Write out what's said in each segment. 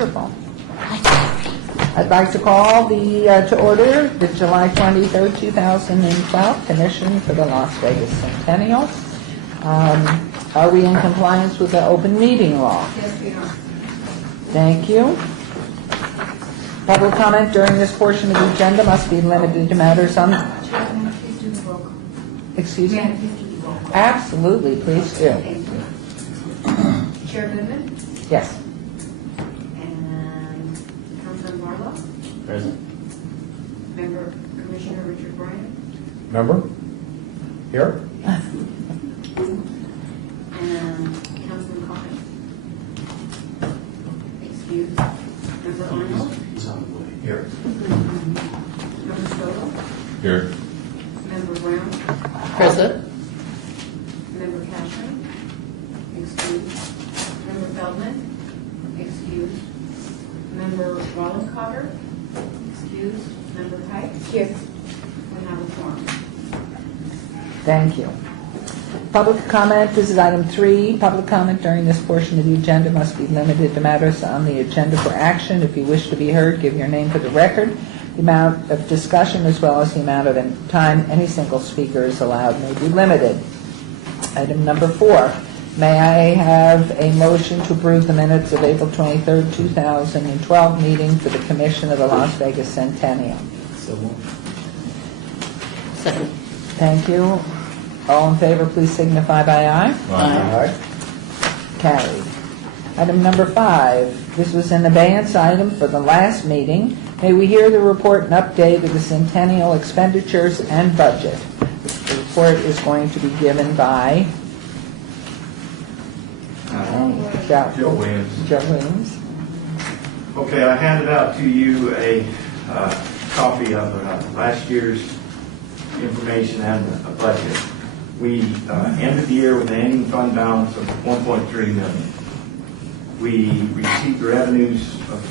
Wonderful. I'd like to call to order the July 23rd, 2012 Commission for the Las Vegas Centennial. Are we in compliance with the open meeting law? Yes, we are. Thank you. Public comment during this portion of the agenda must be limited to matters on... Chairman, please do the roll call. Excuse May I me? please do the roll call? Absolutely, please do. Thank you. Chair Goodman Yes. and Councilman Barlow, Present. Member Commissioner Richard Bryan, Member? Here? and Councilman Collins. Excuse. Member Arnold, He's on the way. Here. Member Stoll, Here. Member Brown, Present. Member Cashman, excuse. Member Feldman, excuse. Member Wallencotter, excuse. Member Pike. Here. We have a quorum. Thank you. Public comment, this is item 3. Public comment during this portion of the agenda must be limited to matters on the agenda for action. If you wish to be heard, give your name for the record. The amount of discussion as well as the amount of time any single speaker is allowed may be limited. Item number 4. May I have a motion to approve the minutes of April 23rd, 2012 meeting for the Commission of the Las Vegas Centennial? So moved. Second. Thank you. All in favor, please signify by aye. Aye. Carried. Item number 5. This was an abeyance item for the last meeting. May we hear the report and update of the Centennial expenditures and budget? The report is going to be given by Joe Williams. Joe Williams. Okay, I handed out to you a copy of last year's information and a budget. We ended the year with an ending fund balance of $1.3 million. We received revenues of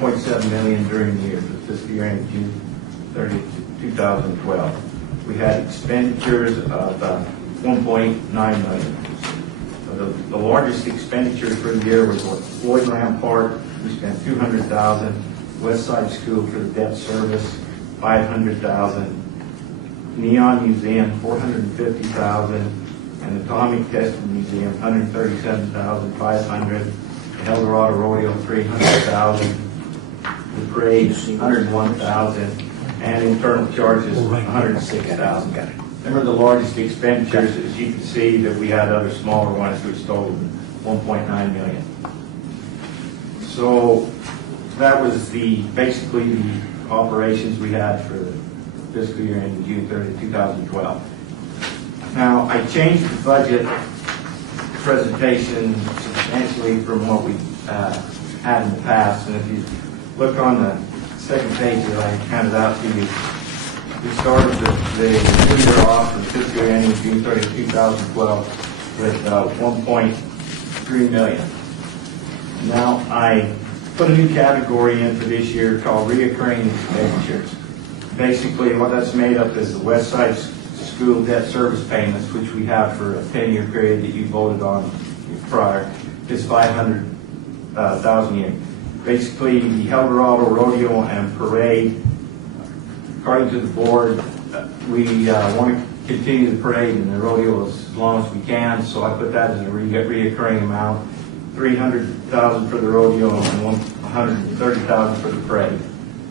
$1.7 million during the year, for the fiscal year ending June 30th, 2012. We had expenditures of $1.9 million. The largest expenditure for the year was Floyd Lamb Park. We spent $200,000. West Side School for the debt service, $500,000. Neon Museum, $450,000. And Atomic Testing Museum, $137,500. The Eldorado Rodeo, $300,000. The parade, $101,000. And internal charges, $106,000. Them are the largest expenditures. As you can see, that we had other smaller ones which totaled $1.9 million. So that was basically the operations we had for the fiscal year ending June 30, 2012. Now, I changed the budget presentation substantially from what we had in the past. And if you look on the second page that I handed out to you, we started the new year off for the fiscal year ending June 30, 2012 with $1.3 million. Now, I put a new category in for this year called reoccurring expenditures. Basically, what that's made up is the West Side School debt service payments, which we have for a 10-year period that you voted on prior, is $500,000 a year. Basically, the Eldorado Rodeo and Parade, according to the board, we want to continue the parade and the rodeo as long as we can, so I put that as a reoccurring amount, $300,000 for the rodeo and $130,000 for the parade.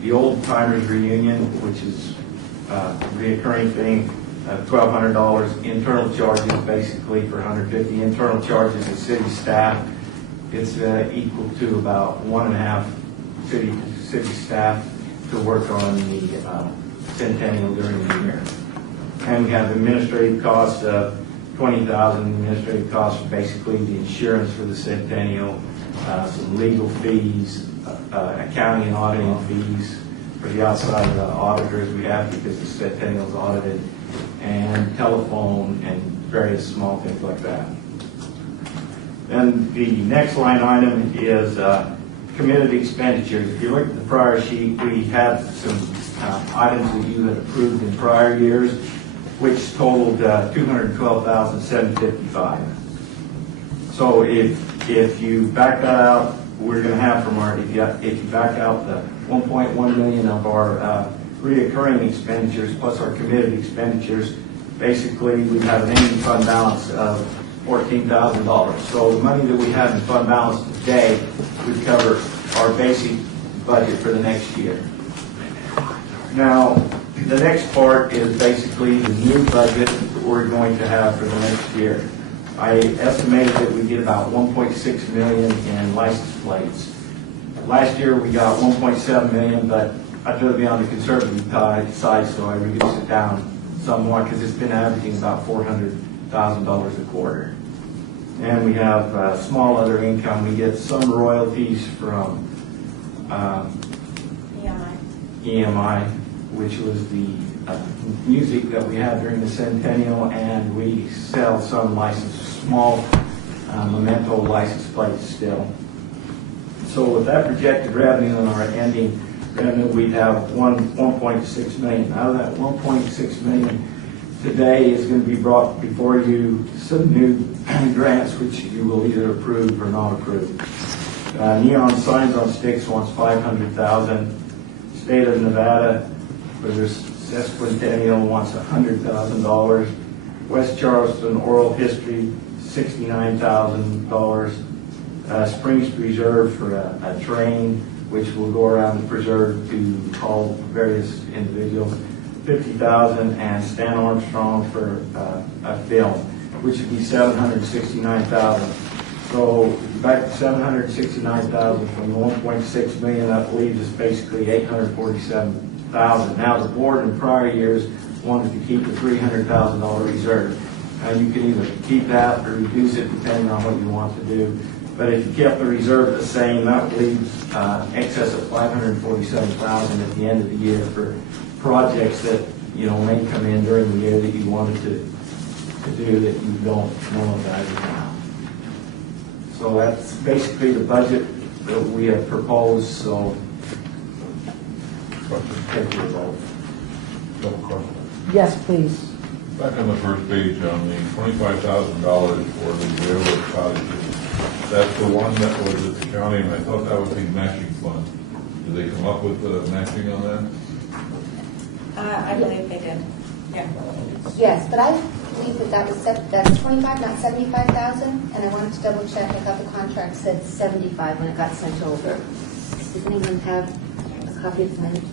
The Old Timers Reunion, which is a reoccurring thing, $1,200. Internal charges, basically for $150. Internal charges of city staff, it's equal to about 1.5 city staff to work on the Centennial during the year. And we have administrative costs of $20,000. Administrative costs are basically the insurance for the Centennial, some legal fees, accounting and auditing fees for the outside auditors we have because the Centennial is audited, and telephone and various small things like that. Then the next line item is committed expenditures. If you look at the prior sheet, we had some items that you had approved in prior years, which totaled $212,755. So if you back that out, we're going to have from our, if you back out the 1.1 million of our reoccurring expenditures plus our committed expenditures, basically we have an ending fund balance of $14,000. So the money that we have in fund balance today would cover our basic budget for the next year. Now, the next part is basically the new budget that we're going to have for the next year. I estimated that we get about 1.6 million in license plates. Last year we got 1.7 million, but I'd rather be on the conservative side, so I reduced it down somewhat because it's been averaging about $400,000 a quarter. And we have small other income. We get some royalties from EMI, which was the music that we had during the Centennial, and we sell some small memento license plates still. So with that projected revenue and our ending revenue, we have 1.6 million. Out of that 1.6 million, today is going to be brought before you some new grants which you will either approve or not approve. Neon Signs on Sticks wants $500,000. State of Nevada for their Centennial wants $100,000. West Charleston Oral History, $69,000. Springs Preserve for a train, which will go around the preserve to call various individuals, $50,000, and Stan Armstrong for a film, which would be $769,000. So back to $769,000 from the 1.6 million, that leaves us basically $847,000. Now the board in prior years wanted to keep the $300,000 reserve. Now you can either keep that or reduce it depending on what you want to do. But if you kept the reserve the same, that leaves excess of $547,000 at the end of the year for projects that may come in during the year that you wanted to do that you don't know about now. So that's basically the budget that we have proposed. So take your vote. Yes, please. Back on the first page on the $25,000 for the railroad cottages, that's the one that was at the county, and I thought that was the matching fund. Did they come up with the matching on that? I believe they did. Yeah. Yes, but I believe that's 25, not 75,000, and I wanted to double check. I thought the contract said 75 when it got sent over. Does anyone have a copy of the minutes?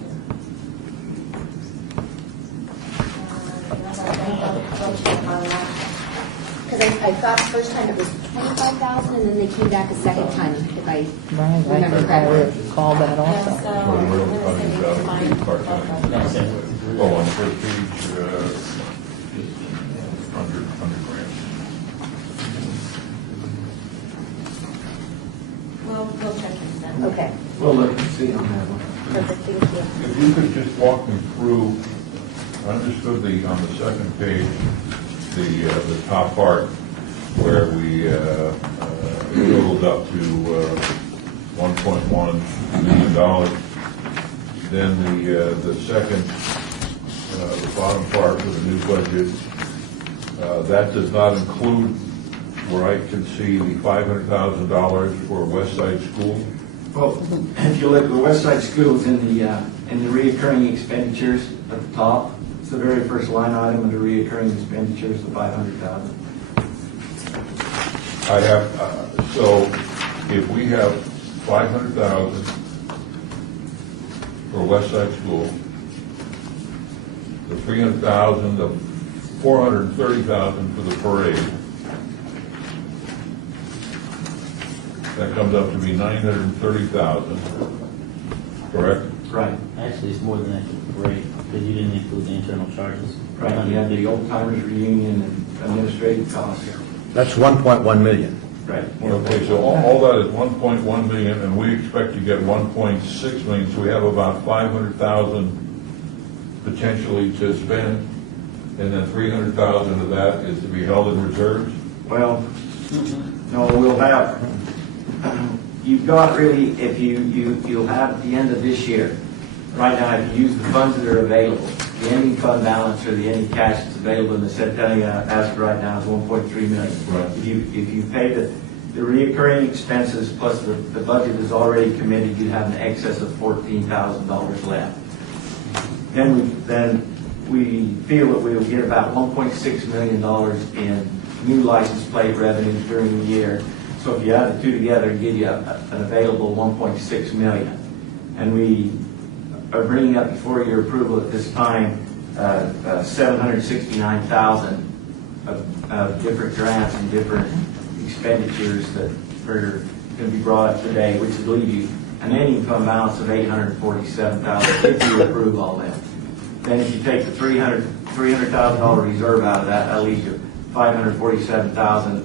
Because I thought the first time it was 25,000, and then they came back a second time, if I remember I correctly. recall that also. So the railroad cottages out of the part-time. Oh, on the first page, 100 grand. We'll check into that. Okay, We'll look and see on that one. perfect, thank you. If you could just walk me through, I understood on the second page, the top part where we totaled up to $1.1 million. Then the second, the bottom part for the new budget, that does not include where I can see the $500,000 for West Side School. Well, if you look at the West Side Schools in the reoccurring expenditures at the top, it's the very first line item of the reoccurring expenditures, the $500,000. I have, so if we have $500,000 for West Side School, the $300,000, the $430,000 for the parade, that comes up to be $930,000, correct? Right. Actually, it's more than that for the parade, because you didn't include the internal charges. Right. You had the old timers reunion and administrative costs. That's 1.1 million. Right. Okay, so all that is 1.1 million, and we expect to get 1.6 million, so we have about 500,000 potentially to spend, and then 300,000 of that is to be held in reserves? Well, no, we'll have, you've got really, if you'll have at the end of this year, right now, if you use the funds that are available, the ending fund balance or the ending cash that's available in the Centennial as of right now is 1.3 million. Right. If you pay the the reoccurring expenses plus the budget is already committed, you have an excess of $14,000 left. Then we feel that we will get about $1.6 million in new license plate revenues during the year. So if you add the two together, it gives you an available $1.6 million. And we are bringing up before your approval at this time $769,000 of different grants and different expenditures that are going to be brought up today, which would leave you an ending fund balance of $847,000 if you approve all that. Then if you take the $300,000 reserve out of that, that leaves you $547,000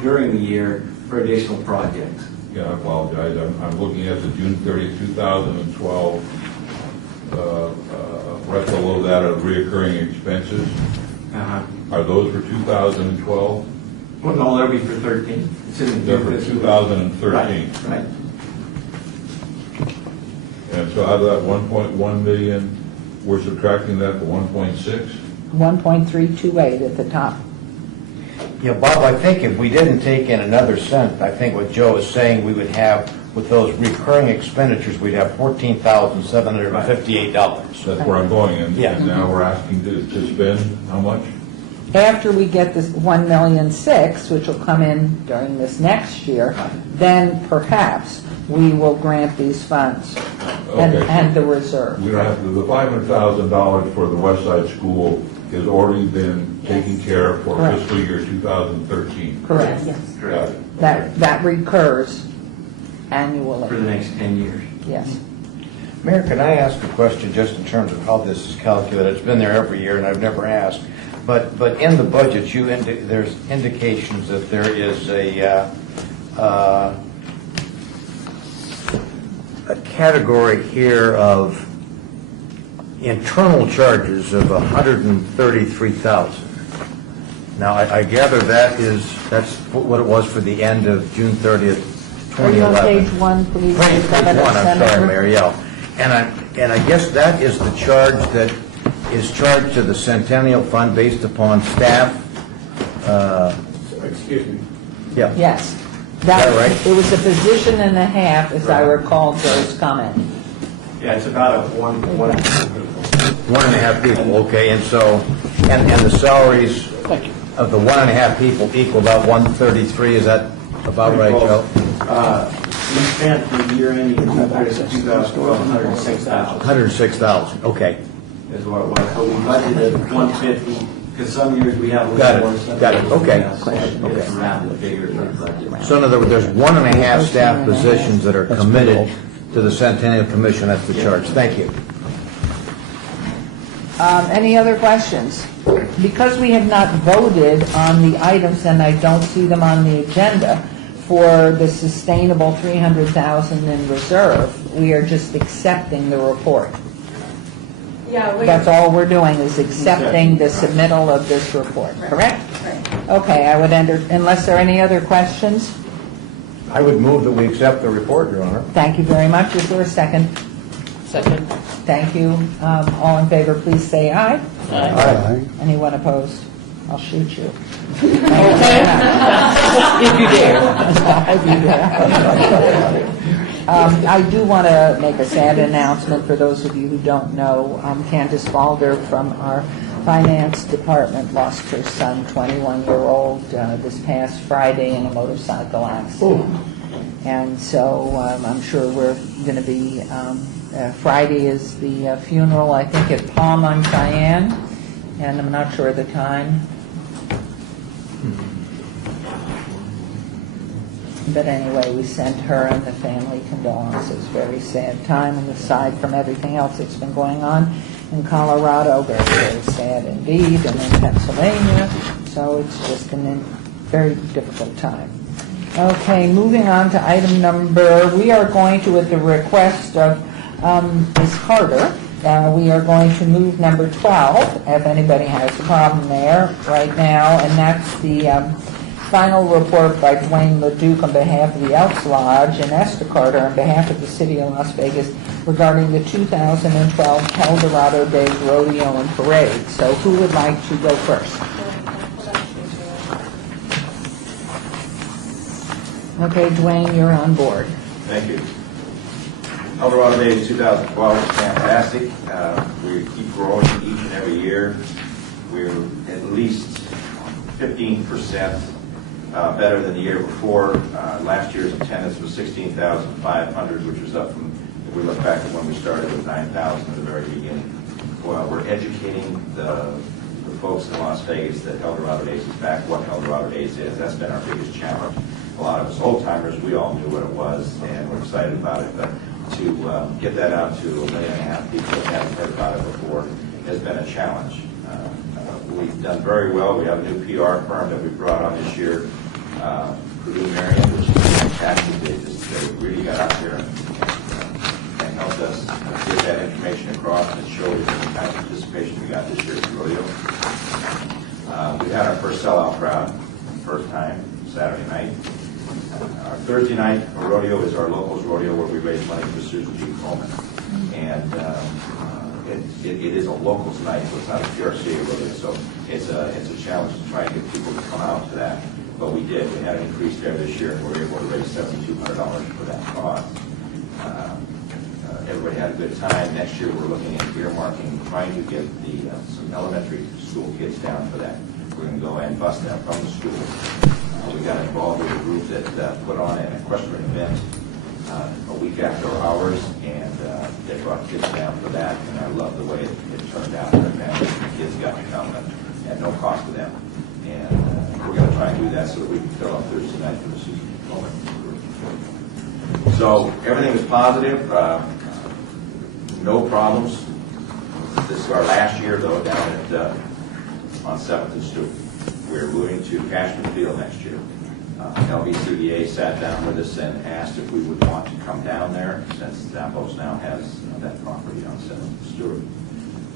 during the year for additional projects. Yeah, I apologize. I'm looking at the June 30th, 2012. Right below that are reoccurring expenses. Are those for 2012? Well, no, that'll be for 13. It's in the They're for 2013. Right. And so out of that 1.1 million, we're subtracting that to 1.6? 1.328 at the top. Yeah, Bob, I think if we didn't take in another cent, I think what Joe is saying, we would have, with those recurring expenditures, we'd have $14,758. That's where I'm going, and Yeah. and now we're asking to spend how much? After we get this 1,000,006, which will come in during this next year, then perhaps we will grant these funds Okay. and the reserve. We don't have to, the $500,000 for the West Side School has already been taken care of for Correct. fiscal year 2013. Correct. Yes. Got it. That recurs For the annually, next 10 years. yes. Mayor, can I ask a question just in terms of how this is calculated? It's been there every year, and I've never asked. But in the budget, there's indications that there is a category here of internal charges of $133,000. Now, I gather that's what it was for the end of June 30th, Are you on 2011. page 1, please? Page one, I'm sorry, Senator? Mayor, yeah. And I guess that is the charge that is charged to the Centennial Fund based upon staff. Excuse me. Yeah. Yes. that right? It was a position and a half, as I recall Joe's comment. Yeah, it's about a one. 1.5 people, okay, and so, and the salaries of the 1.5 people equal about 133, is that about right, Joe? We spent the year ending in 2012, $106,000 106,000, okay. is what it was. But we budgeted $150, because some years we have a Got little it, more. Some got it, years we okay. have less. It's around the figures of the budget. So in other words, there's 1.5 staff positions that are committed to the Centennial Commission, that's the charge. Thank you. Any other questions? Because we have not voted on the items, and I don't see them on the agenda, for the sustainable $300,000 in reserve, we are just accepting the report. Yeah, That's all we're doing, is accepting the submittal of this report, correct? Right. Okay, I would unless there are any other questions? I would move that we accept the report, Your Honor. Thank you very much. Is there a second? Second. Thank you. All in favor, please say aye. Aye. Anyone opposed? I'll shoot you. If you dare. If you dare. I do want to make a sad announcement for those of you who don't know. Candace Balder from our finance department lost her son, 21-year-old, this past Friday in a motorcycle accident. And so I'm sure we're going to be, Friday is the funeral, I think, at Palm on Cheyenne, and I'm not sure of the time. But anyway, we sent her and the family condolences. Very sad time, and aside from everything else that's been going on in Colorado, very, very sad indeed, and in Pennsylvania. So it's just been a very difficult time. Okay, moving on to item number, we are going to, at the request of Ms. Carter, we are going to move number 12, if anybody has a problem there right now, and that's the final report by Dwayne LeDuc on behalf of the Elks Lodge and Esther Carter on behalf of the City of Las Vegas regarding the 2012 El Dorado Days Rodeo and Parade. So who would like to go first? Okay, Dwayne, you're on board. Thank you. Eldorado Days 2012 is fantastic. We keep growing each and every year. We're at least 15% better than the year before. Last year's attendance was 16,500, which was up from, if we look back at when we started with 9,000 at the very beginning. Well, we're educating the folks in Las Vegas that Eldorado Days is back, what Eldorado Days is. That's been our biggest challenge. A lot of us old-timers, we all knew what it was, and we're excited about it. But to get that out to 1.5 million people that haven't heard about it before has been a challenge. We've done very well. We have a new PR firm that we brought on this year, Purdue Marion, which is fantastic. They really got out there and helped us get that information across and show the kind of participation we got this year at the rodeo. We had our first sellout crowd, first time, Saturday night. Our Thursday night rodeo is our locals rodeo where we raise money for Susan G. Coleman. And it is a locals night, so it's not a PRCA rodeo. So it's a challenge to try and get people to come out to that. But we did. We had an increase there this year, and we were able to raise $7,200 for that cause. Everybody had a good time. Next year, we're looking at earmarking, trying to get some elementary school kids down for that. We're going to go and bus them from the school. We got involved with a group that put on an equestrian event a week after hours, and they brought kids down for that, and I love the way it turned out. The families and the kids got to come at no cost to them. And we're going to try and do that so that we can fill up Thursday night for the Susan G. Coleman. So everything was positive. No problems. This is our last year, though, down at on 7th and Stewart. We're moving to Cashman Field next year. LVCDA sat down with us and asked if we would want to come down there, since Zappos now has that property on 7th and Stewart.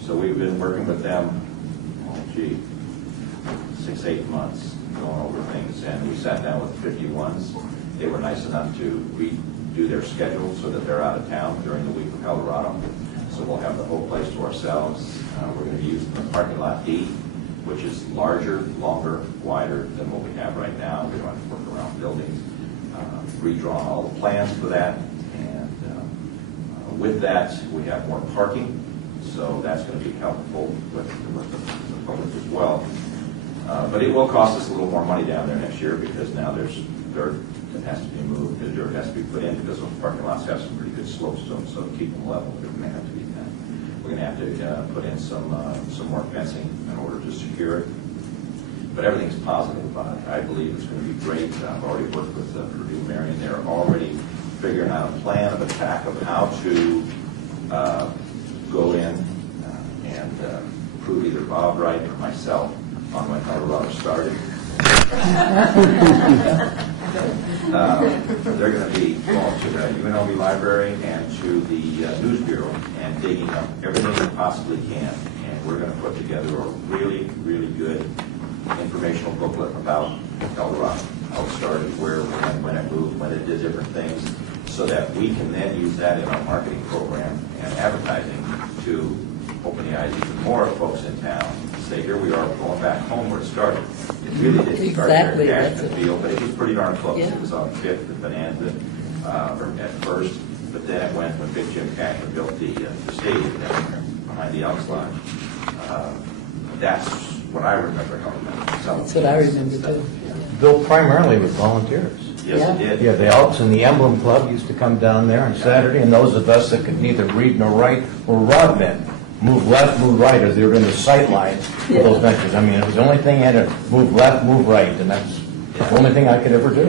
So we've been working with them, 6-8 months, going over things, and we sat down with 51s. They were nice enough to redo their schedule so that they're out of town during the week of Eldorado. So we'll have the whole place to ourselves. We're going to use the parking lot D, which is larger, longer, wider than what we have right now. We don't have to work around buildings. Redrawn all the plans for that, and with that, we have more parking, so that's going to be helpful with the public as well. But it will cost us a little more money down there next year because now there's dirt that has to be moved, the dirt has to be put in because those parking lots have some pretty good slopes to them, so to keep them level, they're going to have to be done. We're going to have to put in some more fencing in order to secure it. But everything's positive about it. I believe it's going to be great. I've already worked with Purdue Marion. They're already figuring out a plan of attack of how to go in and prove either Bob Wright or myself on when Eldorado started. They're going to be going to the UNLV library and to the News Bureau and digging up everything they possibly can. And we're going to put together a really, really good informational booklet about Eldorado, how it started, where, when it moved, when it did different things, so that we can then use that in our marketing program and advertising to open the eyes even more of folks in town. Say, here we are going back home where it started. It really didn't start Exactly, here in that's Cashman it. Field, but it was pretty darn close. Yeah. It was on 5th and Bonanza at first, but then it went when Big Jim Cashman built the stadium down there behind the Elks Lodge. That's what I remember how it went. That's what I remember too. Built primarily with volunteers. Yes, it did. Yeah, the Elks and the Emblem Club used to come down there on Saturday, and those of us that could neither read nor write were rod men. Move left, move right, as they were in the sight line with those benches. I mean, it was the only thing I had to move left, move right, and that's the only thing I could ever do. You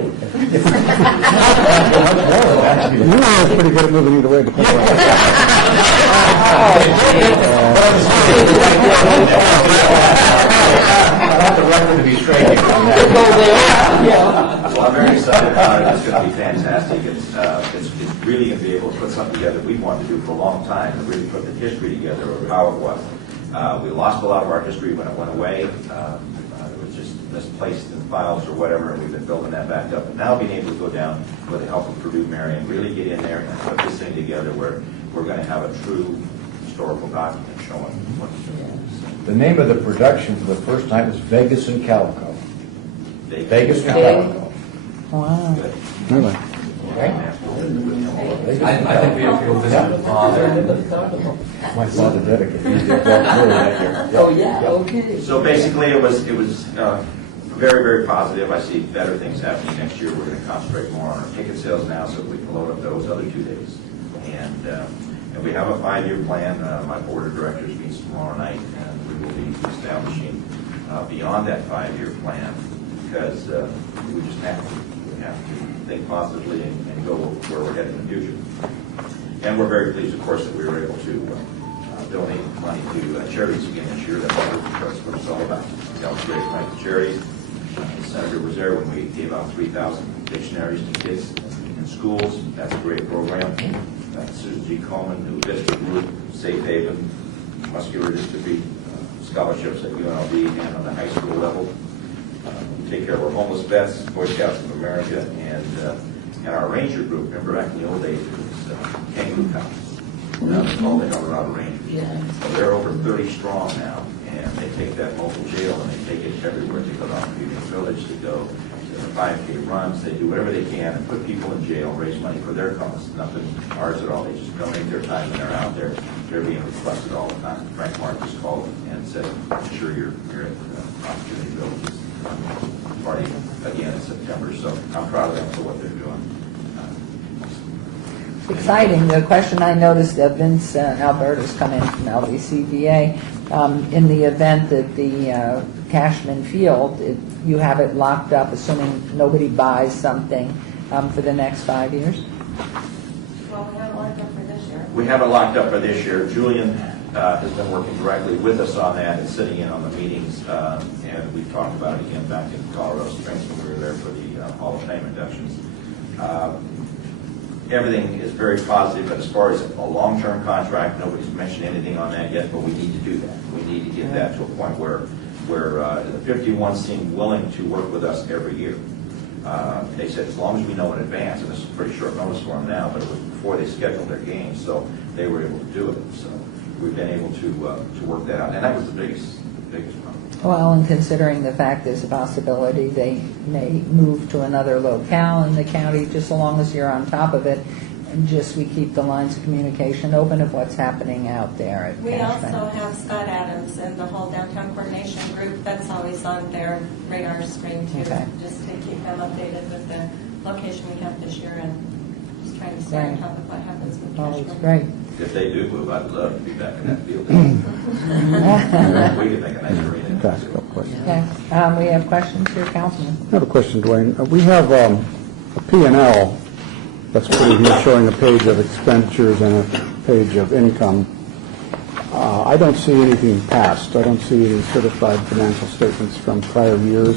were pretty good at moving either way. I want the record to be straight on that. Well, I'm very excited about it. It's going to be fantastic. It's really going to be able to put something together we've wanted to do for a long time, and really put the history together of how it was. We lost a lot of our history when it went away. It was just misplaced in files or whatever, and we've been building that back up. And now being able to go down with the help of Purdue Marion, really get in there and put this thing together where we're going to have a true historical document showing what it's doing. The name of the production for the first time was Vegas and Calico. Vegas and Okay. Calico. Wow. Good. Really? I think we have to go visit the father. My father dedicated. He did that really that year. Oh, yeah, okay. So basically, it was very, very positive. I see better things happening next year. We're going to concentrate more on our ticket sales now so that we can load up those other 2 days. And we have a 5-year plan. My board of directors meets tomorrow night, and we will be establishing beyond that 5-year plan because we just have to. We have to think positively and go where we're heading in the future. And we're very pleased, of course, that we were able to donate money to charities again this year. That's what it's all about. That was great money to charities. The Senator was there when we gave out 3,000 dictionaries to kids in schools. That's a great program. Susan G. Coleman, New Vista Group, Safe Haven, Muscular Dystrophy scholarships at UNLV and on the high school level. We take care of our homeless vets, Boy Scouts of America, and our Ranger group. Remember back in the old days, it was Kangaroo Cops. Now they're called the Colorado Rangers. So they're over 30 strong now, and they take that local jail and they take it everywhere. They go down to Union Village, they go to the 5K runs, they do whatever they can and put people in jail, raise money for their cause. Nothing ours at all. They just donate their time and they're out there. They're being requested all the time. Frank Mark just called and said, I'm sure you're at Opportunity Villages party again in September. So I'm proud of them for what they're doing. Exciting. The question I noticed, Vince Alberta's come in from LVCVA. In the event that the Cashman Field, you have it locked up, assuming nobody buys something for the next 5 years? Well, we have locked up for this year. We have it locked up for this year. Julian has been working directly with us on that and sitting in on the meetings, and we talked about it again back in Colorado Springs when we were there for the Hall of Fame inductions. Everything is very positive, but as far as a long-term contract, nobody's mentioned anything on that yet, but we need to do that. We need to get that to a point where the 51 seem willing to work with us every year. They said as long as we know in advance, and this is pretty short notice for them now, but it was before they scheduled their games, so they were able to do it. So we've been able to work that out, and that was the biggest one. Well, and considering the fact there's a possibility they may move to another locale in the county, just so long as you're on top of it, and just we keep the lines of communication open of what's happening out there at We Cashman. also have Scott Adams and the whole downtown coordination group. That's always on their radar screen too, Okay. just to keep them updated with the location we have this year and just trying to stay on Right. top of what happens with Oh, Cashman. it's great. If they do move, I'd love to be back in that field. We could make a nice arena. Can I ask a couple questions? Okay. We have questions here, Councilman. I have a question, Dwayne. We have a P&L that's pretty here showing a page of expenditures and a page of income. I don't see anything past. I don't see any certified financial statements from prior years.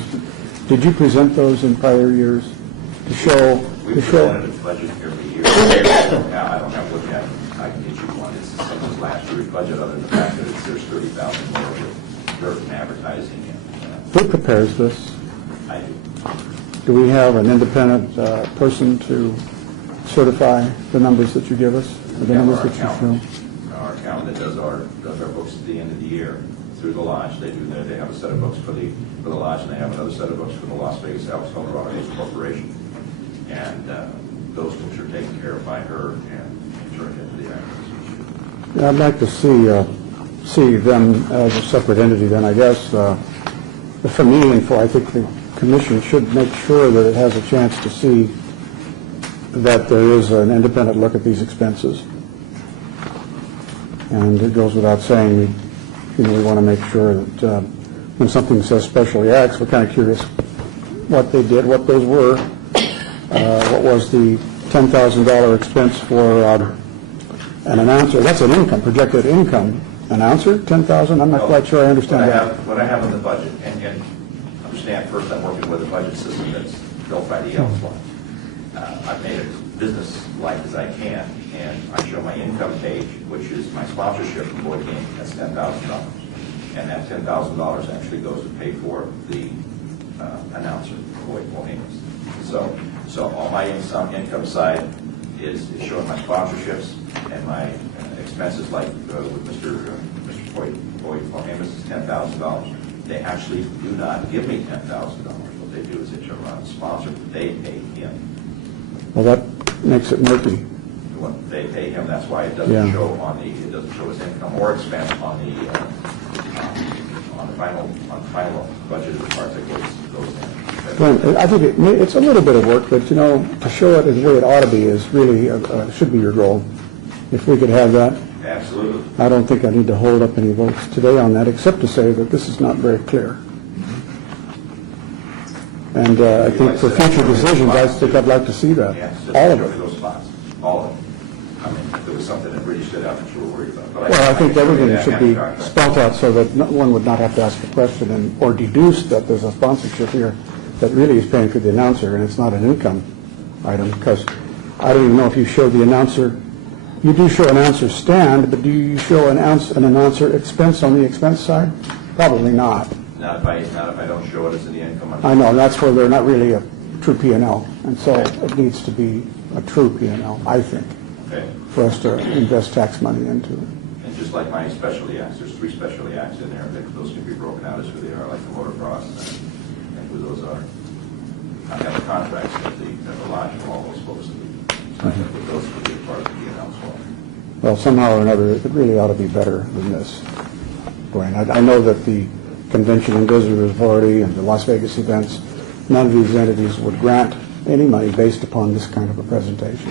Did you present those in prior years to show? We presented a budget every year. I don't have one yet. I can get you one. It's the same as last year's budget, other than the fact that there's 30,000 more with dirt and advertising. Who prepares this? I do. Do we have an independent person to certify the numbers that you give us, or the numbers that you show? Our accountant that does our books at the end of the year through the lodge. They have a set of books for the lodge, and they have another set of books for the Las Vegas Alps Colorado Hills Corporation. And those books are taken care of by her and turned into the acquisition. Yeah, I'd like to see them as a separate entity then, I guess. For me and for, I think the commission should make sure that it has a chance to see that there is an independent look at these expenses. And it goes without saying, we want to make sure that when something says special acts, we're kind of curious what they did, what those were. What was the $10,000 expense for an announcer? That's an income, projected income. Announcer, $10,000? I'm not quite sure I understand that. What I have in the budget, and understand first I'm working with a budget system that's built by the Elks Lodge. I've made it as business-like as I can, and I show my income page, which is my sponsorship from Boyd Game. That's $10,000. And that $10,000 actually goes to pay for the announcer, Boyd Bohemians. So all my income side is showing my sponsorships and my expenses, like with Mr. Boyd Bohemians is $10,000. They actually do not give me $10,000. What they do is they turn around and sponsor, they pay him. Well, that makes it murky. What they pay him, that's why it Yeah. doesn't show it doesn't show his income or expense on the final budget of the part that goes in. Glenn, I think it's a little bit of work, but, to show it the way it ought to be is really, should be your goal. If we could have that, Absolutely. I don't think I need to hold up any votes today on that, except to say that this is not very clear. And I think for future decisions, I think I'd like to see that, Yeah, just all of show me it. those spots, all of them. I mean, if there was something that really stood out that you were worried about. But Well, I think can show you everything that should kind be of contract. spelled out so that one would not have to ask a question or deduce that there's a sponsorship here that really is paying for the announcer, and it's not an income item, because I don't even know if you show the announcer, you do show announcer stand, but do you show an announcer expense on the expense side? Probably not. Not if I don't show it as the income. I know, that's where they're not really a true P&L, and so it needs to be a true P&L, I think, Okay. for us to invest tax money into. And just like my specialty acts, there's 3 specialty acts in there, those can be broken out as who they are, like the motocross and who those are. I have the contracts at the lodge and all those folks, but those would be a part of the P&L as well. Well, somehow or another, it really ought to be better than this, Dwayne. I know that the Convention and Visitors Authority and the Las Vegas events, none of these entities would grant any money based upon this kind of a presentation.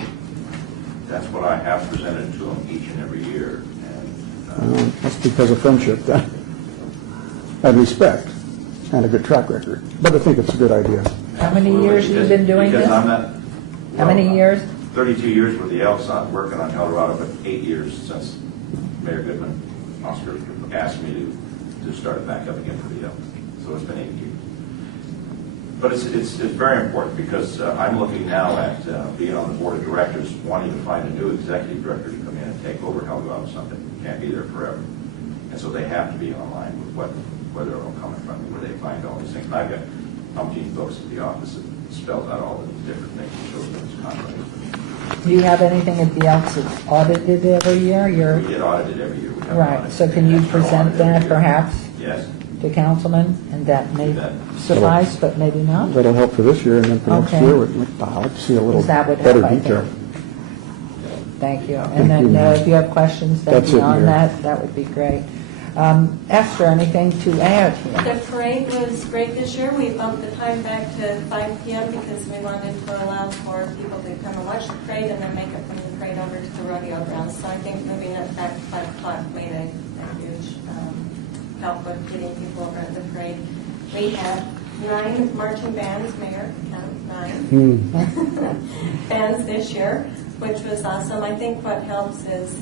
That's what I have presented to them each and every year, and That's because of friendship then, and respect, and a good track record. But I think it's a good idea. How many years have you been doing because this? I'm not. How many years? 32 years with the Elks, I'm working on El Dorado, but 8 years since Mayor Goodman, Oscar, asked me to start it back up again for the Elks. So it's been 8 years. But it's very important because I'm looking now at being on the board of directors, wanting to find a new executive director to come in and take over El Dorado something. Can't be there forever. And so they have to be online with where they're all coming from, where they find all these things. And I've got umpteen books at the office that spells out all the different things and shows them this contract. Do you have anything at the Elks that's audited every year? We get audited every year. We have an Right, audit. so can you External present audit every that year. perhaps Yes. to councilmen, and that may That- suffice, but maybe not? That'll help for this year, and then for next Okay. year, I'd like to see a little That would better help, I detail. think. Thank you. And then if you have questions then That's it, beyond Mayor. that would be great. Esther, anything to add here? The parade was great this year. We bumped the time back to 5 p.m. because we wanted to allow for people to come and watch the parade and then make it from the parade over to the rodeo grounds. So I think moving it back to 5 o'clock made a huge help with getting people over at the parade. We had 9 marching bands, Mayor, count 9 bands this year, which was awesome. I think what helps is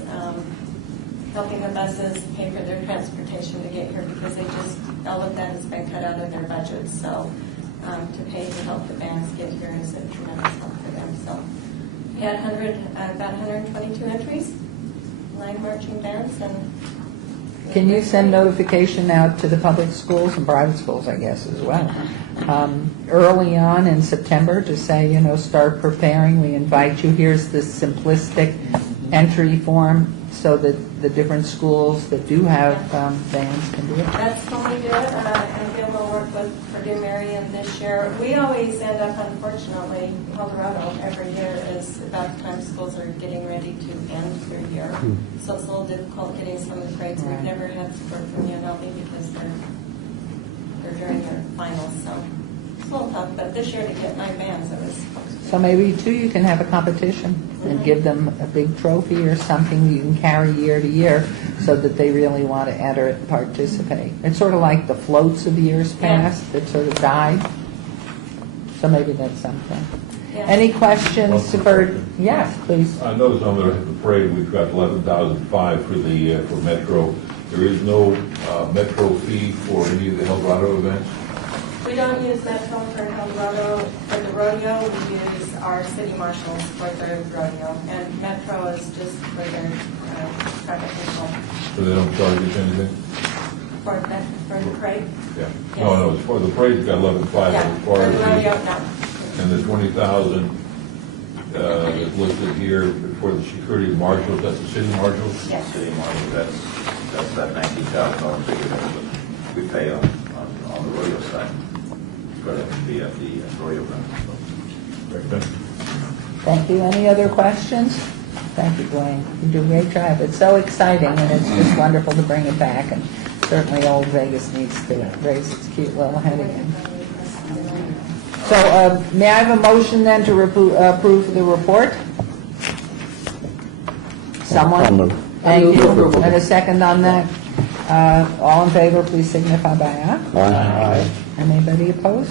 helping the buses pay for their transportation to get here because all of that has been cut out of their budgets. So to pay to help the bands get here is a tremendous help for them. So we had about 122 entries, 9 marching bands, and Can you send notification out to the public schools and private schools, I guess, as well? Early on in September to say, start preparing, we invite you, here's the simplistic entry form so that the different schools that do have bands can do it? that's when we do it. And we will work with Purdue Marion this year. We always end up, unfortunately, Colorado every year is about the time schools are getting ready to end their year. So it's a little difficult getting some of the grades. Right. We've never had support from UNLV because they're during their finals. So it's a little tough, but this year to get 9 bands, it was So maybe, too, you can have a competition and give them a big trophy or something you can carry year to year so that they really want to enter it and participate. It's sort of like the floats of years past that sort of died. So maybe that's something. Yeah. Any questions Well, for, yes, please. I noticed on the parade, we've got 11,005 for Metro. There is no Metro fee for any of the El Dorado events? We don't use Metro for Colorado for the rodeo. We use our city marshals for the rodeo, and Metro is just for their traffic control. So they don't charge us anything? For the parade. Yeah. Yes. No, it's for the parade's got 11,500 Yeah, as for far the rodeo, as no. and the 20,000 is listed here for the security marshals. That's the city marshals. Yes. City marshal, that's that $19,000 figure that we pay on the rodeo side. but it would be at the rodeo ground. Thank you. Any other questions? Thank you, Dwayne. You do a great job. It's so exciting, and it's just wonderful to bring it back, and certainly Old Vegas needs to raise its cute little head again. So, may I have a motion then to approve the report? Someone? I'll move. Thank you. And a second on that? All in favor, please signify by aye. Aye. Anybody opposed?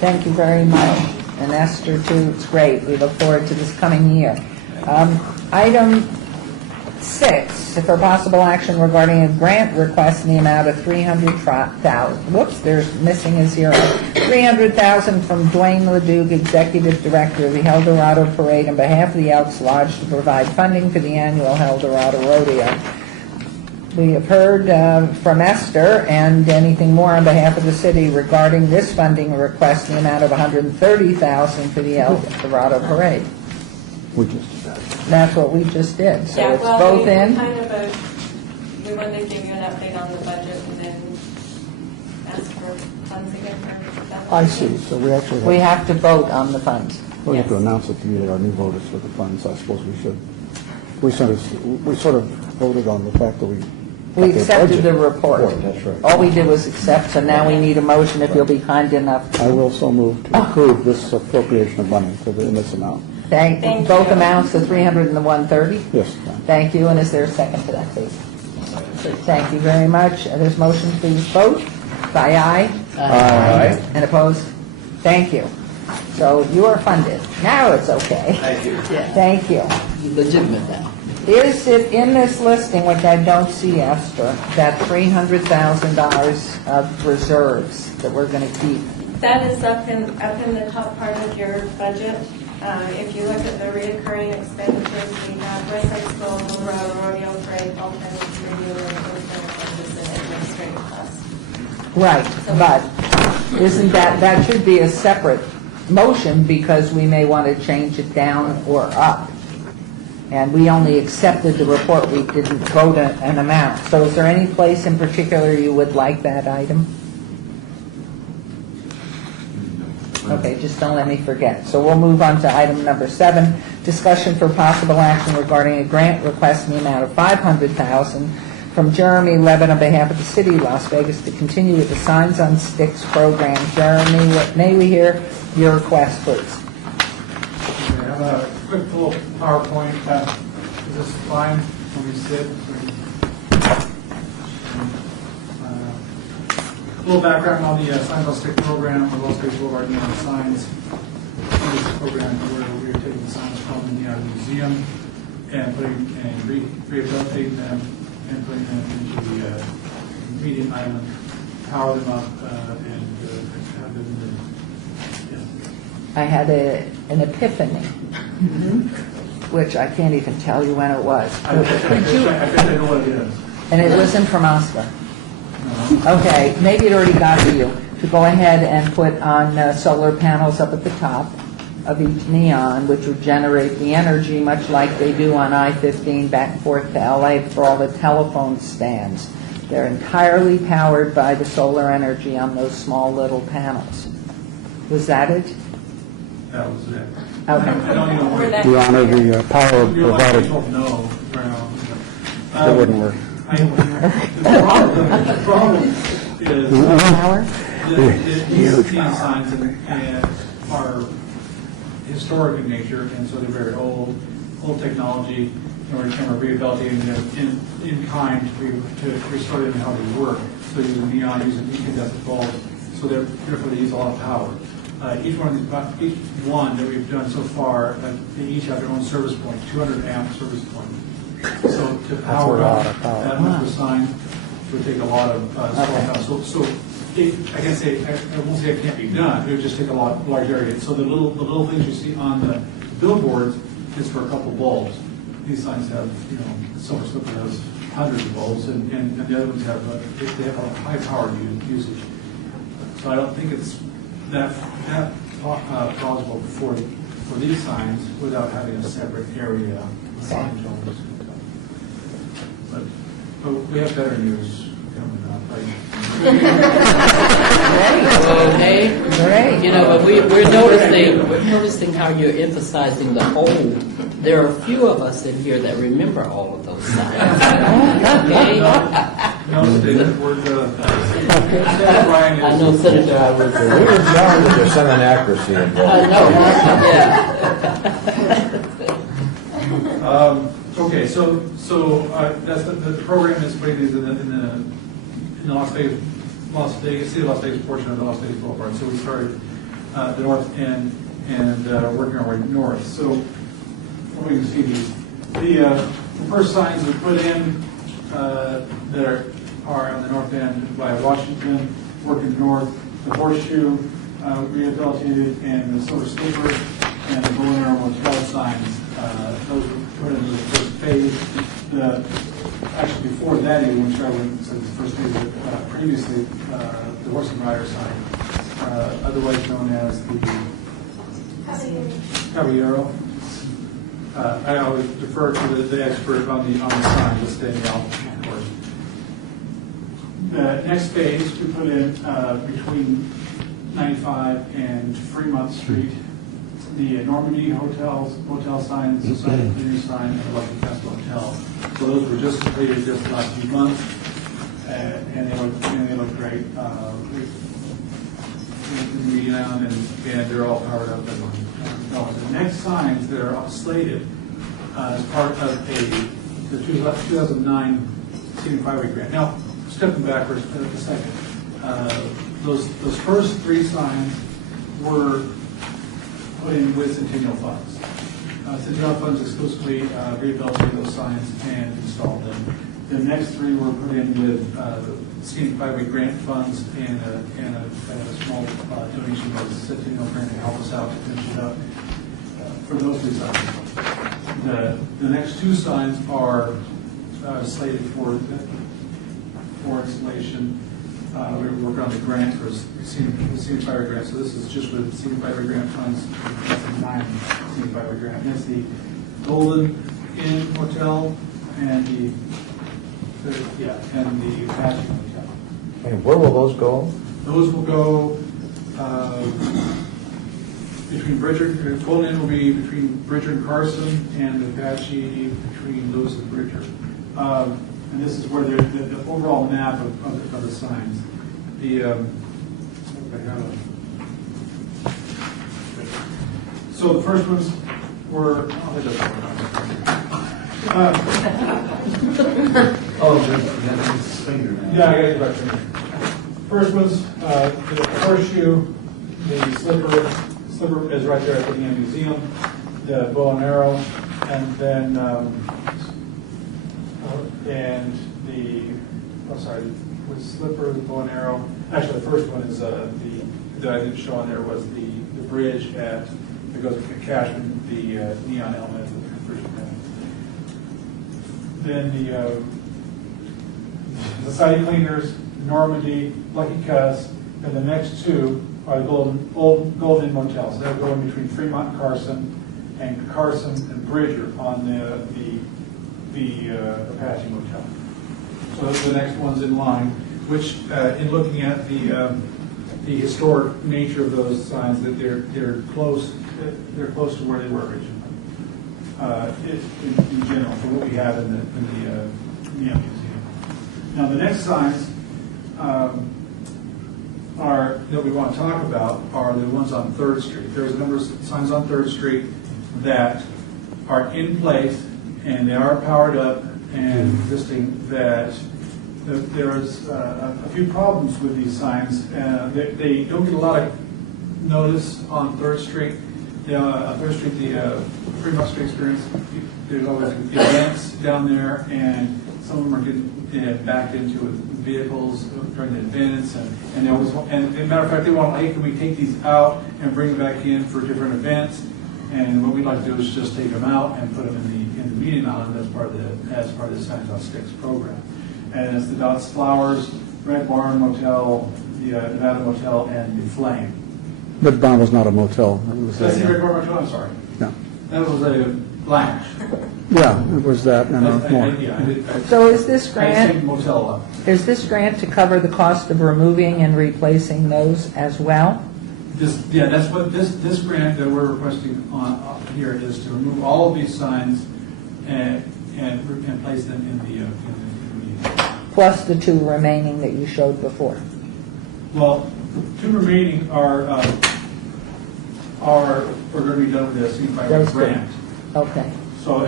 Thank you very much. And Esther, too, it's great. We look forward to this coming year. Item 6, for possible action regarding a grant request in the amount of $300,000. Whoops, there's missing a zero. $300,000 from Dwayne Leduc, Executive Director of the El Dorado Parade, on behalf of the Elks Lodge to provide funding for the annual El Dorado Rodeo. We have heard from Esther, and anything more on behalf of the city regarding this funding request in the amount of $130,000 for the El Dorado Parade. We just did that. That's what we just did, so Yeah, it's well, both we in. kind of, we wanted to give you an update on the budget and then ask for funds again for that. I see, so we actually We have, have to vote on the funds. we have to Yes. announce it to you, our new voters for the funds, I suppose we should. We sort of voted on the fact that we. We accepted the report. That's right. All we did was accept, so now we need a motion if you'll be kind enough. I will so move to approve this appropriation of money in this amount. Thank Thank both you. amounts, the 300 and the 130. Yes, Thank you, and is there a second to that, please? Thank you very much. There's motion, please vote by aye. Aye. And opposed? Thank you. So you are funded. Now it's okay. Thank you. Thank you. Legitimate now. Is it in this listing, which I don't see, Esther, that $300,000 of reserves that we're going to keep? That is up in the top part of your budget. If you look at the reoccurring expenditures, we have West Side School, Colorado Rodeo Parade, all kinds of review and expenses and administrative costs. Right, but isn't that should be a separate motion because we may want to change it down or up. And we only accepted the report, we didn't vote an amount. So is there any place in particular you would like that item? Okay, just don't let me forget. So we'll move on to item number 7, discussion for possible action regarding a grant request in the amount of $500,000 from Jeremy Levin on behalf of the city of Las Vegas to continue with the Signs on Sticks program. Jeremy, may we hear your request, please? I have a quick little PowerPoint. Is this fine when we sit? A little background on the Signs on Stick program, the Las Vegas Boulevard Neon Signs. This is a program where we are taking signs from the Neon Museum and rehabilitating them and putting them into the median island, power them up, and have them in the, I had an epiphany, which I can't even tell you when it was. I bet I know what it is. And it wasn't from Oscar. Okay, maybe it already got to you, to go ahead and put on solar panels up at the top of each neon, which would generate the energy much like they do on I-15 back and forth to LA for all the telephone stands. They're entirely powered by the solar energy on those small little panels. Was that it? That was it. Okay. I don't even Where worry. that- We honor the power You're lucky provided. people know, Brown. That wouldn't work. The problem is Power? these signs are historic in nature, and so they're very old technology, and we're kind of rehabilitating them in kind to restore them how they work. So using neon, using incandescent bulbs, so therefore they use a lot of power. Each one that we've done so far, they each have their own service point, 200 amp service point. So to power a lot up of power. that much of a sign would take a lot of solar power. So I can say, I won't say it can't be done, it would just take a large area. So the little things you see on the billboards is for a couple bulbs. These signs have, Silver Slipper has hundreds of bulbs, and the other ones have, they have a high power usage. So I don't think it's that plausible for these signs without having a separate area sign zones. But we have better news coming up. Okay. Great. You know, but we're noticing how you're emphasizing the whole. There are a few of us in here that remember all of those signs. Okay? No, Ryan I know, Senator, I was. We were young, but there's some inaccuracy involved. I know, yeah. Okay, so that's the program is putting these in the Las Vegas, City of Las Vegas portion of the Las Vegas Boulevard. So we started the north end and working our way north. So we can see these. The first signs we put in that are on the north end by Washington, working north, the Horseshoe rehabilitated, and the Silver Slipper, and the Golden Arrow Motel signs. Those were put into the first phase. Actually, before that, even when Sherwin said the first phase, previously, the Horse and Rider sign, otherwise known as the Caballero. I always defer to the expert on the sign, the Centennial, of course. The next phase we put in between 95 and Fremont Street, the Normandy hotel signs, the Society Cleaning sign, and the Lucky Castle Hotel. So those were just completed just the last few months, and they look great. Meeting on and they're all powered up and going. The next signs that are slated as part of the 2009 Scenic Byway grant. Now, stepping backwards for a second, those first three signs were put in with Centennial funds. Centennial funds exclusively rehabilitated those signs and installed them. The next three were put in with Scenic Byway grant funds and a small donation by the Centennial grant to help us out to finish it up for those three signs. The next two signs are slated for installation. We were working on the grant for Scenic Byway grant, so this is just with Scenic Byway grant funds. That's a 9 Scenic Byway grant. That's the Golden Inn Hotel and the Apache Hotel. And where will those go? Those will go between Bridger. Golden Inn will be between Bridger and Carson, and the Apache between Lewis and Bridger. And this is where the overall map of the signs. So the first ones were. Yeah, I got it right there. First one's the Horseshoe, the Slipper is right there at the Indian Museum, the bow and arrow, and then with Slipper, the bow and arrow. Actually, the first one is that I didn't show on there was the bridge that goes to Cashman, the neon element of the conversion. Then the Society Cleaners, Normandy, Lucky Cuss, and the next two are the Golden Motels. They're going between Fremont and Carson and Bridger on the Apache Motel. So those are the next ones in line, which in looking at the historic nature of those signs, that they're close to where they were originally. In general, for what we have in the museum. Now, the next signs that we want to talk about are the ones on 3rd Street. There's a number of signs on 3rd Street that are in place and they are powered up and existing. That there's a few problems with these signs. They don't get a lot of notice on 3rd Street. On 3rd Street, the Fremont Street experience, there's always events down there, and some of them are getting backed into with vehicles during the events, and they always want, and as a matter of fact, they want, hey, can we take these out and bring them back in for different events? And what we'd like to do is just take them out and put them in the meeting island as part of the Signs on Sticks program. And it's the Dots Flowers, Red Barn Motel, the Nevada Motel, and the Flame. Red Barn was not a motel. That's the Red Barn Motel. I'm sorry. No. That was a lounge. Yeah, it was that and more. So is this I grant, think motel up. is this grant to cover the cost of removing and replacing those as well? That's what, this grant that we're requesting on, here is to remove all of these signs and place them in the community. Plus the 2 remaining that you showed before. Well, 2 remaining are we're going to be done with the scenic Those byway two. grant. Okay. So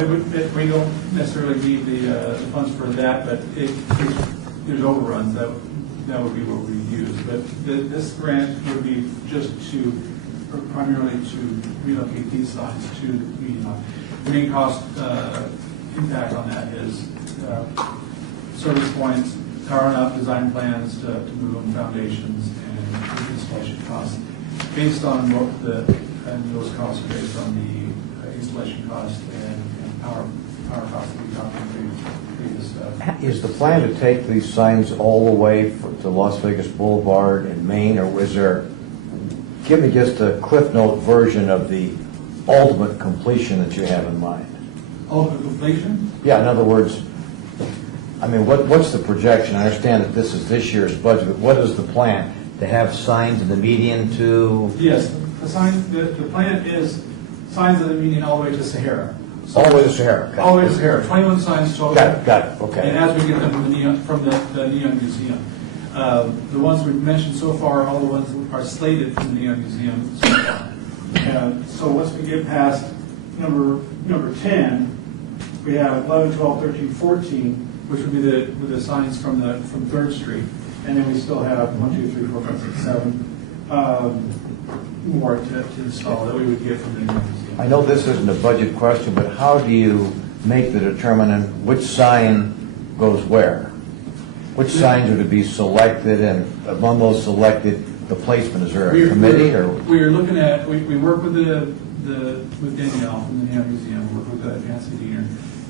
we don't necessarily need the funds for that, but there's overruns, that would be what we use. But this grant would be just primarily to relocate these signs to the community line. The main cost impact on that is service points, carving out design plans to move them, foundations, and installation costs. Based on and those costs are based on the installation cost and power costs that we talked about previous. Is the plan to take these signs all the way to Las Vegas Boulevard in Maine, or was there, give me just a Cliff Note version of the ultimate completion that you have in mind? Ultimate completion? Yeah, in other words, I mean, what's the projection? I understand that this is this year's budget, but what is the plan? To have signs in the median to? Yes, the plan is signs of the median all the way to Sahara. All the way to Sahara? Okay. All the way to Sahara, 21 signs total. Got it, okay. And as we get them from the Neon Museum. The ones we've mentioned so far, all the ones that are slated from the Neon Museum so far. So once we get past number 10, we have 11, 12, 13, 14, which would be the signs from 3rd Street. And then we still have 1, 2, 3, 4, 5, 6, 7 more to install that we would get from the Neon Museum. I know this isn't a budget question, but how do you make the determinant which sign goes where? Which signs are to be selected, and among those selected, the placement? Is there a committee or? We're looking at, we work with with Danielle from the Neon Museum, we work with Nancy Diener,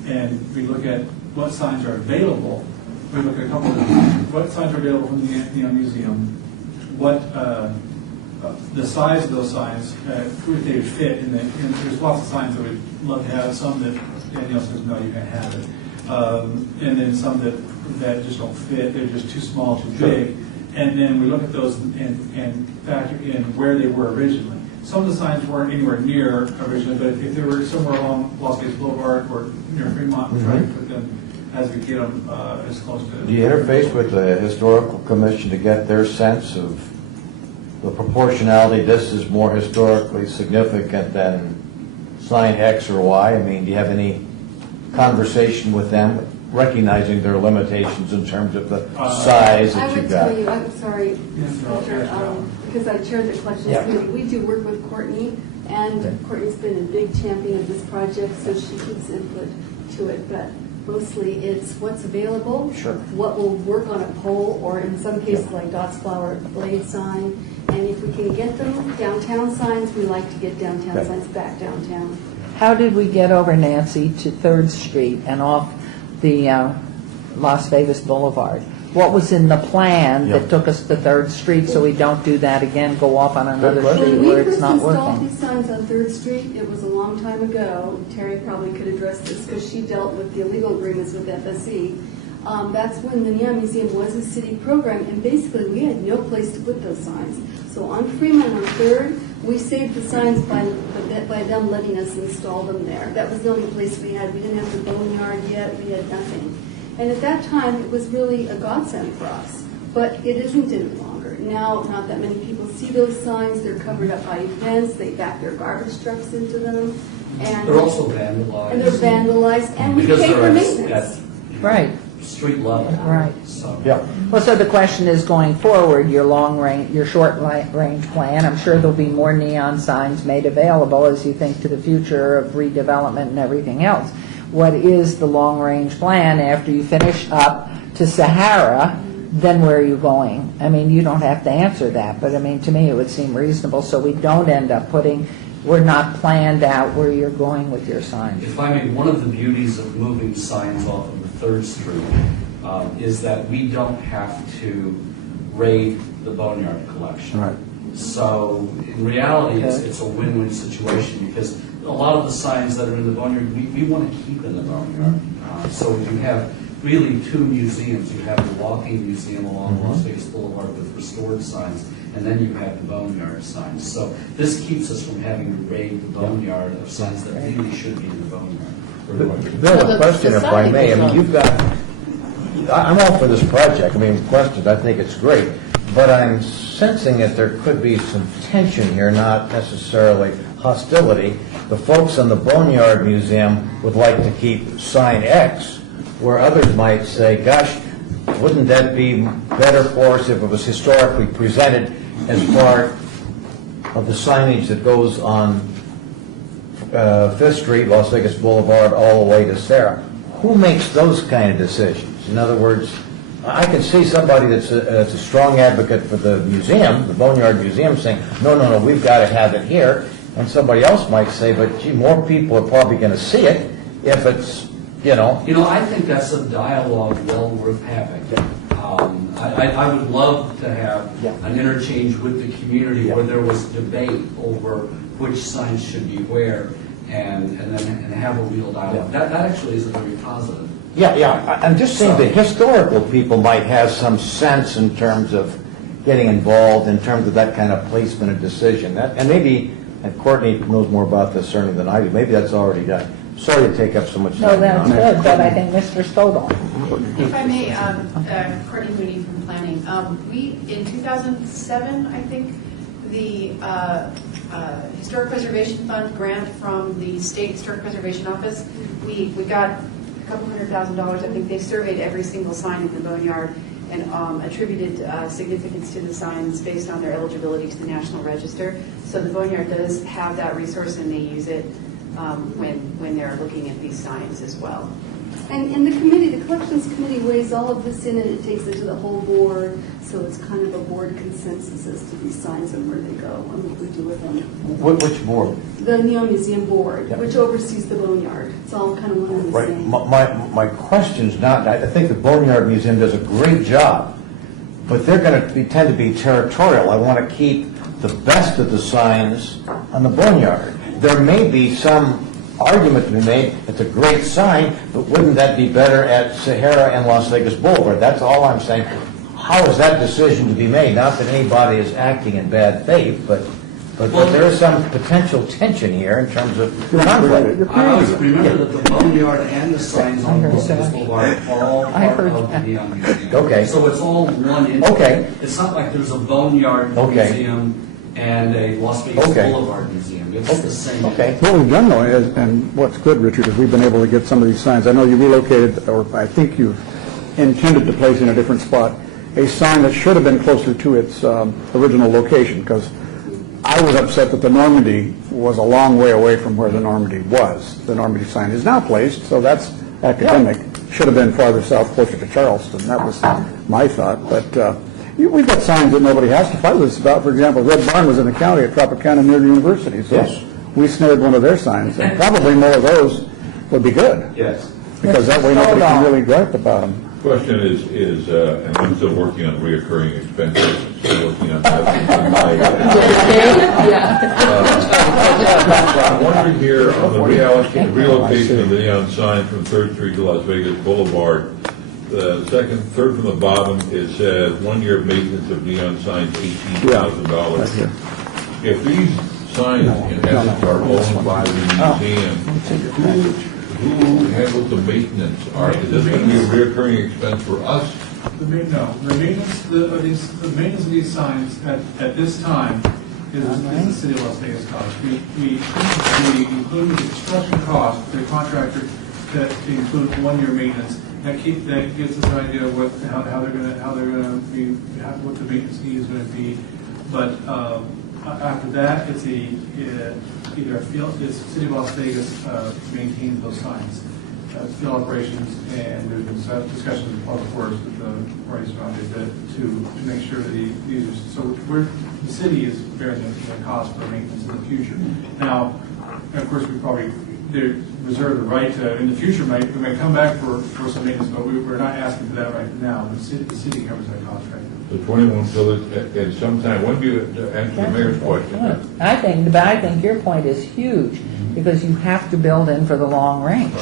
and we look at what signs are available. We look at a couple of what signs are available from the Neon Museum, what the size of those signs, if they fit in and there's lots of signs that we'd love to have, some that Danielle says, no, you can't have it. And then some that just don't fit, they're just too small, too big. And then we look at those and factor in where they were originally. Some of the signs weren't anywhere near originally, but if they were somewhere along Las Vegas Boulevard or near Fremont, we're trying to put them as we get them as close to. Do you interface with the Historical Commission to get their sense of the proportionality? This is more historically significant than sign X or Y. I mean, do you have any conversation with them, recognizing their limitations in terms of the size that you've got? I would tell you, I'm sorry, Ms. Coulter, because I chair the collections committee. We do work with Courtney, and Courtney's been a big champion of this project, so she gives input to it. But mostly it's what's available, Sure. what will work on a pole, or in some cases like Dot's Flower Blade sign. And if we can get them downtown signs, we like to get downtown signs back downtown. How did we get over, Nancy, to 3rd Street and off the Las Vegas Boulevard? What was in the plan that took us to 3rd Street so we don't do that again, go off on another street When where we it's first not installed working? these signs on 3rd Street, it was a long time ago. Terry probably could address this because she dealt with the illegal agreements with FSE. That's when the Neon Museum was a city program, and basically we had no place to put those signs. So on Fremont on 3rd, we saved the signs by them letting us install them there. That was the only place we had. We didn't have the boneyard yet. We had nothing. And at that time, it was really a godsend for us. But it isn't any longer. Now, not that many people see those signs. They're covered up by events. They back their garbage trucks into them. And They're also vandalized. And they're vandalized, and we Because pay they're for at maintenance. Right. street level. Right. So. Yeah. Well, so the question is, going forward, your short-range plan, I'm sure there'll be more neon signs made available as you think to the future of redevelopment and everything else. What is the long-range plan after you finish up to Sahara? Then where are you going? I mean, you don't have to answer that, but I mean, to me, it would seem reasonable, so we don't end up we're not planned out where you're going with your signs. If I may, one of the beauties of moving signs off of the 3rd Street is that we don't have to raid the Boneyard collection. Right. So in reality, it's a win-win situation because a lot of the signs that are in the Boneyard, we want to keep in the Boneyard. So if you have really two museums. You have the walking museum along Las Vegas Boulevard with restored signs, and then you have the boneyard signs. So this keeps us from having to raid the boneyard of signs that really should be in the boneyard. Bill, a question if I may. I mean, you've got, I'm all for this project. I mean, questions, I think it's great. But I'm sensing that there could be some tension here, not necessarily hostility. The folks in the Boneyard Museum would like to keep sign X, where others might say, gosh, wouldn't that be better for us if it was historically presented as part of the signage that goes on 5th Street, Las Vegas Boulevard, all the way to Sarah? Who makes those kind of decisions? In other words, I can see somebody that's a strong advocate for the museum, the Boneyard Museum, saying, no, we've got to have it here. And somebody else might say, but gee, more people are probably going to see it if it's, You know, I think that's a dialogue well worth having. I would love to have an interchange with the community where there was debate over which signs should be where, and have a real dialogue. That actually is a very positive. Yeah, I'm just saying the historical people might have some sense in terms of getting involved in terms of that kind of placement and decision. And maybe, and Courtney knows more about this certainly than I do, maybe that's already done. Sorry to take up so much time. No, that's good, but I think Mr. Stovall. If I may, Courtney Mooney from Planning. We, in 2007, I think, the Historic Preservation Fund grant from the State Historic Preservation Office, we got a couple $100,000. I think they surveyed every single sign in the Boneyard and attributed significance to the signs based on their eligibility to the National Register. So the Boneyard does have that resource, and they use it when they're looking at these signs as well. And the committee, the collections committee weighs all of this in, and it takes it to the whole board, so it's kind of a board consensus as to these signs and where they go and what we do with them. Which board? The Neon Museum Board, which oversees the Boneyard. It's all kind of one and the Right. same. My question's not, I think the Boneyard Museum does a great job, but they're going to tend to be territorial. I want to keep the best of the signs on the Boneyard. There may be some argument to be made, it's a great sign, but wouldn't that be better at Sahara and Las Vegas Boulevard? That's all I'm saying. How is that decision to be made? Not that anybody is acting in bad faith, but there is some potential tension here in terms of conflict. I always remember that the Boneyard and the signs on Las Vegas Boulevard are all part of the Neon Museum. Okay. So it's all one entity. Okay. It's not like there's a Boneyard Museum and a Las Vegas Boulevard Museum. It's the same. Okay. What we've done, though, is, and what's good, Richard, is we've been able to get some of these signs. I know you relocated, or I think you've intended to place in a different spot, a sign that should have been closer to its original location, because I was upset that the Normandy was a long way away from where the Normandy was. The Normandy sign is now placed, so that's academic. Should have been farther south, closer to Charleston. That was my thought. But we've got signs that nobody has to fight with us about. For example, Red Barn was in the county at Tropicana near the university. So we snared one of their signs, and probably more of those would be good. Yes. Because that way nobody can really gripe about them. Question is, and I'm still working on reoccurring expenses, still working on that. I'm wondering here on the relocation of the neon sign from 3rd Street to Las Vegas Boulevard. The third from the bottom, it says 1 year maintenance of neon signs, $18,000. If these signs in essence are owned by the museum, who handles the maintenance? Is this going to be a reoccurring expense for us? The maintenance of these signs at this time is the city of Las Vegas cost. We include the construction cost for the contractor to include 1 year maintenance. That gives us an idea of how they're going to be, what the maintenance need is going to be. But after that, it's either a field. It's City of Las Vegas maintains those signs, field operations, and there's been discussions with public works with the parties around it to make sure that these are. So the city is bearing the cost for maintenance in the future. Now, of course, we probably reserve the right to, in the future, we may come back for some maintenance, but we're not asking for that right now. The city covers that cost right now. The 21 village at some time, when do you answer the mayor's question? I think your point is huge, because you have to build in for the long range.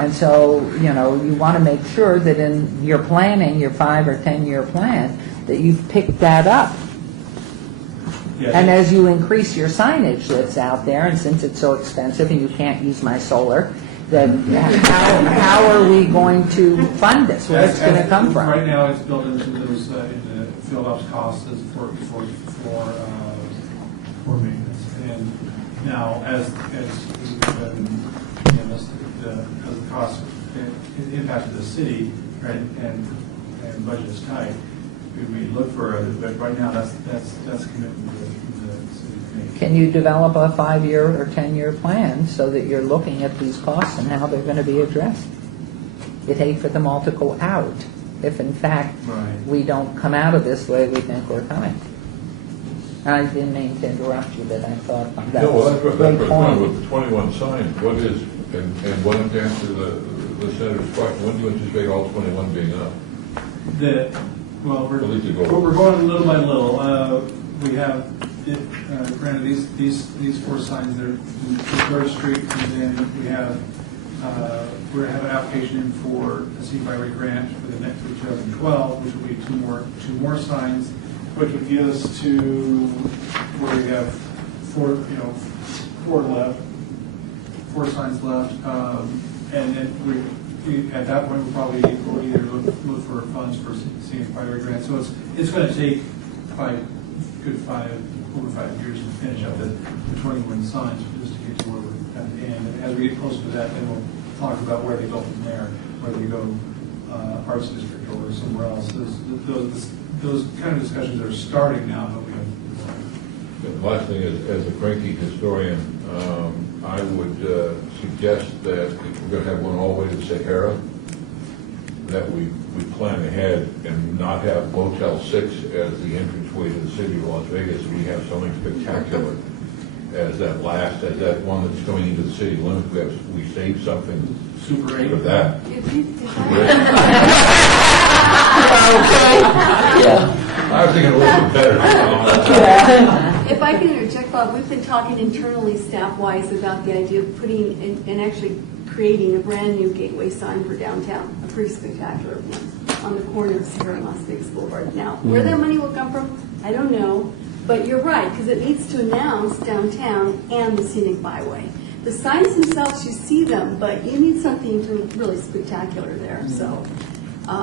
And so, you want to make sure that in your planning, your 5 or 10-year plan, that you've picked that up. Yeah. And as you increase your signage that's out there, and since it's so expensive and you can't use my solar, then how are we going to fund this? Where's it going to come from? Right now, it's built into those, in the field ops costs as for maintenance. And now, as we've been, as the cost impacted the city, right, and budget is tight, we look for it, but right now, that's a commitment to the city to make. Can you develop a 5-year or 10-year plan so that you're looking at these costs and how they're going to be addressed? You'd hate for them all to go out if, in fact, Right. we don't come out of this the way we think we're coming. I didn't mean to interrupt you, but I thought that No, well, was that's a what great I'm point. with the 21 signs. What is, and one to answer the senator's question, when do you anticipate all 21 being up? We're going little by little. We have, granted, these 4 signs there, Third Street, and then we have an application in for a CFIRE grant for the next 2012, which will be two more signs, which would get us to where we have 4 signs left, and then at that point, we'll probably either look for funds for CFIRE grant. So it's going to take over 5 years to finish up the 21 signs, just to get to where we're at the end. And as we get closer to that, then we'll talk about where they go from there, whether you go Arts District or somewhere else. Those kind of discussions are starting now, but we haven't. The last thing is, as a cranky historian, I would suggest that if we're going to have one all the way to the Sahara, that we plan ahead and not have Motel 6 as the entranceway to the city of Las Vegas. We have something spectacular as that one that's going into the city limits. We save something Super 8 for that. I was thinking a little bit better. If I can interject, Bob, we've been talking internally, staff-wise, about the idea of putting and actually creating a brand-new gateway sign for downtown, a pretty spectacular one, on the corner of Sierra and Las Vegas Boulevard. Now, where that money will come from, I don't know, but you're right, because it needs to announce downtown and the scenic byway. The signs themselves, you see them, but you need something really spectacular there. So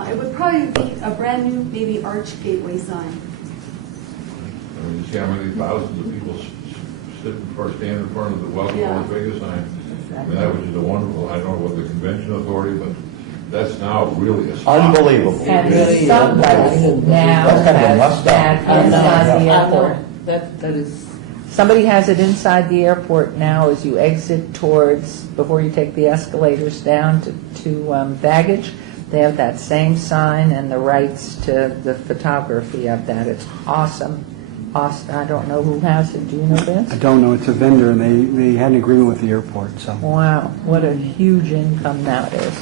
it would probably be a brand-new, maybe arch gateway sign. I mean, you see how many thousands of people stand in front of the Welcome to Las Vegas sign. I mean, that was just a wonderful, I don't know what the convention authority, but that's now really a spot. Unbelievable. And It is. somebody now That's kind of a has must-have. that inside the airport. That is, Somebody has it inside the airport now as you exit before you take the escalators down to baggage. They have that same sign and the rights to the photography of that. It's awesome. I don't know who has it. Do you know this? I don't know, it's a vendor, and they had an agreement with the airport, so. Wow, what a huge income that is.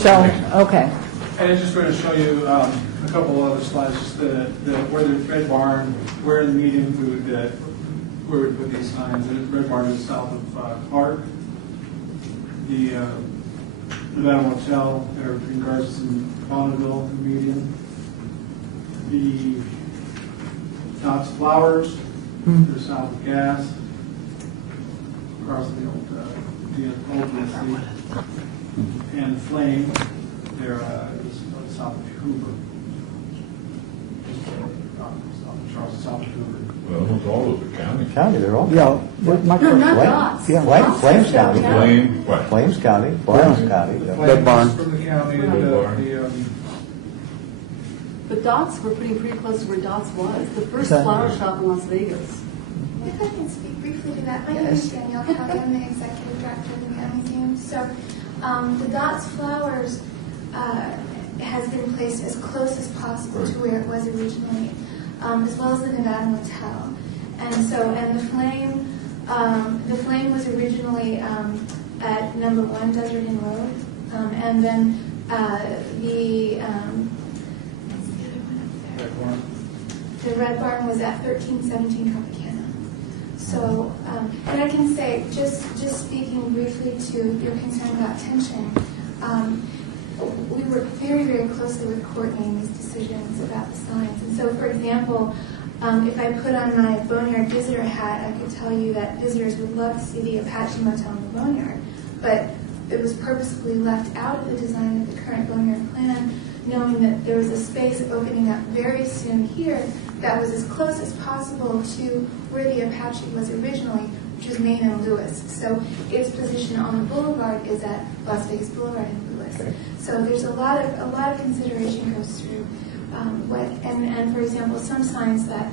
So, okay. And I'm just going to show you a couple other slides, just where the Red Barn, where in the median we would put these signs. The Red Barn is south of Clark. The Nevada Motel, there in Garrison, Bonneville, the median. The Knott's Flowers, they're south of Gas, across the old DNC. And Flame, they're south of Hoover. South of Hoover. Well, almost all of the county. County, they're all. Yeah. No, not dots. Yeah. Dots Flames is County. downtown. Flames County, Barnes County. yeah. Red Barn. From the county, Red Barn. But Dots, we're putting pretty close to where Dots was, the first Okay. flower shop in Las Vegas. If I can speak briefly to that, my name is Danielle Kelly, I'm the executive director of the Mann Museum. So the Dots Flowers has been placed as close as possible to where it was originally, as well as the Nevada Motel. And the Flame was originally at number 1 Desert Inn Road, and then the Red Barn was at 1317 Tropicana. So, and I can say, just speaking briefly to your concern about tension, we work very, very closely with Courtney in these decisions about the signs. And so, for example, if I put on my Boneyard visitor hat, I could tell you that visitors would love to see the Apache Motel in the Boneyard, but it was purposefully left out of the design of the current Boneyard plan, knowing that there was a space opening up very soon here that was as close as possible to where the Apache was originally, which was Main and Lewis. So its position on the boulevard is at Las Vegas Boulevard and Lewis. Okay. So there's a lot of consideration goes through and for example, some signs that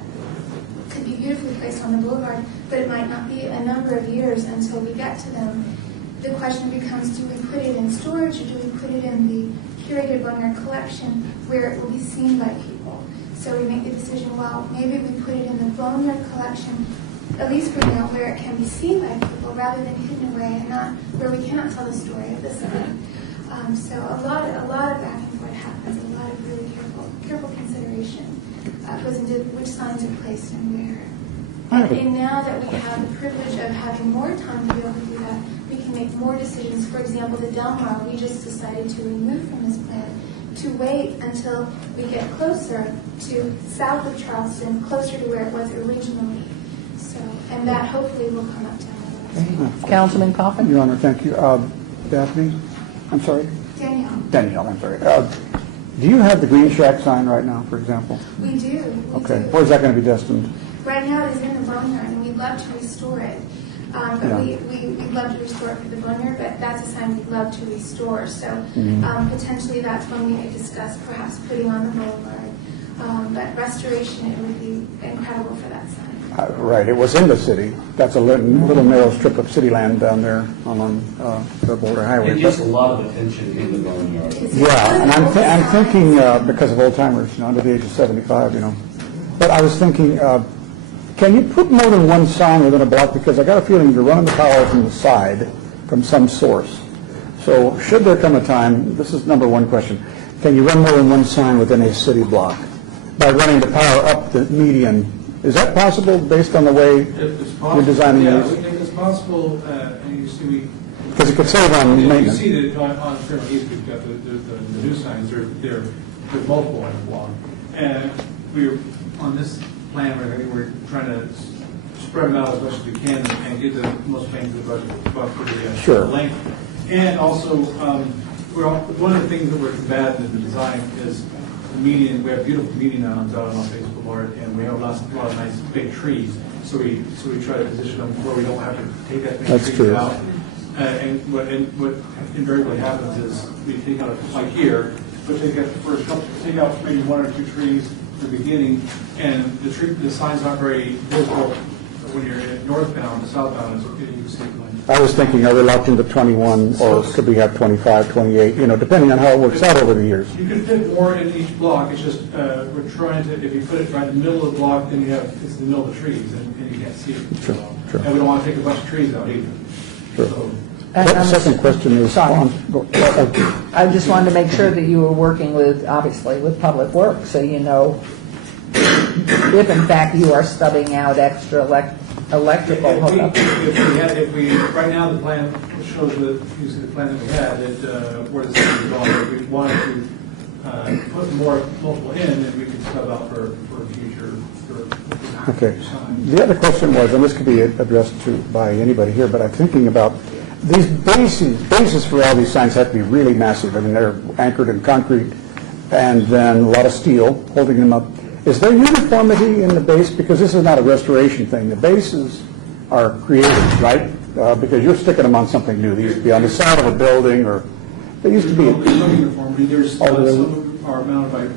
could be beautifully placed on the boulevard, but it might not be a number of years until we get to them. The question becomes, do we put it in storage or do we put it in the curated Boneyard collection where it will be seen by people? So we make the decision, well, maybe we put it in the Boneyard collection, at least for now, where it can be seen by people rather than hidden away and not where we cannot tell the story of the sign. So a lot of back and forth happens, a lot of really careful consideration goes into which signs are placed and where. And now that we have the privilege of having more time to be able to do that, we can make more decisions. For example, the Delmar, we just decided to remove from this plan to wait until we get closer to south of Charleston, closer to where it was originally. So, and that hopefully will come up down the road. Councilman Coffin? Your Honor, thank you. Daphne? I'm sorry? Danielle, I'm sorry. Do you have the Green Shack sign right now, for example? We do. Okay. Where's that going to be destined? Right now it is in the Boneyard, and we'd love to restore it. We'd love to restore it for the Boneyard, but that's a sign we'd love to restore. So potentially that's when we could discuss perhaps putting on the boulevard. But restoration, it would be incredible for that sign. Right, it was in the city. That's a little narrow strip of city land down there on the border highway. It gets a lot of attention in the Boneyard. Yeah, and I'm thinking because of old timers, under the age of 75, But I was thinking, can you put more than one sign within a block? Because I got a feeling you're running the power from the side, from some source. So should there come a time, this is number one question, can you run more than one sign within a city block by running the power up the median? Is that possible based on the way you're designing these? Yeah, it's possible, and you see Because it could save on maintenance. You see that on Fairmont East, we've got the new signs, they're multiple on the block. And we're, on this plan, we're trying to spread them out as much as we can and get the most bang for the budget for the length. And also, one of the things that we're combating in the design is the median. We have beautiful median islands out on Las Vegas Boulevard, and we have a lot of nice big trees. So we try to position them where we don't have to take that many trees out. And what invariably happens is we take out, like here, but take out the first couple, take out maybe one or two trees at the beginning, and the signs aren't very visible when you're northbound to southbound. You can see it. I was thinking, are we locked into 21, or could we have 25, 28, depending on how it works out over the years? You could fit more in each block. It's just we're trying to, if you put it right in the middle of the block, then it's in the middle of the trees, and you can't see it. Sure. And we don't want to take a bunch of trees out either. Sure. So, The second question is, I just wanted to make sure that you were working obviously with Public Works, so you know if in fact you are stubbing out extra electrical hookups. Right now the plan shows using the plan that we had, that where the city is going, if we wanted to put multiple in, then we could stub out for future. Okay. The other question was, and this could be addressed by anybody here, but I'm thinking about these bases for all these signs have to be really massive. I mean, they're anchored in concrete and then a lot of steel holding them up. Is there uniformity in the base? Because this is not a restoration thing. The bases are created, right? Because you're sticking them on something new. They used to be on the side of a building, or they used to be. There's no uniformity. There's some of them are mounted by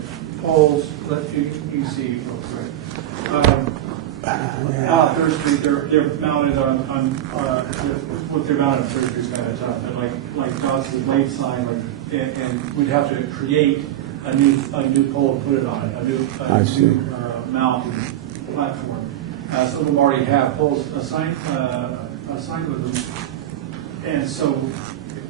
poles. You see. Out 3rd Street, they're mounted on what they're mounted on 3rd Street is kind of tough. And like Johnson's blade sign, and we'd have to create a new pole and put it on it, a new mount platform. Some of them already have poles assigned with them, and so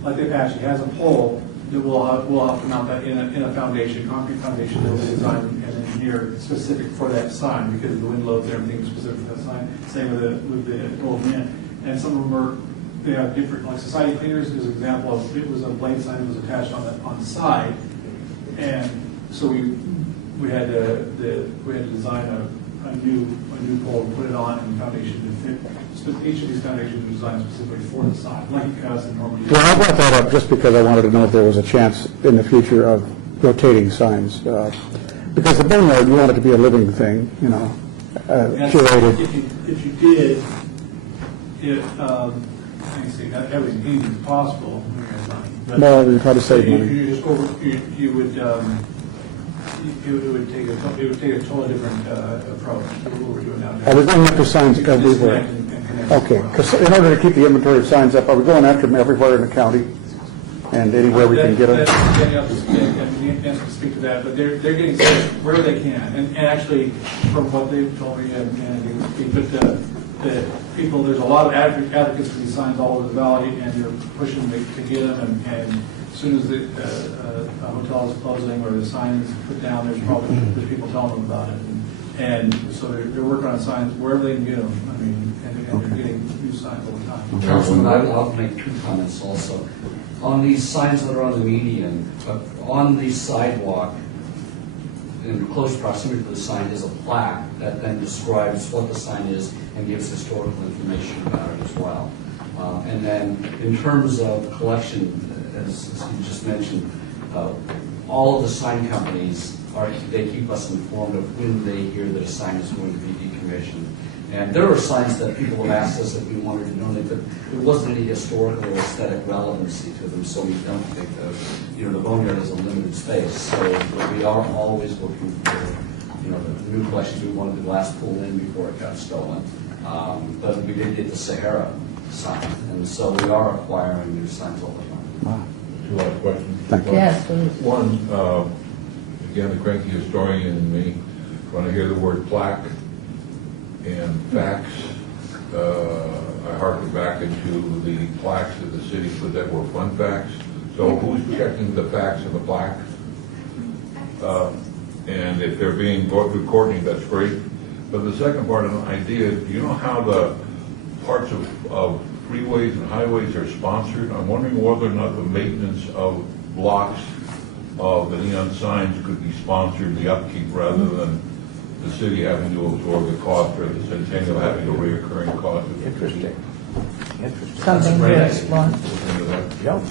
like the Apache has a pole that we'll have to mount that in a foundation, concrete foundation that will be designed and engineered specific for that sign, because of the wind loads and everything is specific for that sign. Same with the old man. And some of them they have different, like Society Cleaners is an example of, it was a blade sign that was attached on the side. And so we had to design a new pole and put it on and foundation to fit. Each of these foundations are designed specifically for the sign, like us and normally. Well, I brought that up just because I wanted to know if there was a chance in the future of rotating signs. Because the boneyard, you want it to be a living thing, curated. If you did, let me see, everything is possible. But Well, you try to save money. You would, it would take a totally different approach to what we're doing now. Are we going after signs everywhere? Okay, because in order to keep the inventory of signs up, are we going after them everywhere in the county and anywhere we can get them? Danielle can speak to that, but they're getting signs where they can. And actually, from what they've told me, and they can speak, but the people, there's a lot of advocates for these signs all over the valley, and they're pushing to get them. And as soon as a hotel is closing or the sign is put down, there's people telling them about it. And so they're working on signs wherever they can get them. I mean, and they're getting new signs all the time. Councilman, I'll make 2 comments also. On these signs that are on the median, on the sidewalk, in close proximity to the sign is a plaque that then describes what the sign is and gives historical information about it as well. And then in terms of collection, as you just mentioned, all of the sign companies they keep us informed of when they hear that a sign is going to be decommissioned. And there are signs that people have asked us if we wanted to donate, but there wasn't any historical or aesthetic relevancy to them, so we don't think that, the boneyard is a limited space. So we are always looking for, the new collections. We wanted the glass pulled in before it got stolen. But we did get the Sahara sign, and so we are acquiring new signs all the time. Wow. 2 last questions. Thank you. Yes, please. One, again, the cranky historian in me, when I hear the word plaque and facts, I harken back into the plaques that the city put that were fun facts. So who's checking the facts of the plaque? And if they're being recorded, that's great. But the second part of the idea, do you know how the parts of freeways and highways are sponsored? I'm wondering whether or not the maintenance of blocks of the neon signs could be sponsored, the upkeep, rather than the city having to absorb the cost, or the Centennial having a reoccurring cost. Interesting. Something to explore.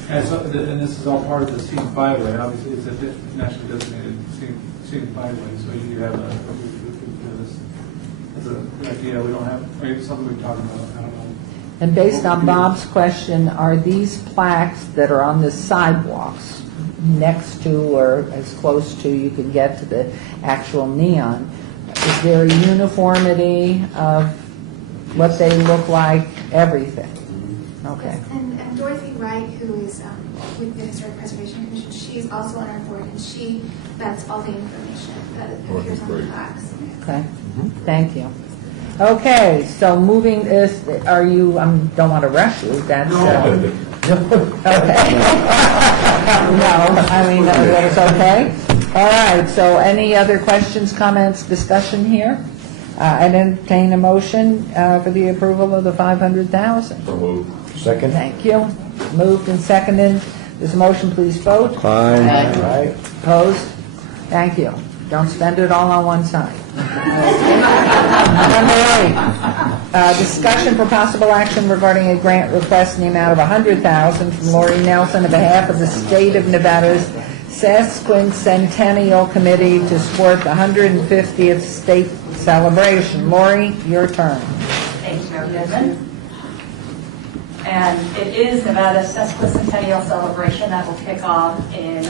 And this is all part of the scenic byway. Obviously, it's a nationally designated scenic byway, so you have that's a good idea. We don't have, maybe something we've talked about, I don't know. And based on Bob's question, are these plaques that are on the sidewalks next to or as close to you can get to the actual neon, is there a uniformity of what they look like, everything? Okay. And Dorothy Wright, who is with the Historic Preservation Commission, she's also on our board, and she vets all the information that appears on the plaques. Okay, thank you. Okay, so moving this, are you, don't want to rush you, that's... okay. No, I mean, that's okay. All right, so any other questions, comments, discussion here? I'd entertain a motion for the approval of the $500,000. So moved. Second? Thank you. Moved and seconded. This motion, please vote. Aye. Opposed? Thank you. Don't spend it all on one side. Number 8, discussion for possible action regarding a grant request in the amount of $100,000 from Lori Nelson on behalf of the State of Nevada's Sesquicentennial Committee to support the 150th state celebration. Lori, your turn. Thank you, Mayor Goodman. And it is Nevada's Sesquicentennial celebration that will kick off in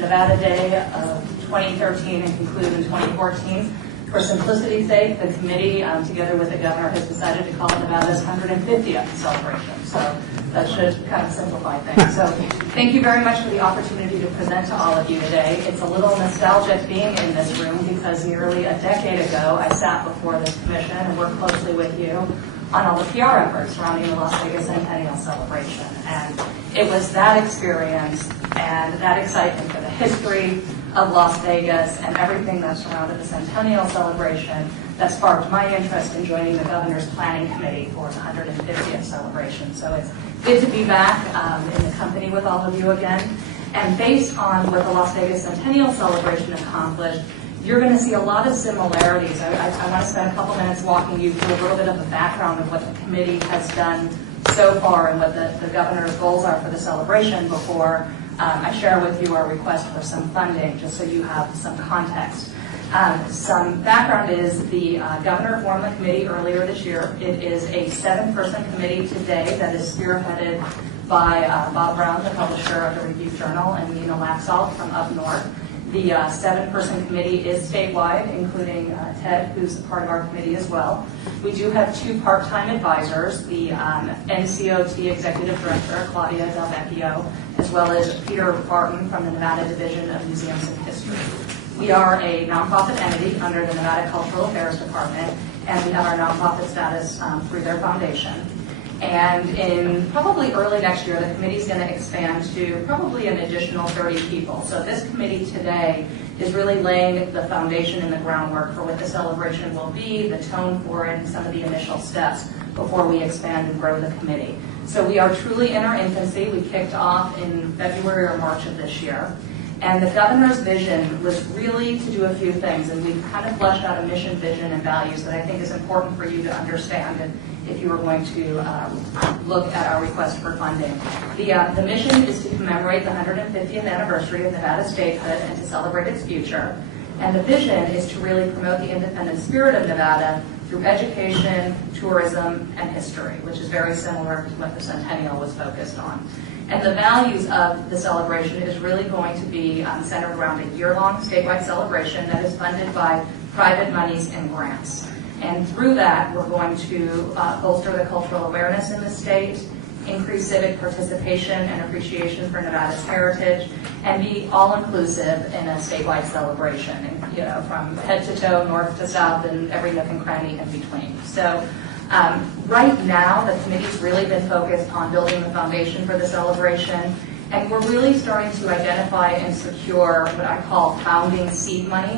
Nevada Day of 2013 and conclude in 2014. For simplicity's sake, the committee, together with the governor, has decided to call it Nevada's 150th celebration. So that should kind of simplify things. So thank you very much for the opportunity to present to all of you today. It's a little nostalgic being in this room because nearly a decade ago, I sat before this commission and worked closely with you on all the PR efforts surrounding the Las Vegas Centennial celebration. And It was that experience and that excitement for the history of Las Vegas and everything that surrounded the Centennial celebration that sparked my interest in joining the Governor's Planning Committee for the 150th celebration. So it's good to be back in the company with all of you again. And based on what the Las Vegas Centennial celebration accomplished, you're going to see a lot of similarities. I want to spend a couple minutes walking you through a little bit of the background of what the committee has done so far and what the governor's goals are for the celebration before I share with you our request for some funding, just so you have some context. Some background is the governor formed the committee earlier this year. It is a 7-person committee today that is spearheaded by Bob Brown, the publisher of the Review Journal, and Nina Laxalt from up north. The 7-person committee is statewide, including Ted, who's a part of our committee as well. We do have 2 part-time advisors, the NCOT Executive Director, Claudia Del Vecchio, as well as Peter Barton from the Nevada Division of Museums and History. We are a nonprofit entity under the Nevada Cultural Affairs Department, and we have our nonprofit status through their foundation. And in probably early next year, the committee is going to expand to probably an additional 30 people. So this committee today is really laying the foundation and the groundwork for what the celebration will be, the tone for it, and some of the initial steps before we expand and grow the committee. So we are truly in our infancy. We kicked off in February or March of this year. And the governor's vision was really to do a few things, and we've kind of fleshed out a mission, vision, and values that I think is important for you to understand if you were going to look at our request for funding. The mission is to commemorate the 150th anniversary of Nevada statehood and to celebrate its future. And the vision is to really promote the independent spirit of Nevada through education, tourism, and history, which is very similar to what the Centennial was focused on. And the values of the celebration is really going to be centered around a year-long statewide celebration that is funded by private monies and grants. And through that, we're going to bolster the cultural awareness in the state, increase civic participation and appreciation for Nevada's heritage, and be all-inclusive in a statewide celebration, and, you know, from head to toe, north to south, and every nook and cranny in between. So right now, the committee's really been focused on building the foundation for the celebration, and we're really starting to identify and secure what I call founding seed money.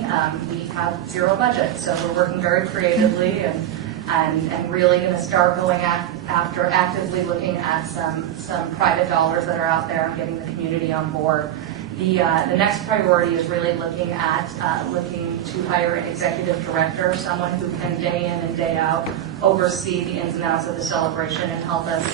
We have zero budget, so we're working very creatively and really going to start going after actively looking at some private dollars that are out there and getting the community on board. The next priority is really looking to hire an executive director, someone who can day in and day out oversee the ins and outs of the celebration and help us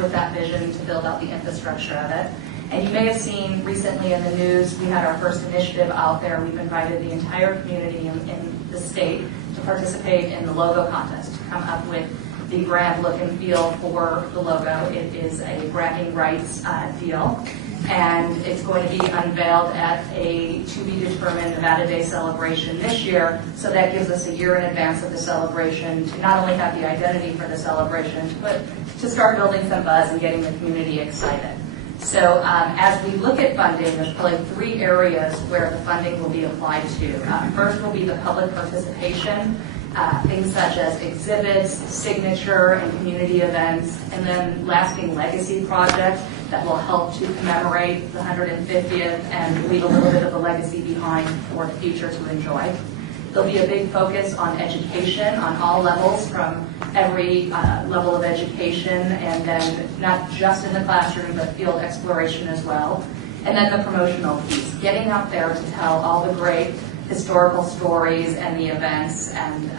with that vision to build out the infrastructure of it. And you may have seen recently in the news, we had our first initiative out there. We've invited the entire community in the state to participate in the logo contest, to come up with the brand look and feel for the logo. It is a bragging rights deal, and it's going to be unveiled at a to-be-determined Nevada Day celebration this year, so that gives us a year in advance of the celebration to not only have the identity for the celebration, but to start building some buzz and getting the community excited. So as we look at funding, there's probably 3 areas where the funding will be applied to. First will be the public participation, things such as exhibits, signature, and community events, and then lasting legacy projects that will help to commemorate the 150th and leave a little bit of a legacy behind for the future to enjoy. There'll be a big focus on education on all levels, from every level of education, and then not just in the classroom, but field exploration as well. And then the promotional piece, getting out there to tell all the great historical stories and the events, and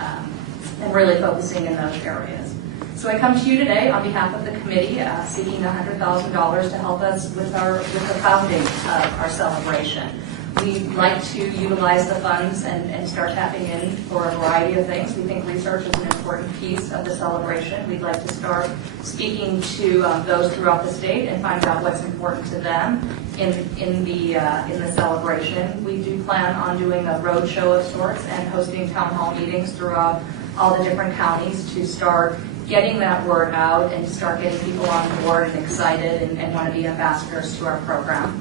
really focusing in those areas. So I come to you today on behalf of the committee seeking $100,000 to help us with the founding of our celebration. We'd like to utilize the funds and start tapping in for a variety of things. We think research is an important piece of the celebration. We'd like to start speaking to those throughout the state and find out what's important to them in the celebration. We do plan on doing a road show of sorts and hosting town hall meetings throughout all the different counties to start getting that word out and start getting people on board and excited and want to be ambassadors to our program.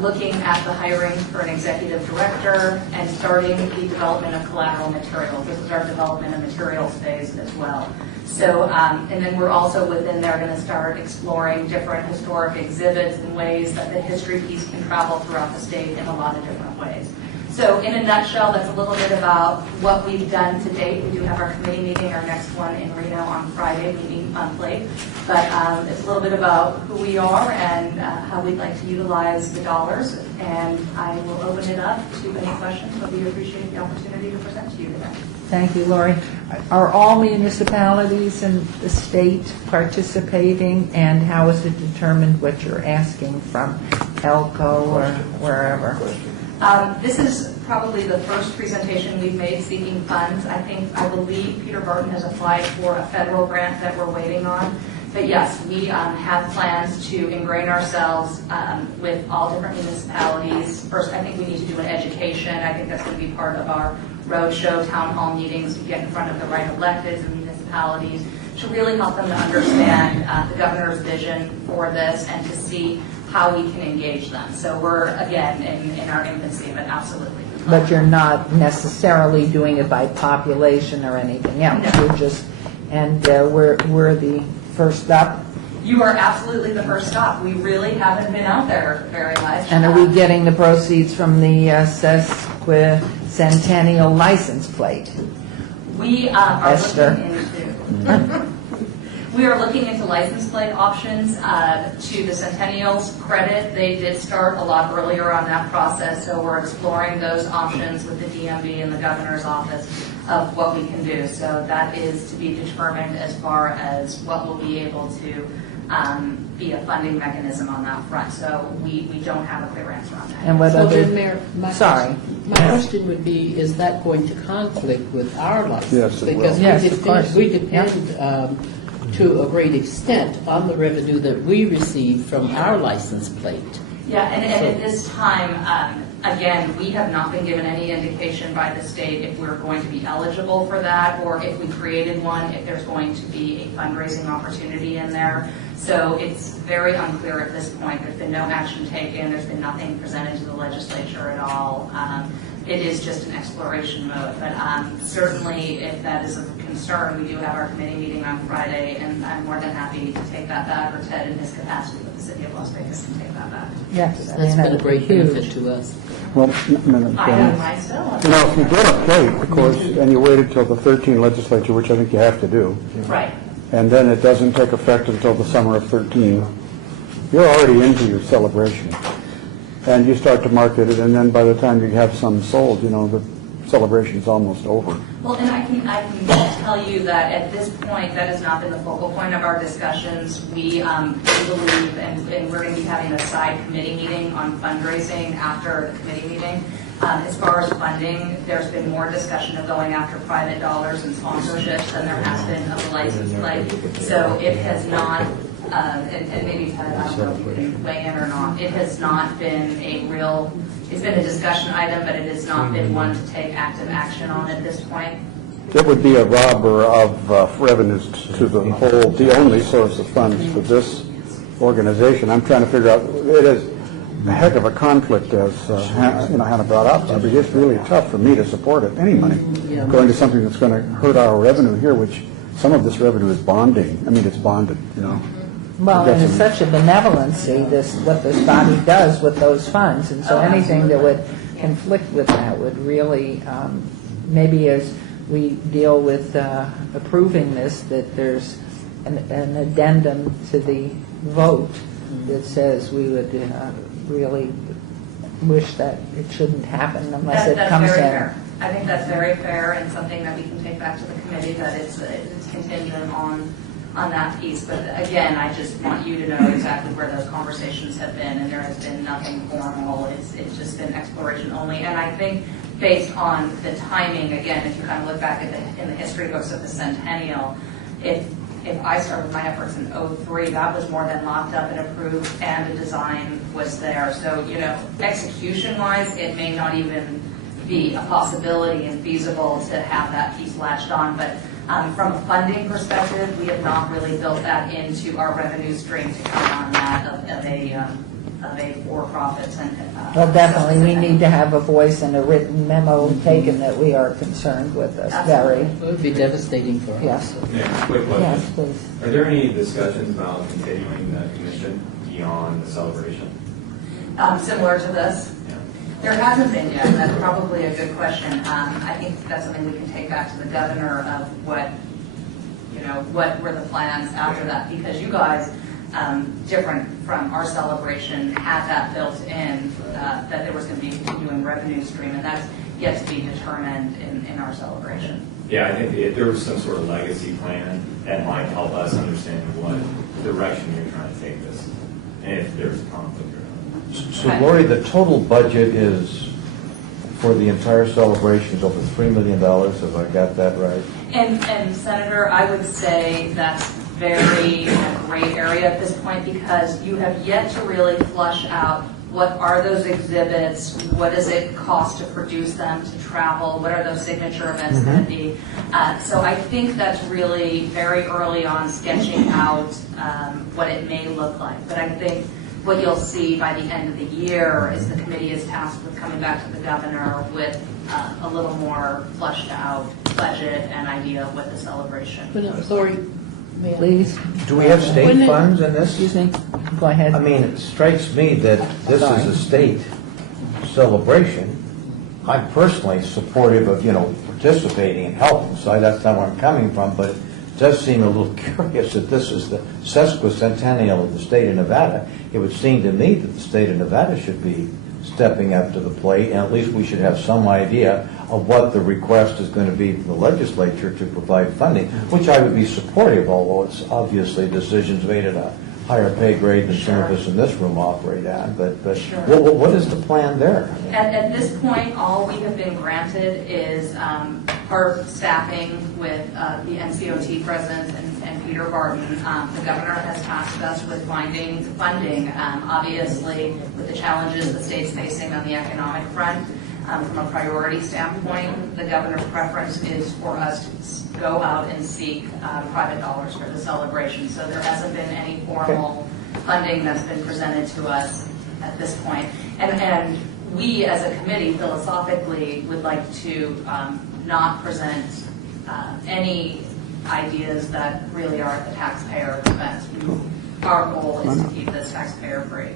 looking at the hiring for an executive director, and starting the development of collateral materials. This is our development of materials phase as well. So, and then we're also within there going to start exploring different historic exhibits and ways that the history piece can travel throughout the state in a lot of different ways. So in a nutshell, that's a little bit about what we've done to date. We do have our committee meeting, our next one in Reno on Friday, meeting monthly. But it's a little bit about who we are and how we'd like to utilize the dollars. And I will open it up to any questions, but we appreciate the opportunity to present to you today. Thank you, Lori. Are all municipalities in the state participating, and how is it determined what you're asking from Elko or wherever? This is probably the first presentation we've made seeking funds. I believe Peter Barton has applied for a federal grant that we're waiting on. But yes, we have plans to ingrain ourselves with all different municipalities. First, I think we need to do an education. I think that's going to be part of our roadshow, town hall meetings, to get in front of the right electeds and municipalities, to really help them to understand the governor's vision for this and to see how we can engage them. So we're, again, in our infancy, but absolutely. But you're not necessarily doing it by population or anything else. No. You're just, and we're the first up. You are absolutely the first stop. We really haven't been out there very much. And are we getting the proceeds from the Centennial license plate? We are Esther. looking into. We are looking into license plate options to the Centennial's credit. They did start a lot earlier on that process, so we're exploring those options with the DMV and the governor's office of what we can do. So that is to be determined as far as what will be able to be a funding mechanism on that front. So we don't have a clear answer on that. And what So other? then, Mayor, my question would be, is that going to conflict with our license? Yes, it will. Because Yes, of course. we depend to a great extent on the revenue that we receive from our license plate. Yeah, and at this time, again, we have not been given any indication by the state if we're going to be eligible for that, or if we created one, if there's going to be a fundraising opportunity in there. So it's very unclear at this point. There's been no action taken. There's been nothing presented to the legislature at all. It is just an exploration mode. But certainly, if that is of concern, we do have our committee meeting on Friday, and I'm more than happy to take that back, or Ted in his capacity with the city of Las Vegas can take that back. Yes, That's been a great benefit to us. Well, I have mine still. you know, if you get a plate, of course, and you waited till the 13 legislature, which I think you have to do, Right. and then it doesn't take effect until the summer of 13, you're already into your celebration. And you start to market it, and then by the time you have some sold, you know, the celebration's almost over. Well, and I can tell you that at this point, that has not been the focal point of our discussions. We believe, and we're going to be having a side committee meeting on fundraising after the committee meeting. As far as funding, there's been more discussion of going after private dollars and sponsorships than there has been of the license plate. So it has not, and maybe Ted, I don't know if you can weigh in or not, it has not been a real, it's been a discussion item, but it has not been one to take active action on at this point. It would be a robber of revenues to the whole, the only source of funds for this organization. I'm trying to figure out, it is a heck of a conflict, as Hannah brought up. I mean, it's really tough for me to support it, any money, going to something that's going to hurt our revenue here, which some of this revenue is bonding. I mean, it's bonded, you know. Well, and it's such a benevolency, what this body does with those funds, and so anything that would conflict with that would really, maybe as we deal with approving this, that there's an addendum to the vote that says we would really wish that it shouldn't happen unless it comes in. That's very fair. I think that's very fair and something that we can take back to the committee, that it's contingent on that piece. But again, I just want you to know exactly where those conversations have been, and there has been nothing formal. It's just been exploration only. And I think based on the timing, again, if you kind of look back at in the history books of the Centennial, if I started my efforts in 2003, that was more than locked up and approved, and the design was there. So, you know, execution-wise, it may not even be a possibility and feasible to have that piece latched on. But from a funding perspective, we have not really built that into our revenue stream to come on that of a for-profit. Well, definitely, we need to have a voice and a written memo taken that we are concerned with this, very. It would be devastating for us. Yes. Yeah, quick question. Yes, please. Are there any discussions about continuing the commission beyond the celebration? Similar to this? Yeah. There hasn't been yet, and that's probably a good question. I think that's something we can take back to the governor of what were the plans after that, because you guys, different from our celebration, had that built in, that there was going to be a continuing revenue stream, and that's yet to be determined in our celebration. Yeah, I think if there was some sort of legacy plan, that might help us understand what direction you're trying to take this, and if there's a conflict or not. So Lori, the total budget is, for the entire celebration, is over $3 million, have I got that right? And Senator, I would say that's very gray area at this point, because you have yet to really flush out what are those exhibits, what does it cost to produce them, to travel, what are those signature events going to be. So I think that's really very early on sketching out what it may look like. But I think what you'll see by the end of the year is the committee is tasked with coming back to the governor with a little more fleshed out budget and idea of what the celebration. Lori, may I? Please. Do we have state When it- funds in this? Excuse me. Go ahead. I mean, it strikes me that this is a state celebration. I'm personally supportive of, participating and helping, so that's not where I'm coming from, but it does seem a little curious that this is the sesquicentennial of the state of Nevada. It would seem to me that the state of Nevada should be stepping up to the plate, and at least we should have some idea of what the request is going to be from the legislature to provide funding, which I would be supportive, although it's obviously decisions made at a higher pay grade than some of us in this room operate at. But what is the plan there? At this point, all we have been granted is our staffing with the NCOT president and Peter Barton. The governor has tasked us with finding funding, obviously with the challenges the state's facing on the economic front. From a priority standpoint, the governor's preference is for us to go out and seek private dollars for the celebration. So there hasn't been any formal funding that's been presented to us at this point. And we, as a committee, philosophically would like to not present any ideas that really are at the taxpayer expense. Our goal is to keep this taxpayer free.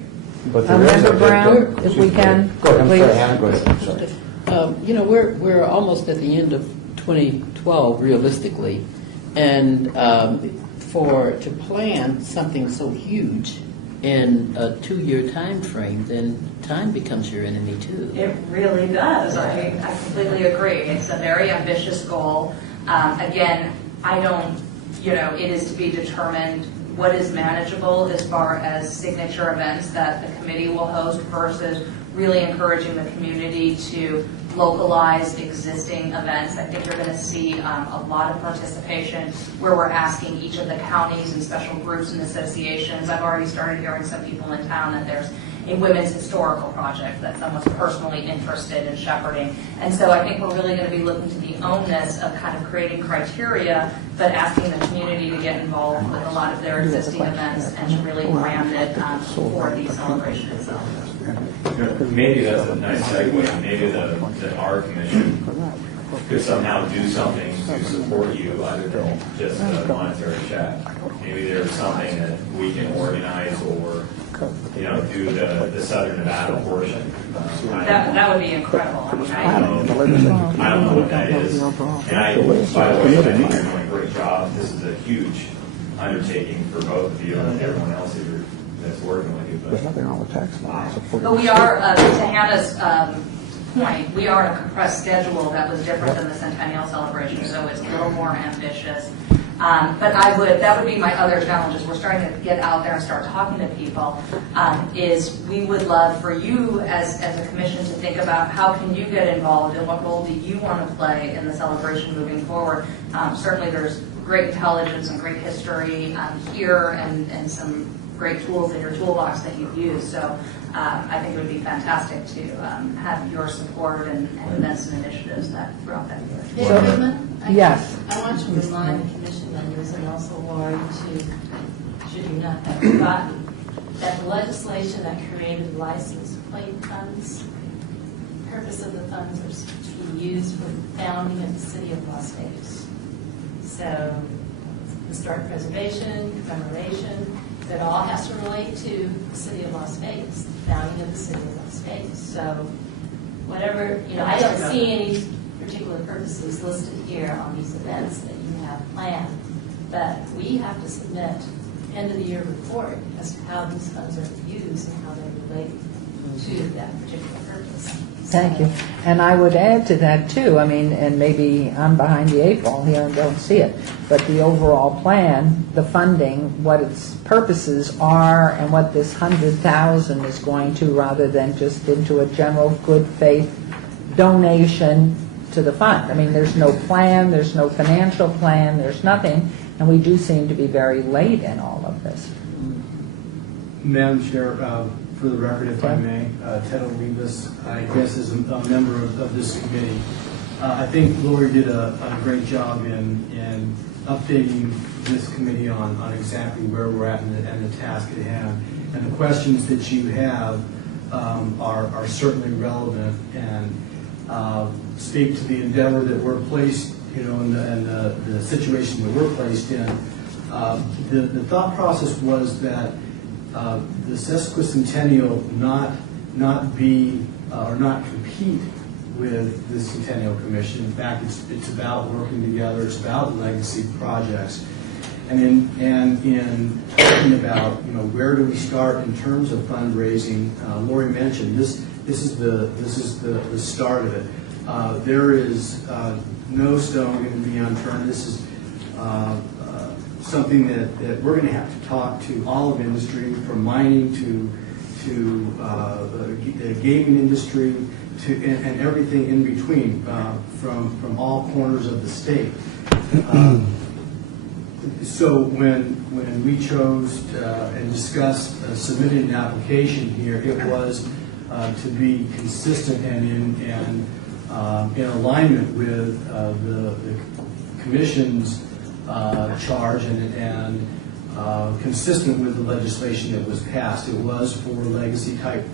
But there is Member Brown, if we can, Go ahead, I'm please. sorry, Hannah, go ahead, I'm sorry. We're almost at the end of 2012, realistically, and to plan something so huge in a 2-year time frame, then time becomes your enemy too. It really does. I completely agree. It's a very ambitious goal. Again, it is to be determined what is manageable as far as signature events that the committee will host versus really encouraging the community to localize existing events. I think you're going to see a lot of participation where we're asking each of the counties and special groups and associations. I've already started hearing some people in town that there's a women's historical project that someone's personally interested in shepherding. And so I think we're really going to be looking to the onus of kind of creating criteria, but asking the community to get involved with a lot of their existing events and to really brand it for the celebration itself. Maybe that's a nice segue. Maybe the our commission could somehow do something to support you other than just a monetary check. Maybe there's something that we can organize or do the Southern Nevada portion. That would be incredible. I don't know what that is. And by the way, I think you're doing a great job. This is a huge undertaking for both of you and everyone else that's working with you. There's nothing wrong with tax law. But we are, to Hannah's point, we are on a compressed schedule that was different than the Centennial celebration, so it's a little more ambitious. But that would be my other challenge is we're starting to get out there and start talking to people, is we would love for you as a commission to think about how can you get involved and what role do you want to play in the celebration moving forward. Certainly there's great intelligence and great history here and some great tools in your toolbox that you've used. So I think it would be fantastic to have your support and events and initiatives throughout that year. So- Goodman, yes. I want to remind the commission members and also Lori to, should you not have forgotten, that the legislation that created license plate funds, the purpose of the funds are to be used for the founding of the city of Las Vegas. So historic preservation, commemoration, that all has to relate to the city of Las Vegas, the founding of the city of Las Vegas. So whatever, I don't see any particular purposes listed here on these events that you have planned, but we have to submit end of the year report as to how these funds are used and how they relate to that particular purpose. Thank you. And I would add to that too, and maybe I'm behind the eight ball here and don't see it, but the overall plan, the funding, what its purposes are and what this 100,000 is going to, rather than just into a general good faith donation to the fund. There's no plan, there's no financial plan, there's nothing, and we do seem to be very late in all of this. Madam Chair, for the record, if I may, Ted Olivas, I guess as a member of this committee, I think Lori did a great job in updating this committee on exactly where we're at and the task at hand. And the questions that you have are certainly relevant and speak to the endeavor that we're placed, and the situation that we're placed in. The thought process was that the Centennial not be or not compete with the Centennial Commission. In fact, it's about working together. It's about legacy projects. And in talking about where do we start in terms of fundraising, Lori mentioned this is the start of it. There is no stone going to be unturned. This is something that we're going to have to talk to all of industry, from mining to the gaming industry and everything in between, from all corners of the state. So when we chose and discussed submitting an application here, it was to be consistent and in alignment with the Commission's charge and consistent with the legislation that was passed. It was for legacy type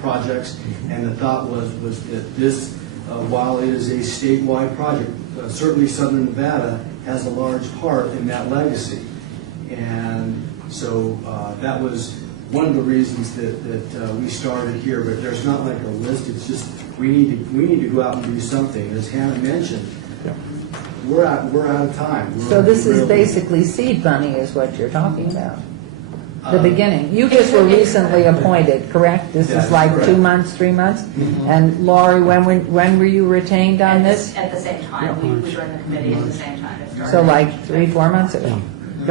projects, and the thought was that this, while it is a statewide project, certainly Southern Nevada has a large part in that legacy. And so that was one of the reasons that we started here, but there's not like a list. It's just we need to go out and do something. As Hannah mentioned, we're out of time. So this is basically seed money is what you're talking about. The beginning. You just were recently appointed, correct? This is like correct. 2 months, 3 months? Mhm. And Laurie, when were you retained on this? At the same time. We joined the committee at the same time. It started. So like 3-4 months ago?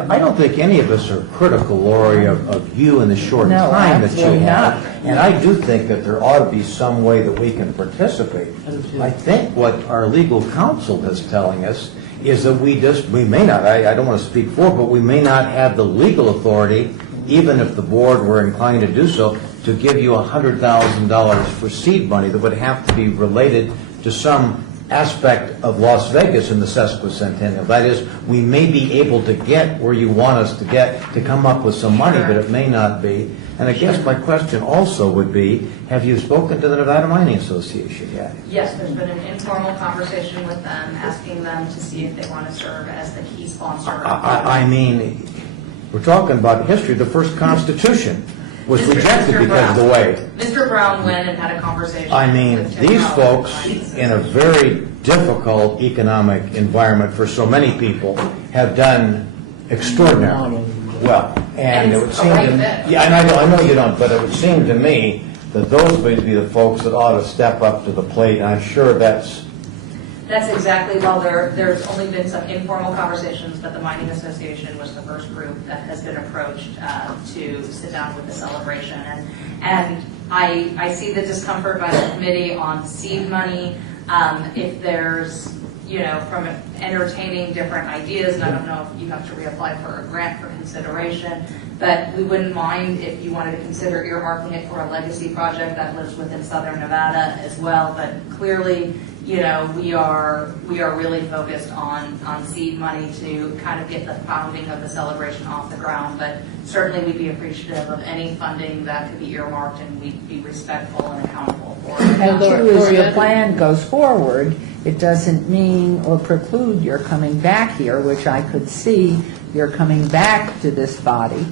I don't think any of us are critical, Lori, of you and the short No, time that you absolutely have. not. And I do think that there ought to be some way that we can participate. I think what our legal counsel is telling us is that we may not, I don't want to speak for, but we may not have the legal authority, even if the board were inclined to do so, to give you $100,000 for seed money that would have to be related to some aspect of Las Vegas in the sesquicentennial. That is, we may be able to get where you want us to get to come up with some money, but it may not be. And I guess my question also would be, have you spoken to the Nevada Mining Association yet? Yes, there's been an informal conversation with them, asking them to see if they want to serve as the key sponsor. I mean, we're talking about history. The first Constitution was rejected because of the way. Mr. Brown went and had a conversation. I mean, with Tim these Brown. folks, in a very difficult economic environment for so many people, have done extraordinarily well. And it would seem to me, yeah, and I know you don't, but it would seem to me that those would be the folks that ought to step up to the plate, and I'm sure that's exactly, well, there's only been some informal conversations, but the Mining Association was the first group that has been approached to sit down with the celebration. And I see the discomfort by the committee on seed money. If there's, from entertaining different ideas, and I don't know if you have to reapply for a grant for consideration, But we wouldn't mind if you wanted to consider earmarking it for a legacy project that lives within Southern Nevada as well. But clearly, we are really focused on seed money to kind of get the founding of the celebration off the ground. But certainly we'd be appreciative of any funding that could be earmarked, and we'd be respectful and accountable for it. And too, as your plan goes forward, it doesn't mean or preclude your coming back here, which I could see you're coming back to this body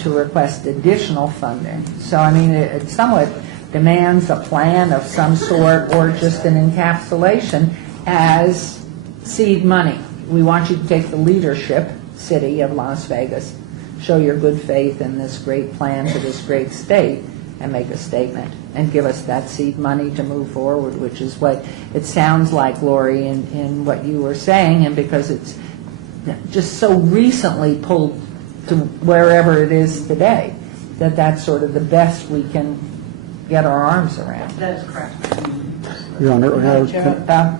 to request additional funding. So, I mean, it somewhat demands a plan of some sort or just an encapsulation as seed money. We want you to take the leadership, city of Las Vegas, show your good faith in this great plan for this great state, and make a statement and give us that seed money to move forward, which is what it sounds like, Lori, in what you were saying, and because it's just so recently pulled to wherever it is today, that's sort of the best we can get our arms around. That is correct. Your Honor,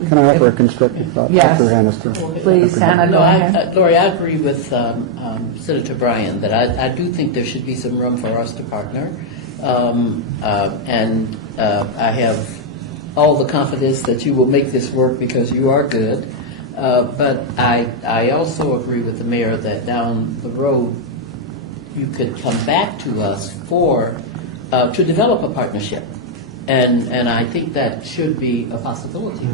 can I offer a constructive thought? Yes. Dr. Hannister? Please, Hannah, go ahead. Lori, I agree with Senator Bryan that I do think there should be some room for us to partner. And I have all the confidence that you will make this work because you are good. But I also agree with the mayor that down the road you could come back to us to develop a partnership. And I think that should be a possibility.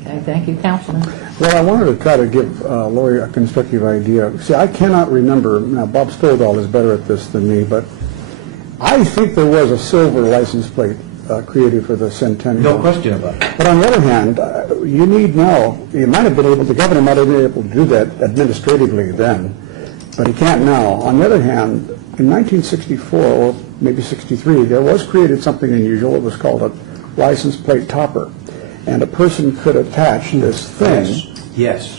Okay, thank you, Councilman. Well, I wanted to try to give Lori a constructive idea. See, I cannot remember, now Bob Stoldal is better at this than me, but I think there was a silver license plate created for the Centennial. No question about it. But on the other hand, you need now, the governor might have been able to do that administratively then, but he can't now. On the other hand, in 1964, or maybe 63, there was created something unusual. It was called a license plate topper. And a person could attach this thing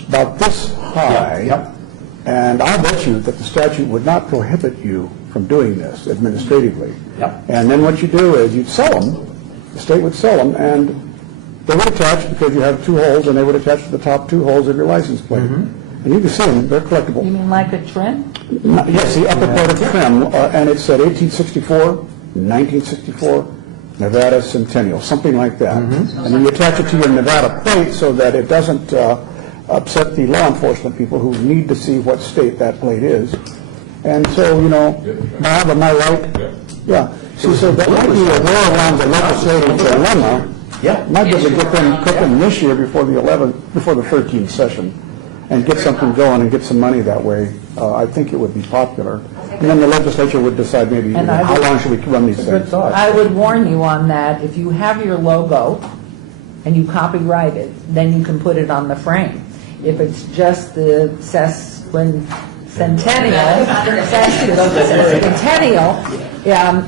about this high, and I bet you that the statute would not prohibit you from doing this administratively. And then what you do is you'd sell them, the state would sell them, and they would attach because you have two holes, and they would attach to the top two holes of your license plate. And you can see them, they're collectible. You mean like a trim? Yes, the upper part of the trim, and it said 1864, 1964, Nevada Centennial, something like that. And then you attach it to your Nevada plate so that it doesn't upset the law enforcement people who need to see what state that plate is. And so, Bob, am I right? Yeah. See, so that might be a war around the legislative dilemma. Might be able to get them cooking this year before the 13th session, and get something going and get some money that way. I think it would be popular. And then the legislature would decide maybe how long should we run these things. I would warn you on that. If you have your logo and you copyright it, then you can put it on the frame. If it's just the Centennial,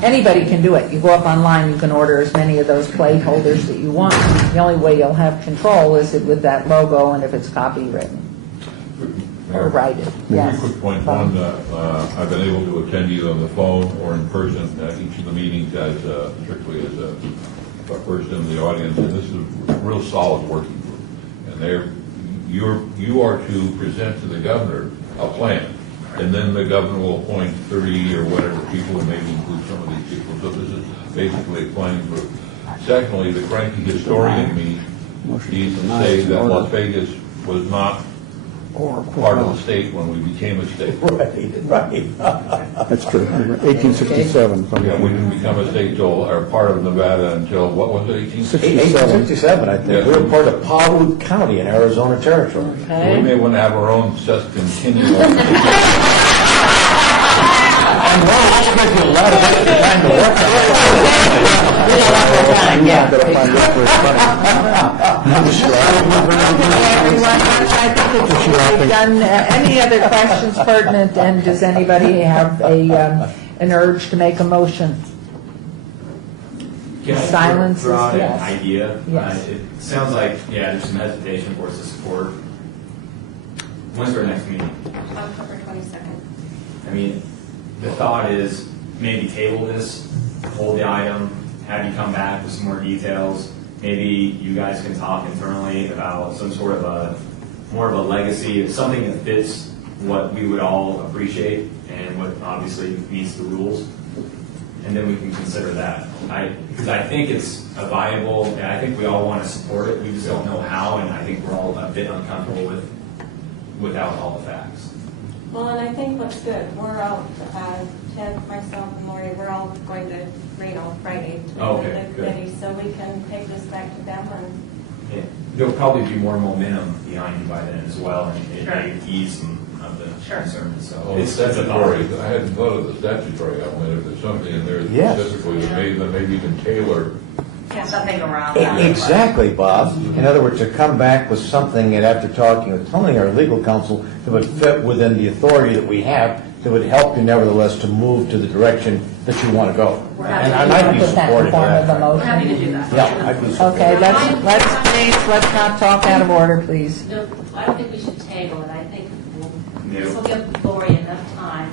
anybody can do it. You go up online, you can order as many of those plate holders that you want. The only way you'll have control is with that logo and if it's copywritten. Or write it. Yes. Quick point. One, I've been able to attend either on the phone or in person at each of the meetings as strictly as a person in the audience, and this is a real solid working group. And you are to present to the governor a plan, and then the governor will appoint 30 or whatever people, and maybe include some of these people. So this is basically a planning group. Secondly, the cranky historian me needs to say that Las Vegas was not part of the state when we became a state. Right. That's true. 1867. Yeah, we didn't become a state or part of Nevada until, what was it, 1867, I think. Yeah. We were part of Pahrump County in Arizona Territory. Okay. We may want to have our own Centennial. And well, that's going to be a lot of extra time to work on I think we've done any other questions pertinent, and does anybody have an urge to make a motion? Can I Silence throw out is an yes. idea? Yes. It sounds like, there's some hesitation for us to support. When's our next meeting? October 22nd. I mean, the thought is maybe table this, hold the item, have you come back with some more details. Maybe you guys can talk internally about some sort of more of a legacy, something that fits what we would all appreciate and what obviously meets the rules. And then we can consider that. Because I think it's a viable, and I think we all want to support it. We just don't know how, and I think we're all a bit uncomfortable without all the facts. Well, and I think what's good, we're out, Ted, myself, and Lori, we're all going to Reno Friday to Okay, the good. committee, so we can take this back to them and Yeah. There'll probably be more momentum behind you by then as well, and it Sure. may ease some of the concerns. So Well, the that's a thought. statutory, I hadn't thought of the statutory element, if there's something in there Yes. specifically that maybe you can tailor. Something around that. Exactly, Bob. In other words, to come back with something that after talking with Tony, our legal counsel, that would fit within the authority that we have, that would help you nevertheless to move to the direction that you want to go. And I'd be Put that in supportive of form of a that. motion. We're happy to do that. Yeah, I'd be supportive. Okay, let's not talk out of order, please. No, I don't think we should table it. I think this will No. give Lori enough time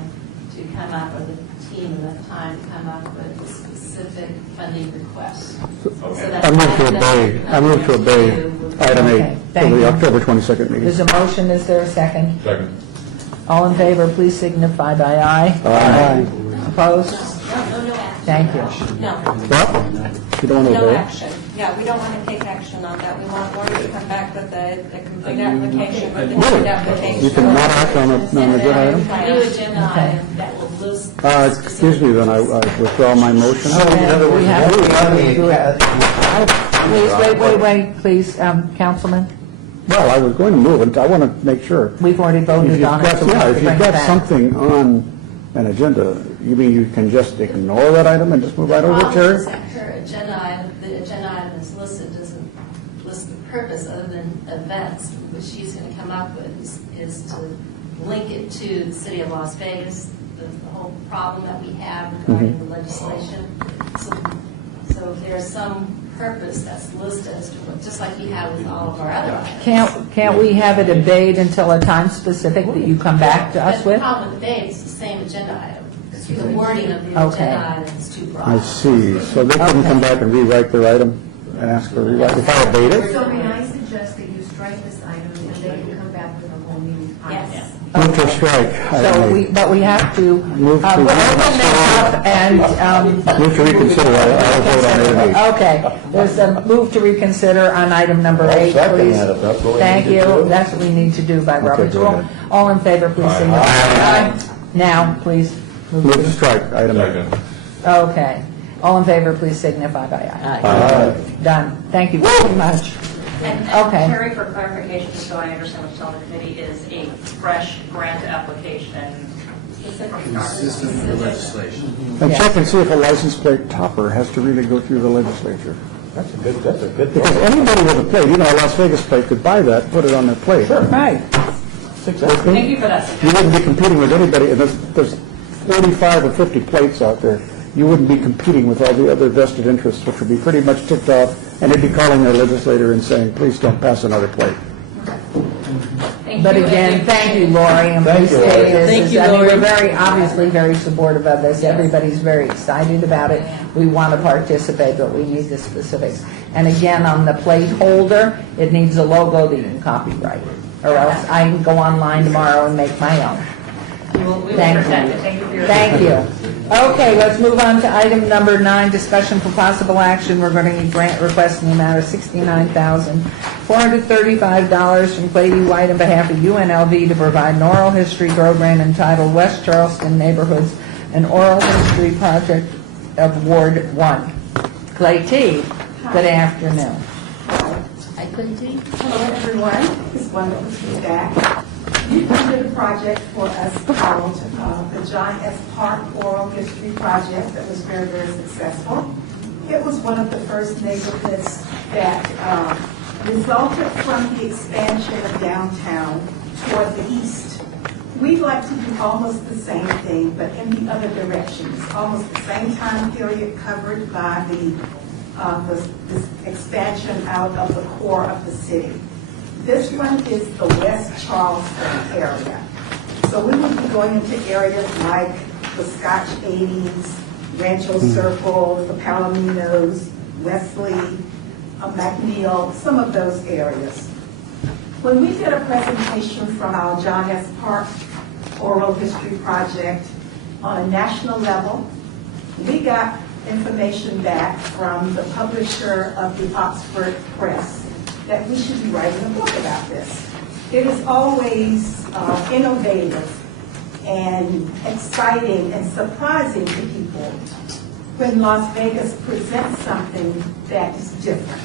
to come up, or the team enough time to come up with a specific funding request. So that I move to obey item Okay, 8 thank for the you. October 22nd meeting. There's a motion, is there a second? Second. All in favor, please signify by aye. Aye. Opposed? no action. Thank you. No, What? You don't want to no obey? action. Yeah, we don't want to take action on that. We want Lori to come back with a complete application, with the complete application. You can not act on an agenda item? A new agenda item that will list. Excuse me, then I withdraw my motion. So in other words, We have what we to have do it. the- Wait, please, Councilman. Well, I was going to move it, I want to make sure. We've already If voted you've on it, got, so we yeah, have if to you've bring it got back. something on an agenda, you mean you can just ignore that item and just move right over, Terry? Her agenda item, the agenda item that's listed doesn't list the purpose other than events. What she's going to come up with is to link it to the city of Las Vegas, the whole problem that we have regarding the legislation. So if there's some purpose that's listed as to what, just like we have with all of our other items. Can't we have it obeyed until a time specific that you come back to us But the with? problem with the debate is the same agenda item. The wording of the Okay. agenda item is too broad. I see, so they couldn't come back and rewrite their item and ask for a rewrite, if I obeyed it? So may I suggest that you strike this item and they can come back with a whole new item? Yes. Move to strike item But we have to Move to open this up and, 8. Move to reconsider, I'll vote on item 8. okay, there's a move to reconsider on item number I'll 8, second please. that if that's what we Thank need to you, do. that's what we need to do by Robert's go rule. ahead. All in favor, please signify. Aye. Now, please. Move to strike item 8. Second. Okay. All in favor, please signify by aye. Aye. Done. Thank you very much. And Okay. Terry, for clarification, just so I understand what's on the committee, is a fresh grant application Consistent with the legislation. And check and see if a license plate topper has to really go through the legislature. That's a good Because thing. anybody with a plate, you know, a Las Vegas plate could buy that, put it on their plate. Right. Thank you for that. You wouldn't be competing with anybody, and there's 45 or 50 plates out there. You wouldn't be competing with all the other vested interests, which would be pretty much ticked off, and they'd be calling their legislator and saying, please don't pass another plate. But again, thank you, Lori, and Thank please you, stay Lori. this. Thank you, I mean, Lori. we're very, obviously very supportive of this. Everybody's very excited about it. We want to participate, but we need the specifics. And again, on the plate holder, it needs a logo that you can copyright, or else I can go online tomorrow and make my own. We will Thank protect you. it. Thank you for your. Thank you. Okay, let's move on to item number 9, discussion for possible action regarding a grant request in the amount of $69,435 from Clady White on behalf of UNLV to provide an oral history program entitled West Charleston Neighborhoods, an oral history project of Ward 1. Clay T., good afternoon. I couldn't do. Hello, everyone. It's wonderful to be back. You did a project for us called the John S. Park Oral History Project that was very, very successful. It was one of the first neighborhoods that resulted from the expansion of downtown toward the east. We'd like to do almost the same thing, but in the other direction. It's almost the same time period covered by the this expansion out of the core of the city. This one is the West Charleston area. So we will be going into areas like the Scotch 80s, Rancho Circle, the Palominos, Wesley, McNeil, some of those areas. When we did a presentation from our John S. Park oral history project on a national level. We got information back from the publisher of the Oxford Press that we should be writing a book about this. It is always innovative and exciting and surprising to people when Las Vegas presents something that is different.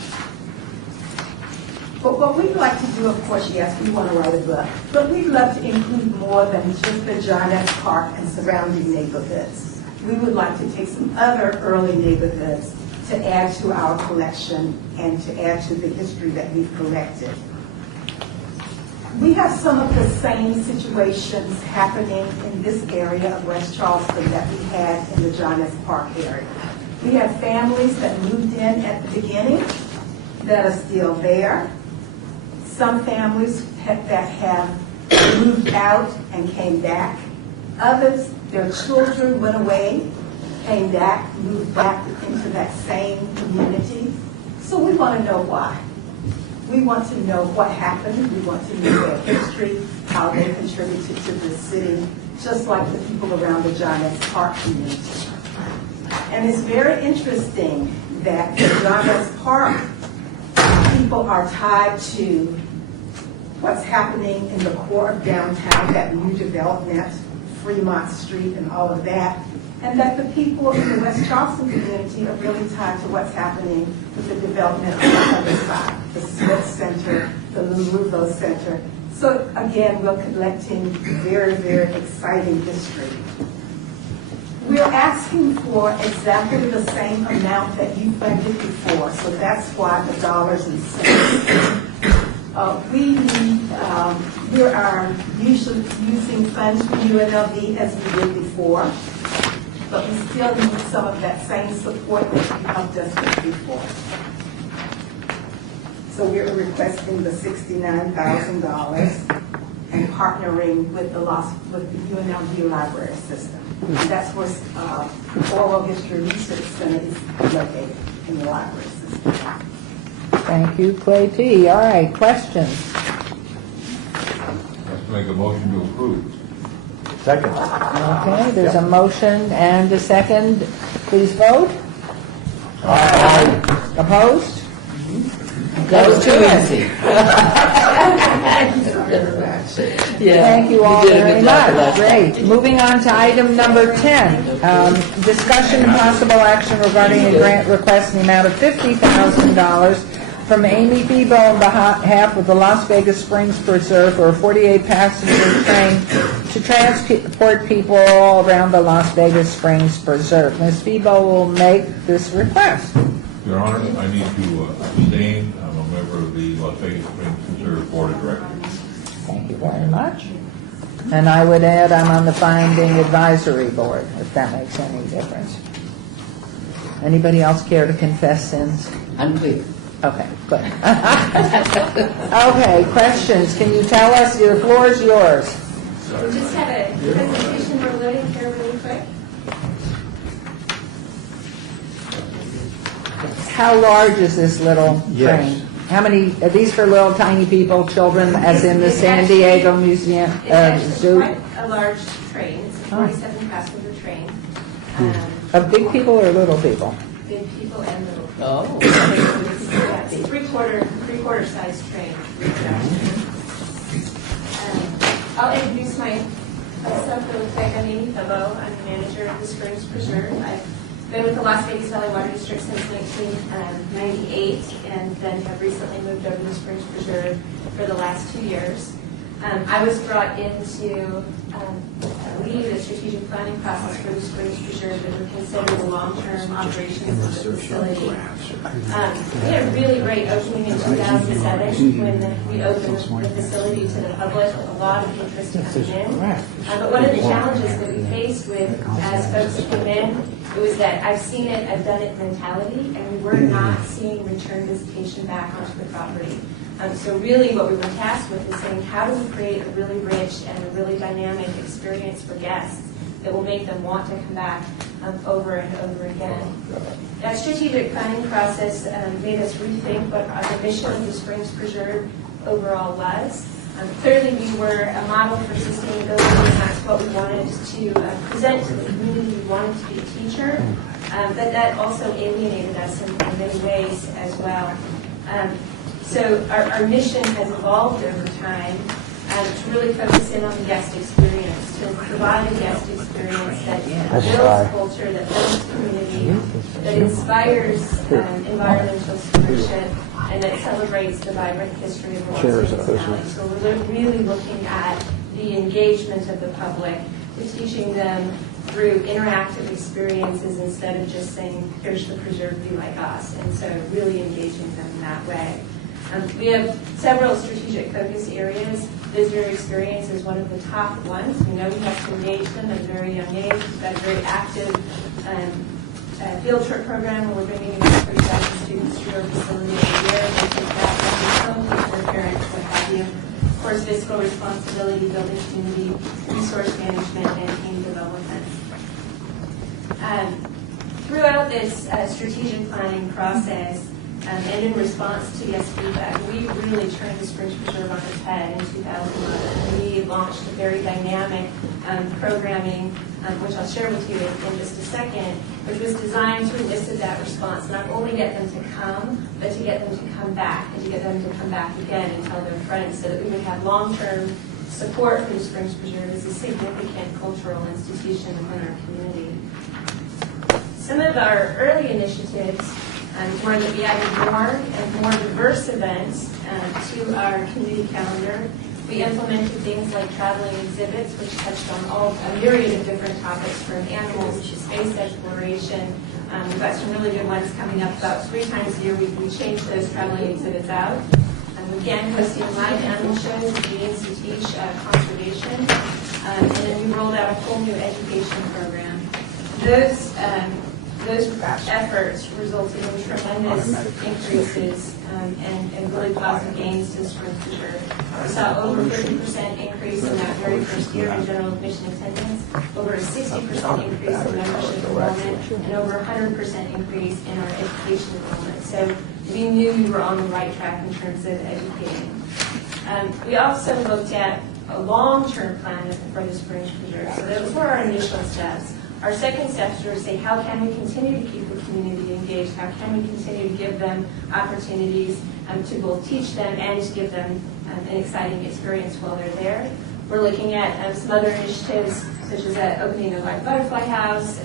But what we'd like to do, of course, yes, we want to write a book, but we'd love to include more than just the John S. Park and surrounding neighborhoods. We would like to take some other early neighborhoods to add to our collection and to add to the history that we've collected. We have some of the same situations happening in this area of West Charleston that we had in the John S. Park area. We have families that moved in at the beginning that are still there. Some families that have moved out and came back. Others, their children went away, came back, moved back into that same community. So we want to know why. We want to know what happened. We want to know their history, how they contributed to the city, just like the people around the John S. Park community. And it's very interesting that the John S. Park people are tied to what's happening in the core of downtown, that new development, Fremont Street and all of that, and that the people in the West Charleston community are really tied to what's happening with the development on the other side, the Smith Center, the Louisville Center. So again, we're collecting very, very exciting history. We're asking for exactly the same amount that you funded before, so that's why the dollars and cents. We are usually using funds from UNLV as we did before, but we still need some of that same support that you helped us with before. So we're requesting the $69,000 and partnering with the UNLV library system. And that's where Oral History Research Center is located, in the library system. Thank you, Clay T. All right, questions? Let's make a motion to approve. Second. Okay, there's a motion and a second. Please vote. Aye. Opposed? That was too easy. Thank you all You did a very good job much. last time. Great. Moving on to item number 10, discussion and possible action regarding a grant request in the amount of $50,000 from Amy Febo on behalf of the Las Vegas Springs Preserve for a 48-passenger train to transport people all around the Las Vegas Springs Preserve. Ms. Febo will make this request. Your Honor, I need to abstain. I'm a member of the Las Vegas Springs Preserve Board of Directors. Thank you very much. And I would add I'm on the Finding Advisory Board, if that makes any difference. Anybody else care to confess sins? I'm clear. Okay, good. Okay, questions? Can you tell us? The floor is yours. We just had a presentation we're loading here really quick. How large is this little Yes. train? How many, are these for little tiny people, children, as in the It's San actually- Diego Museum, It's actually Zoo? quite a large train. It's a 47-passenger train. Of big people or little people? Big people and little people. Oh. Yeah, it's a three-quarter size train. I'll introduce myself really quick. I'm Amy Febo. I'm the manager of the Springs Preserve. I've been with the Las Vegas Valley Water District since 1998 and then have recently moved over to the Springs Preserve for the last 2 years. I was brought in to lead a strategic planning process for the Springs Preserve that would consider the long-term operations of the facility. We had a really great opening in 2007 when we opened the facility to the public with a lot of interest coming in. But one of the challenges that we faced with as folks came in, it was that I've seen it, I've done it mentality, and we were not seeing return visitation back onto the property. So really what we were tasked with is saying, how do we create a really rich and a really dynamic experience for guests that will make them want to come back over and over again. That strategic planning process made us rethink what the mission of the Springs Preserve overall was. Clearly, we were a model for sustainability, and that's what we wanted to present to the community. We wanted to be a teacher, but that also alienated us in many ways as well. So our mission has evolved over time to really focus in on the guest experience, to provide a guest experience that builds culture, that builds community, that inspires environmental stewardship, and that celebrates the vibrant history of Los Angeles Valley. So we're really looking at the engagement of the public, to teaching them through interactive experiences instead of just saying, here's the preserve, be like us. And so really engaging them in that way. We have several strategic focus areas. Visitor experience is one of the top ones. We know we have to engage them at a very young age. We've got a very active field trip program where we're bringing about 30,000 students through our facility every year. They take that home, teach their parents, what have you. Of course, fiscal responsibility, building community, resource management, and team development. Throughout this strategic planning process, and in response to guest feedback, we really turned the Springs Preserve on its head in 2011. We launched a very dynamic programming, which I'll share with you in just a second, which was designed to elicit that response, not only get them to come, but to get them to come back, and to get them to come back again and tell their friends, so that we would have long-term support for the Springs Preserve as a significant cultural institution within our community. Some of our early initiatives were that we added more and more diverse events to our community calendar. We implemented things like traveling exhibits, which touched on a myriad of different topics, from animals to space exploration. We've got some really good ones coming up. About 3 times a year, we change those traveling exhibits out. Again, hosting live animal shows, meetings to teach conservation. And then we rolled out a whole new education program. Those efforts resulted in tremendous increases and really positive gains to the Springs Preserve. We saw over 30% increase in that very first year in general admission attendance, over a 60% increase in membership enrollment, and over a 100% increase in our education enrollment. So we knew we were on the right track in terms of educating. We also looked at a long-term plan for the Springs Preserve. So those were our initial steps. Our second steps were to say, how can we continue to keep the community engaged? How can we continue to give them opportunities to both teach them and to give them an exciting experience while they're there? We're looking at some other initiatives, such as opening a live butterfly house,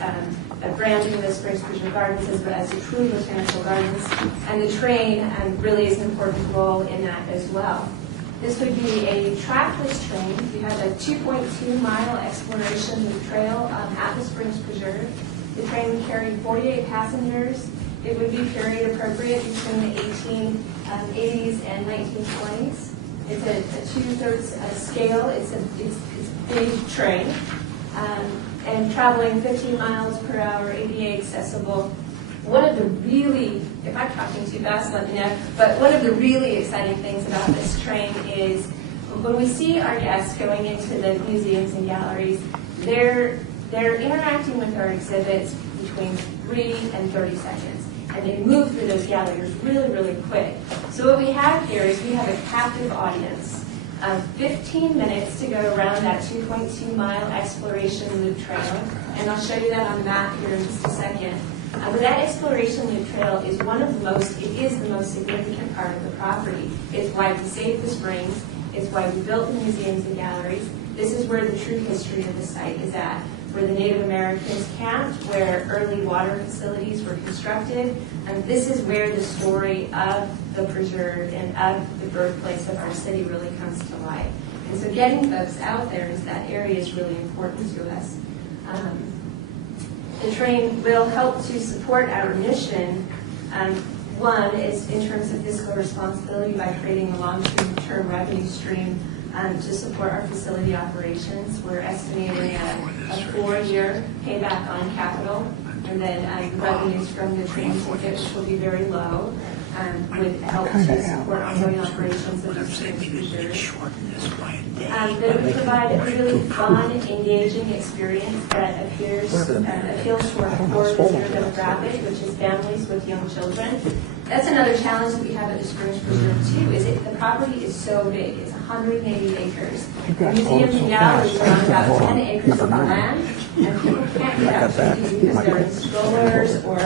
branding the Springs Preserve Gardens as a true botanical gardens, and the train really is an important role in that as well. This would be a trackless train. We have a 2.2-mile exploration loop trail at the Springs Preserve. The train would carry 48 passengers. It would be period appropriate between the 1880s and 1920s. It's a 2/3 scale. It's a big train. And traveling 15 miles per hour, ADA accessible. One of the really, if I'm talking too fast, let me know, but one of the really exciting things about this train is when we see our guests going into the museums and galleries, they're interacting with our exhibits between 3 and 30 seconds. And they move through those galleries really, really quick. So what we have here is we have a captive audience of 15 minutes to go around that 2.2-mile exploration loop trail. And I'll show you that on the map here in just a second. But that exploration loop trail is the most significant part of the property. It's why we saved the springs. It's why we built the museums and galleries. This is where the true history of the site is at, where the Native Americans camped, where early water facilities were constructed, and this is where the story of the preserve and of the birthplace of our city really comes to life. And so getting folks out there into that area is really important to us. The train will help to support our mission. One is in terms of fiscal responsibility by creating a long-term revenue stream to support our facility operations. We're estimating a 4-year payback on capital, and then revenues from the train ticket, which will be very low, would help to support ongoing operations of the Springs Preserve. That it would provide a really fun, engaging experience that appeals to our core visitor demographic, which is families with young children. That's another challenge that we have at the Springs Preserve too, is the property is so big, it's 180 acres. The museum and galleries are on about 10 acres of land, and people can't get out to easy because they're in strollers, or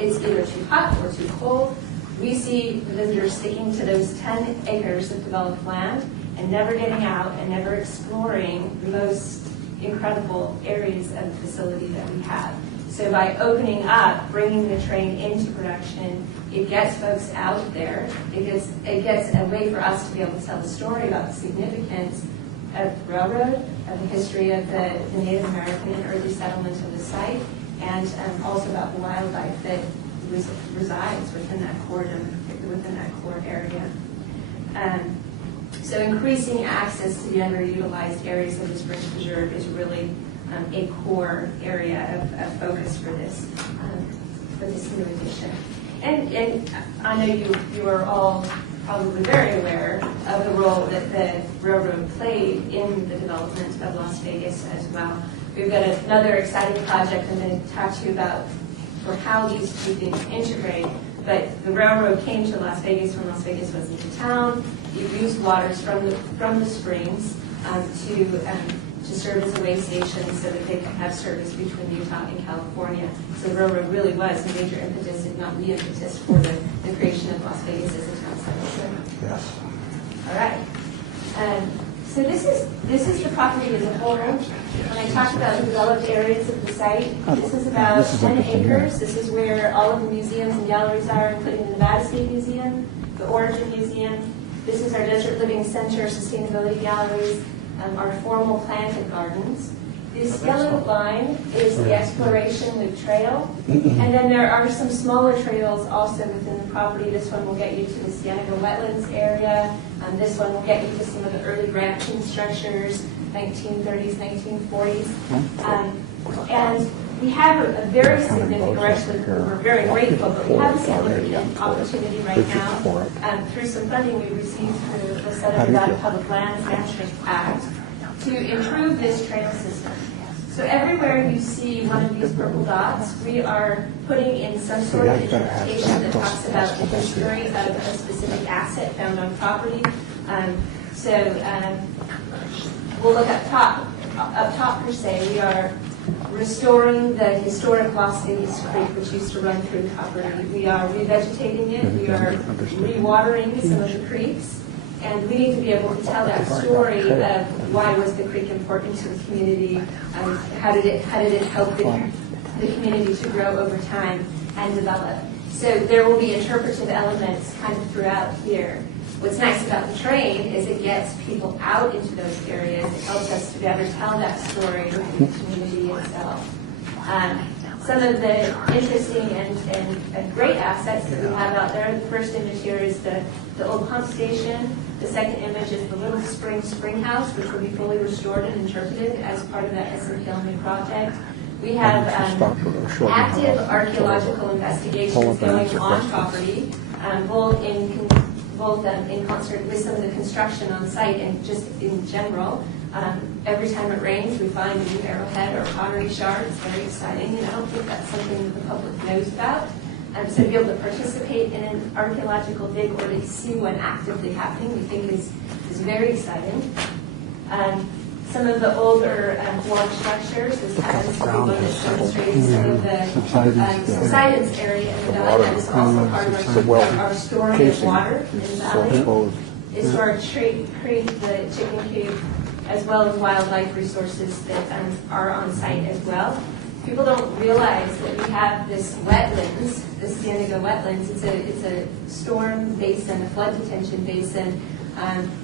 it's either too hot or too cold. We see visitors sticking to those 10 acres of developed land and never getting out and never exploring the most incredible areas of the facility that we have. So by opening up, bringing the train into production, it gets folks out there. It gets a way for us to be able to tell the story about the significance of the railroad, of the history of the Native American and early settlement of the site, and also about the wildlife that resides within that core area. So increasing access to the underutilized areas of the Springs Preserve is really a core area of focus for this new addition. And I know you are all probably very aware of the role that the railroad played in the development of Las Vegas as well. We've got another exciting project I'm going to talk to you about for how these two things integrate. But the railroad came to Las Vegas when Las Vegas was a town. It used waters from the springs to serve as a way station so that they could have service between Utah and California. So the railroad really was a major impetus, if not the impetus, for the creation of Las Vegas as a town center. Yes. All right. So this is the property as a whole. When I talk about the developed areas of the site, this is about 10 acres. This is where all of the museums and galleries are, including the Nevada State Museum, the Origin Museum. This is our Desert Living Center, Sustainability Galleries, our formal planted gardens. This yellow line is the Exploration Loop Trail. And then there are some smaller trails also within the property. This one will get you to the Cienega Wetlands area. This one will get you to some of the early ranching structures, 1930s, 1940s. And we have a very significant, or actually we're very grateful, but we have a significant opportunity right now through some funding we received through the Southern Nevada Public Lands Management Act to improve this trail system. So everywhere you see one of these purple dots, we are putting in some sort of interpretation that talks about the history of a specific asset found on property. We'll look up top per se. We are restoring the historic Las Vegas Creek, which used to run through the property. We are revegetating it. We are rewatering some of the creeks. And we need to be able to tell that story of why was the creek important to the community, how did it help the community to grow over time and develop. So there will be interpretive elements kind of throughout here. What's nice about the train is it gets people out into those areas. It helps us to better tell that story with the community itself. Some of the interesting and great assets that we have out there, the first image here is the old pump station. The second image is the Little Spring House, which will be fully restored and interpreted as part of that Centennial project. We have active archaeological investigations going on property, both in concert with some of the construction on site and just in general. Every time it rains, we find a new arrowhead or pottery shard. It's very exciting, and I don't think that's something that the public knows about. So to be able to participate in an archaeological dig or to see one actively happening, we think is very exciting. Some of the older wall structures, this happens to be one that demonstrates some of the subsidence area in the valley. That is also part of our storing of water in the valley. It's for our creek, the chicken coop, as well as wildlife resources that are on site as well. People don't realize that we have this wetlands, this Cienega Wetlands. It's a storm basin, a flood detention basin.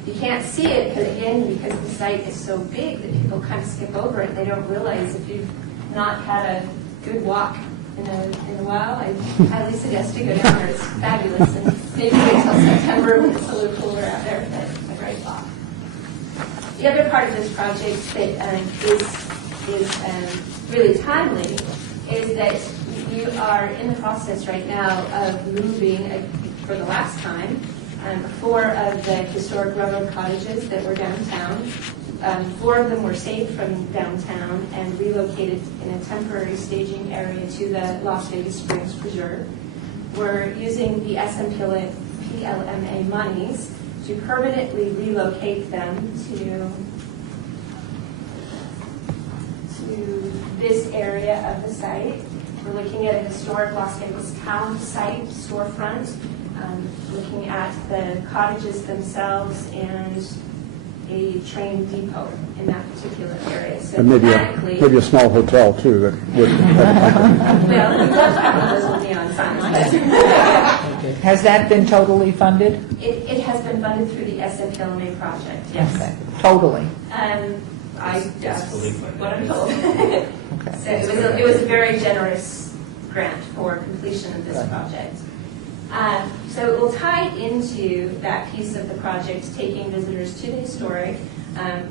You can't see it because the site is so big that people kind of skip over it. They don't realize if you've not had a good walk in a while, I highly suggest you go down there. It's fabulous, and maybe wait till September when it's a little cooler out there. But it's a great walk. The other part of this project that is really timely is that we are in the process right now of moving, for the last time, 4 of the historic railroad cottages that were downtown. 4 of them were saved from downtown and relocated in a temporary staging area to the Las Vegas Springs Preserve. We're using the SMPLA monies to permanently relocate them to this area of the site. We're looking at a historic Las Vegas town site storefront, looking at the cottages themselves and a train depot in that particular area. So And thematically- maybe a small hotel, too, that would... Well, those will be on sign. Has that been totally funded? It has been funded through the SFLMA project, yes. Okay. Totally? That's what I'm told. So it was a very generous grant for completion of this project. So it will tie into that piece of the project, taking visitors to the historic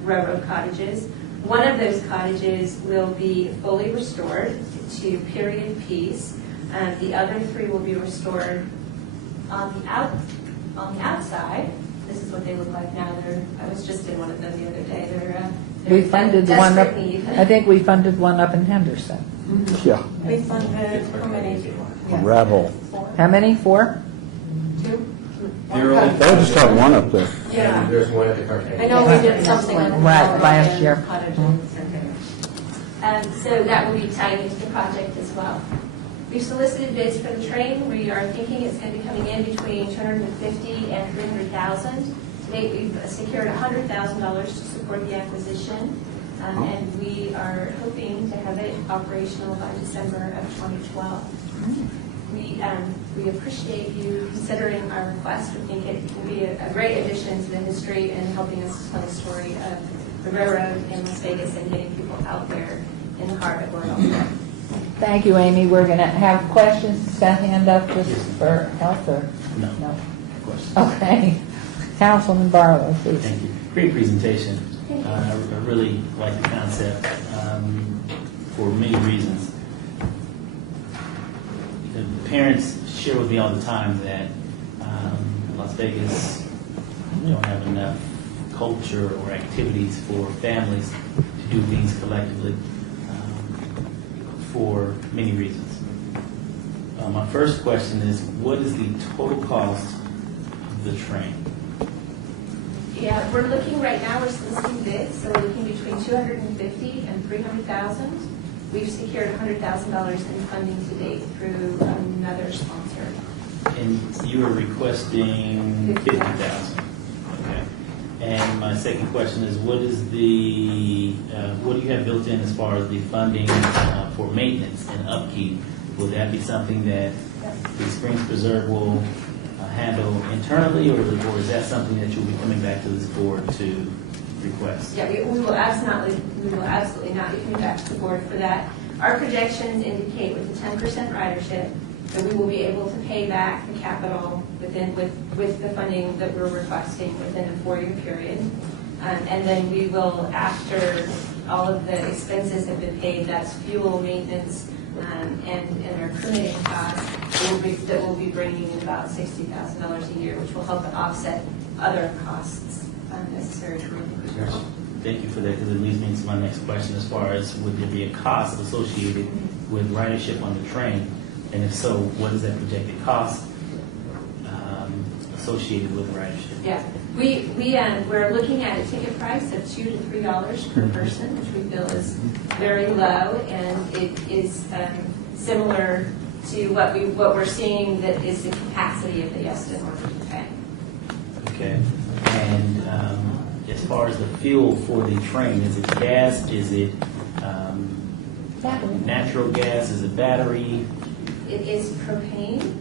railroad cottages. One of those cottages will be fully restored to period piece. The other three will be restored on the outside. This is what they look like now. I was just in one of them the other day. They're We funded one up, desperate need. I think we funded one up in Henderson. Yeah, We funded how many? a rat hole. How many? 4? They just have one up there. Yeah. There's one at the Cartagena. I know we did something on the Right, last year. cottage in Centennial. So that will be tied into the project as well. We've solicited bids for the train. We are thinking it's going to be coming in between $250,000 and $300,000. To date, we've secured $100,000 to support the acquisition, and we are hoping to have it operational by December of 2012. We appreciate you considering our request. We think it will be a great addition to the history and helping us tell the story of the railroad in Las Vegas and getting people out there in the heart of where it all Thank you, Amy. We're going to have questions. Does that hand up just for health or? No. No. Questions? Okay. Councilman Barlow, please. Thank you. Great presentation. I really like the concept for many reasons. The parents share with me all the time that Las Vegas, we don't have enough culture or activities for families to do things collectively for many reasons. My first question is, what is the total cost of the train? Yeah, we're looking right now, we're soliciting bids, so we're looking between $250,000 and $300,000. We've secured $100,000 in funding to date through another sponsor. And you are requesting 50,000. Okay. And my second question is, what is the what do you have built in as far as the funding for maintenance and upkeep? Will that be something that the Springs Preserve will handle internally, or is that something that you'll be coming back to this board to request? Yeah, we will absolutely not be coming back to the board for that. Our projections indicate with the 10% ridership that we will be able to pay back the capital with the funding that we're requesting within a 4-year period. And then we will, after all of the expenses have been paid, that's fuel, maintenance, and our permitting costs, that will be bringing in about $60,000 a year, which will help to offset other costs necessary to run the construction. Thank you for that, because it leads me to my next question as far as would there be a cost associated with ridership on the train? And if so, what is that projected cost associated with ridership? Yeah, we're looking at a ticket price of $2 to $3 per person, which we feel is very low, and it is similar to what we're seeing that is the capacity of the guest in order to pay. Okay. And as far as the fuel for the train, is it gas? Is it natural gas? Is it battery? It is propane.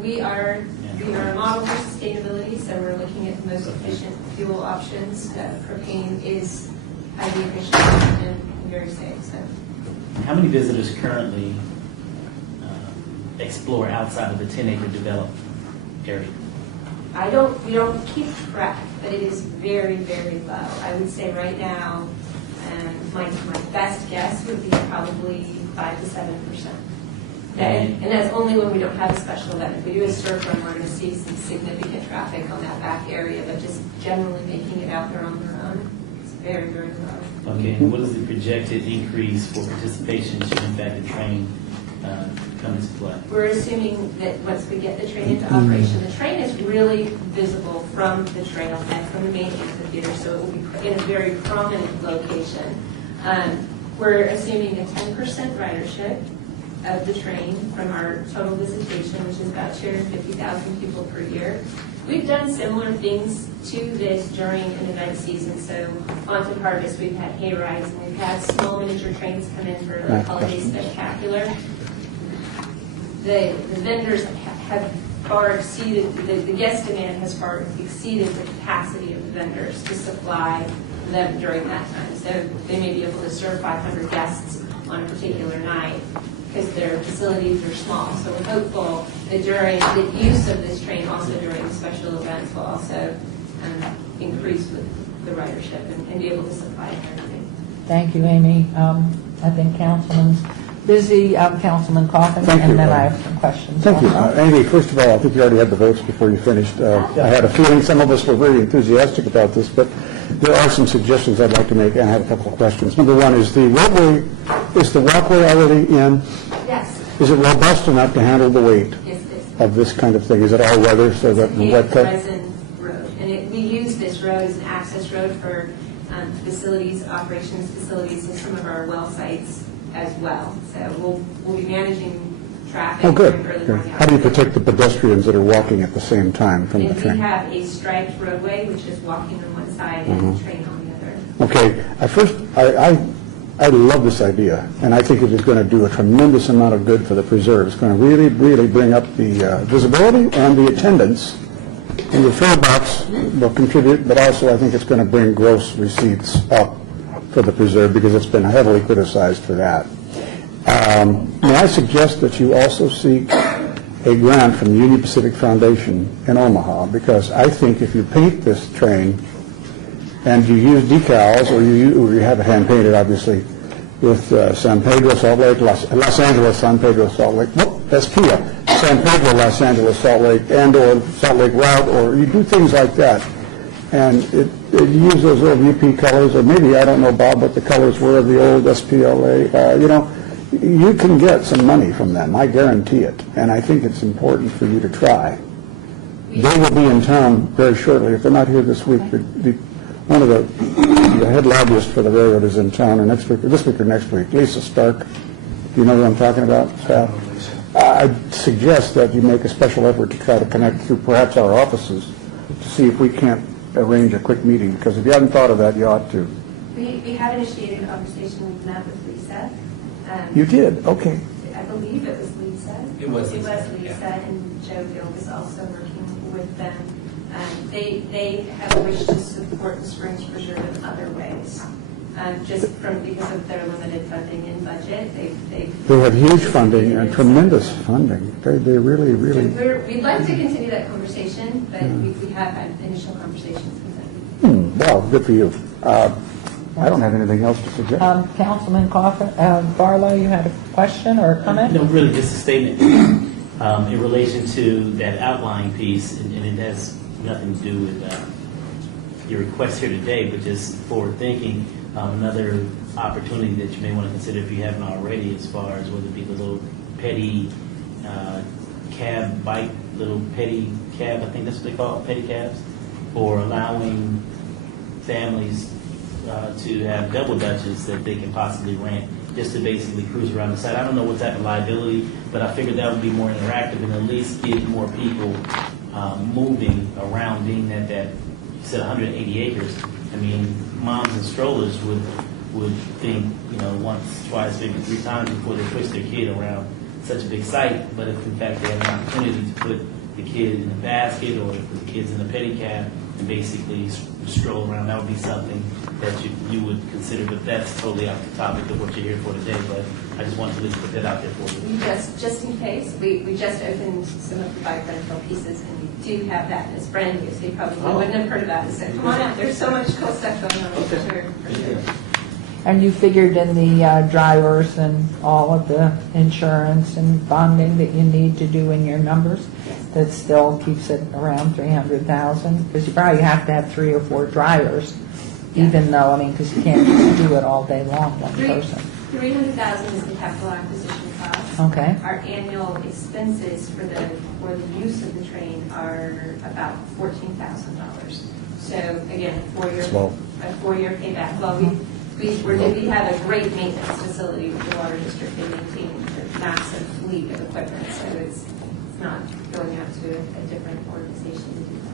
We are a model for sustainability, so we're looking at the most efficient fuel options. Propane is highly efficient and very safe. So, How many visitors currently explore outside of the 10-acre developed area? we don't keep track, but it is very, very low. I would say right now, my best guess would be probably 5 to 7%. And that's only when we don't have a special event. If we do a surf run, we're going to see some significant traffic on that back area, but just generally making it out there on their own, it's very, very low. Okay, and what is the projected increase for participation should in fact the train come into play? We're assuming that once we get the train into operation, the train is really visible from the trail and from the main amphitheater, so it will be in a very prominent location. We're assuming a 10% ridership of the train from our total visitation, which is about 250,000 people per year. We've done similar things to this during an event season. So on to Harvest, we've had hay rides, and we've had small miniature trains come in for a holiday spectacular. The vendors have far exceeded, the guest demand has far exceeded the capacity of the vendors to supply them during that time. So they may be able to serve 500 guests on a particular night because their facilities are small. So we're hopeful that during the use of this train, also during special events, will also increase with the ridership and be able to supply everything. Thank you, Amy. I think Councilman's busy. Councilman Coffin, Thank you. and then I have some questions. Thank you. also. Amy, first of all, I think you already had the votes before you finished. I had a feeling some of us were very enthusiastic about this, but there are some suggestions I'd like to make, and I have a couple of questions. Number one, is the walkway already in? Yes. Is it robust enough to handle the weight Yes, it is. of this kind of thing? Is it all weather so that the wet Paved cut? resin road, and we use this road as an access road for facilities, operations facilities, and some of our well sites as well. So we'll be managing traffic Oh, good. during early Good. morning How do you hours. protect the pedestrians that are walking at the same time from the And we train? have a striped roadway, which is walking on one side and train on the other. Okay, at first, I love this idea, and I think it is going to do a tremendous amount of good for the preserve. It's going to really, really bring up the visibility and the attendance, and the fare box will contribute, but also I think it's going to bring gross receipts up for the preserve because it's been heavily criticized for that. May I suggest that you also seek a grant from the Union Pacific Foundation in Omaha, because I think if you paint this train and you use decals, or you have it hand painted, obviously, with San Pedro, Salt Lake, Los Angeles, San Pedro, Salt Lake, Esquia, San Pedro, Los Angeles, Salt Lake, and/or Salt Lake Route, or you do things like that, and you use those old UP colors, or maybe, I don't know, Bob, what the colors were of the old SPLA, you can get some money from them, I guarantee it, and I think it's important for you to try. They will be in town very shortly. If they're not here this week, one of the head lobbyists for the railroad is in town, or this week or next week, Lisa Stark. Do you know who I'm talking about, staff? I suggest that you make a special effort to try to connect through perhaps our offices to see if we can't arrange a quick meeting, because if you haven't thought of that, you ought to. We have initiated a conversation. We've met with Lisa. You did? Okay. I believe it was Lisa. It was It Lisa, was Lisa, yeah. and Joe Gill is also working with them. They have wished to support the Springs Preserve in other ways. Just because of their limited funding and budget, They have huge funding and tremendous funding. They really, really. We'd like to continue that conversation, but we have had initial conversations with them. Well, good for you. I don't have anything else to suggest. Councilman Coffin, Barlow, you had a question or a comment? No, really, just a statement in relation to that outline piece, and it has nothing to do with your request here today, but just forward thinking. Another opportunity that you may want to consider if you haven't already, as far as whether it be the little petty cab bike, little petty cab, I think that's what they call it, petty cabs, or allowing families to have double dutches that they can possibly rent just to basically cruise around the site. I don't know what type of liability, but I figured that would be more interactive and at least get more people moving around, being that you said 180 acres. I mean, moms and strollers would think, once, twice, maybe 3 times before they push their kid around such a big site. But if in fact they have an opportunity to put the kid in a basket or put the kids in a pedicab and basically stroll around, that would be something that you would consider. But that's totally off the topic of what you're here for today. But I just wanted to at least put that out there for you. Just in case, we just opened some of the bike rental pieces, and we do have that. It's brand new, so you probably wouldn't have heard about it. So come on out. There's so much cool stuff going on. For sure. And you figured in the drivers and all of the insurance and bonding that you need to do in your numbers, that still keeps it around 300,000? Because you probably have to have 3 or 4 drivers, even though, because you can't just do it all day long, one person. 300,000 is the capital acquisition cost. costs. Okay. Our annual expenses for the use of the train are about $14,000. So again, a four-year payback. Well, we have a great maintenance facility with the water district. They maintain a massive fleet of equipment, so it's not going out to a different organization to do that.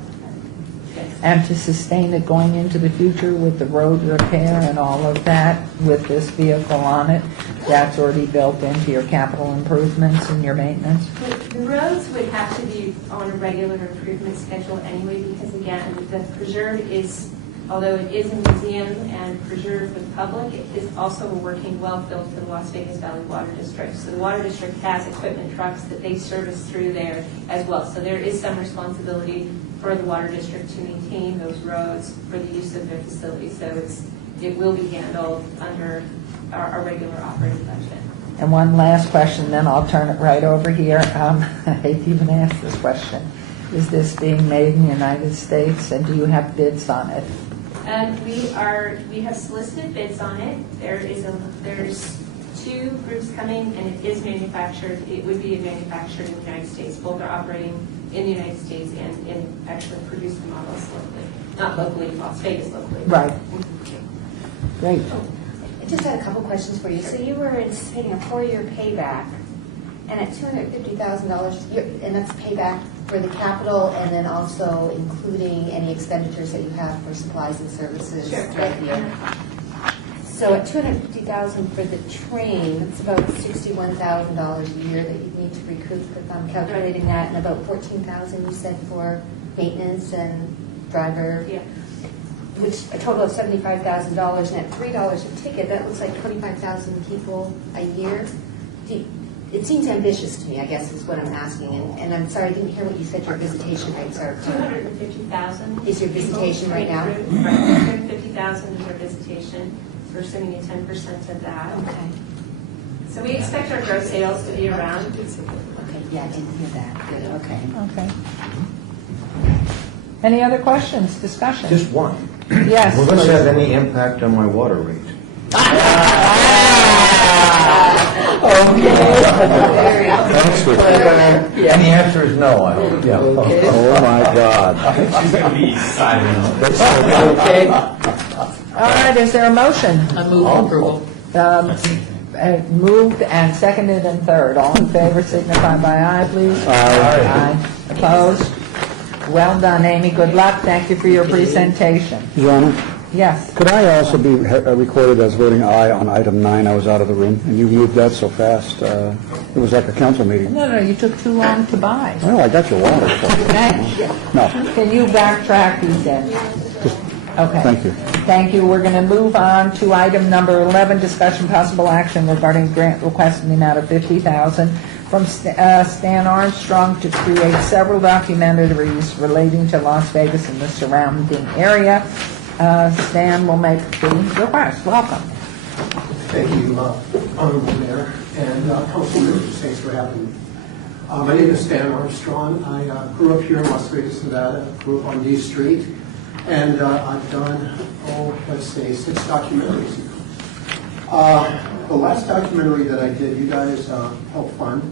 Yes. And to sustain it going into the future with the road repair and all of that, with this vehicle on it, that's already built into your capital improvements and your maintenance? The roads would have to be on a regular improvement schedule anyway, because again, the preserve is, although it is a museum and preserved for the public, it is also a working well field for the Las Vegas Valley Water District. So the Water District has equipment trucks that they service through there as well. So there is some responsibility for the Water District to maintain those roads for the use of their facilities. So it will be handled under our regular operating budget. And one last question, then I'll turn it right over here. I hate to even ask this question. Is this being made in the United States, and do you have bids on it? We have solicited bids on it. There's two groups coming, and it is manufactured. It would be manufactured in the United States. Both are operating in the United States and actually produce the models locally. Not locally, Las Vegas locally. Right. Great. I just had a couple questions for you. So you were anticipating a 4-year payback, and at $250,000, and that's payback for the capital, and then also including any expenditures that you have for supplies and services. Sure. Right here. So at $250,000 for the train, it's about $61,000 a year that you need to recoup, if I'm calculating that, and about $14,000 you said for maintenance and driver. Yeah. Which a total of $75,000, and at $3 a ticket, that looks like 25,000 people a year. It seems ambitious to me, I guess, is what I'm asking. And I'm sorry, I didn't hear what you said your visitation rates are. 250,000 is your visitation right now? Right, 250,000 is our visitation. So we're assuming 10% of that. Okay. So we expect our gross sales to be around. Okay, yeah, I didn't hear that. Good, okay. Okay. Any other questions, discussion? Just one. Yes. Will this have any impact on my water rate? Thanks for And the answer is no, I hope. Yeah. Oh, my God. She's going to be silent. Okay. All right, is there a motion? I move approval. Moved and seconded and third. All in favor signify by aye, please. Aye. Opposed? Well done, Amy. Good luck. Thank you for your presentation. Your Honor, Yes. could I also be recorded as voting aye on item 9? I was out of the room, and you moved that so fast. It was like a council meeting. No, you took too long to buy. Well, I got your water. No, Can you backtrack these in? Okay. thank you. Thank you. We're going to move on to item number 11, discussion possible action regarding grant request in the amount of $50,000 from Stan Armstrong to create several documentaries relating to Las Vegas and the surrounding area. Stan will make the request. Welcome. Thank you, Honorable Mayor and Council members. Thanks for having me. My name is Stan Armstrong. I grew up here in Las Vegas, Nevada. Grew up on D Street. And I've done, 6 documentaries. The last documentary that I did, you guys helped fund,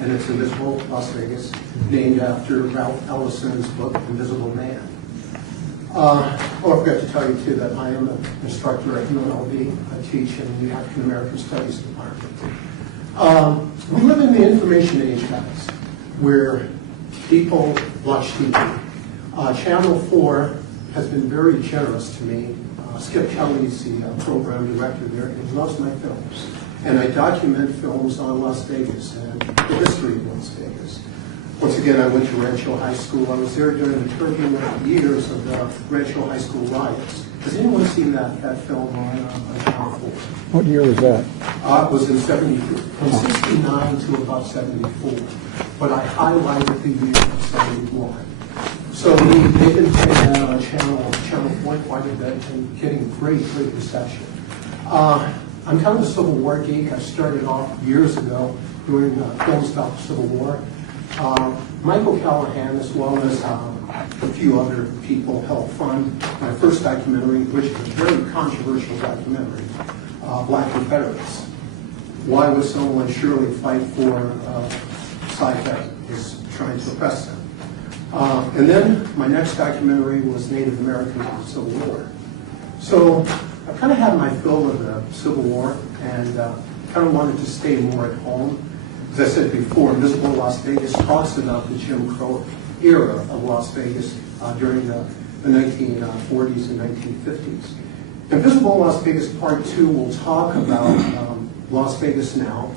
and it's Invisible Las Vegas, named after Ralph Ellison's book, Invisible Man. I forgot to tell you, too, that I am an instructor at UNLV. I teach in the African American Studies Department. We live in the information age, guys, where people watch TV. Channel 4 has been very generous to me. Skip Kelly's the program director there. He loves my films. And I document films on Las Vegas and the history of Las Vegas. Once again, I went to Rancho High School. I was there during the turbulent years of the Rancho High School riots. Has anyone seen that film on Channel 4? What year was that? It was in 74, from 69 to about 74. But I highlighted the year of 71. So they've been putting that on Channel 4 quite a bit and getting great reception. I'm kind of a Civil War geek. I started off years ago doing films about the Civil War. Michael Callahan, as well as a few other people, helped fund my first documentary, which was a very controversial documentary, Black Confederates. why would someone surely fight for a side that is trying to oppress them? And then my next documentary was Native Americans in the Civil War. So I kind of had my fill of the Civil War and kind of wanted to stay more at home. As I said before, Invisible Las Vegas talks about the Jim Crow era of Las Vegas during the 1940s and 1950s. Invisible Las Vegas Part 2 will talk about Las Vegas now.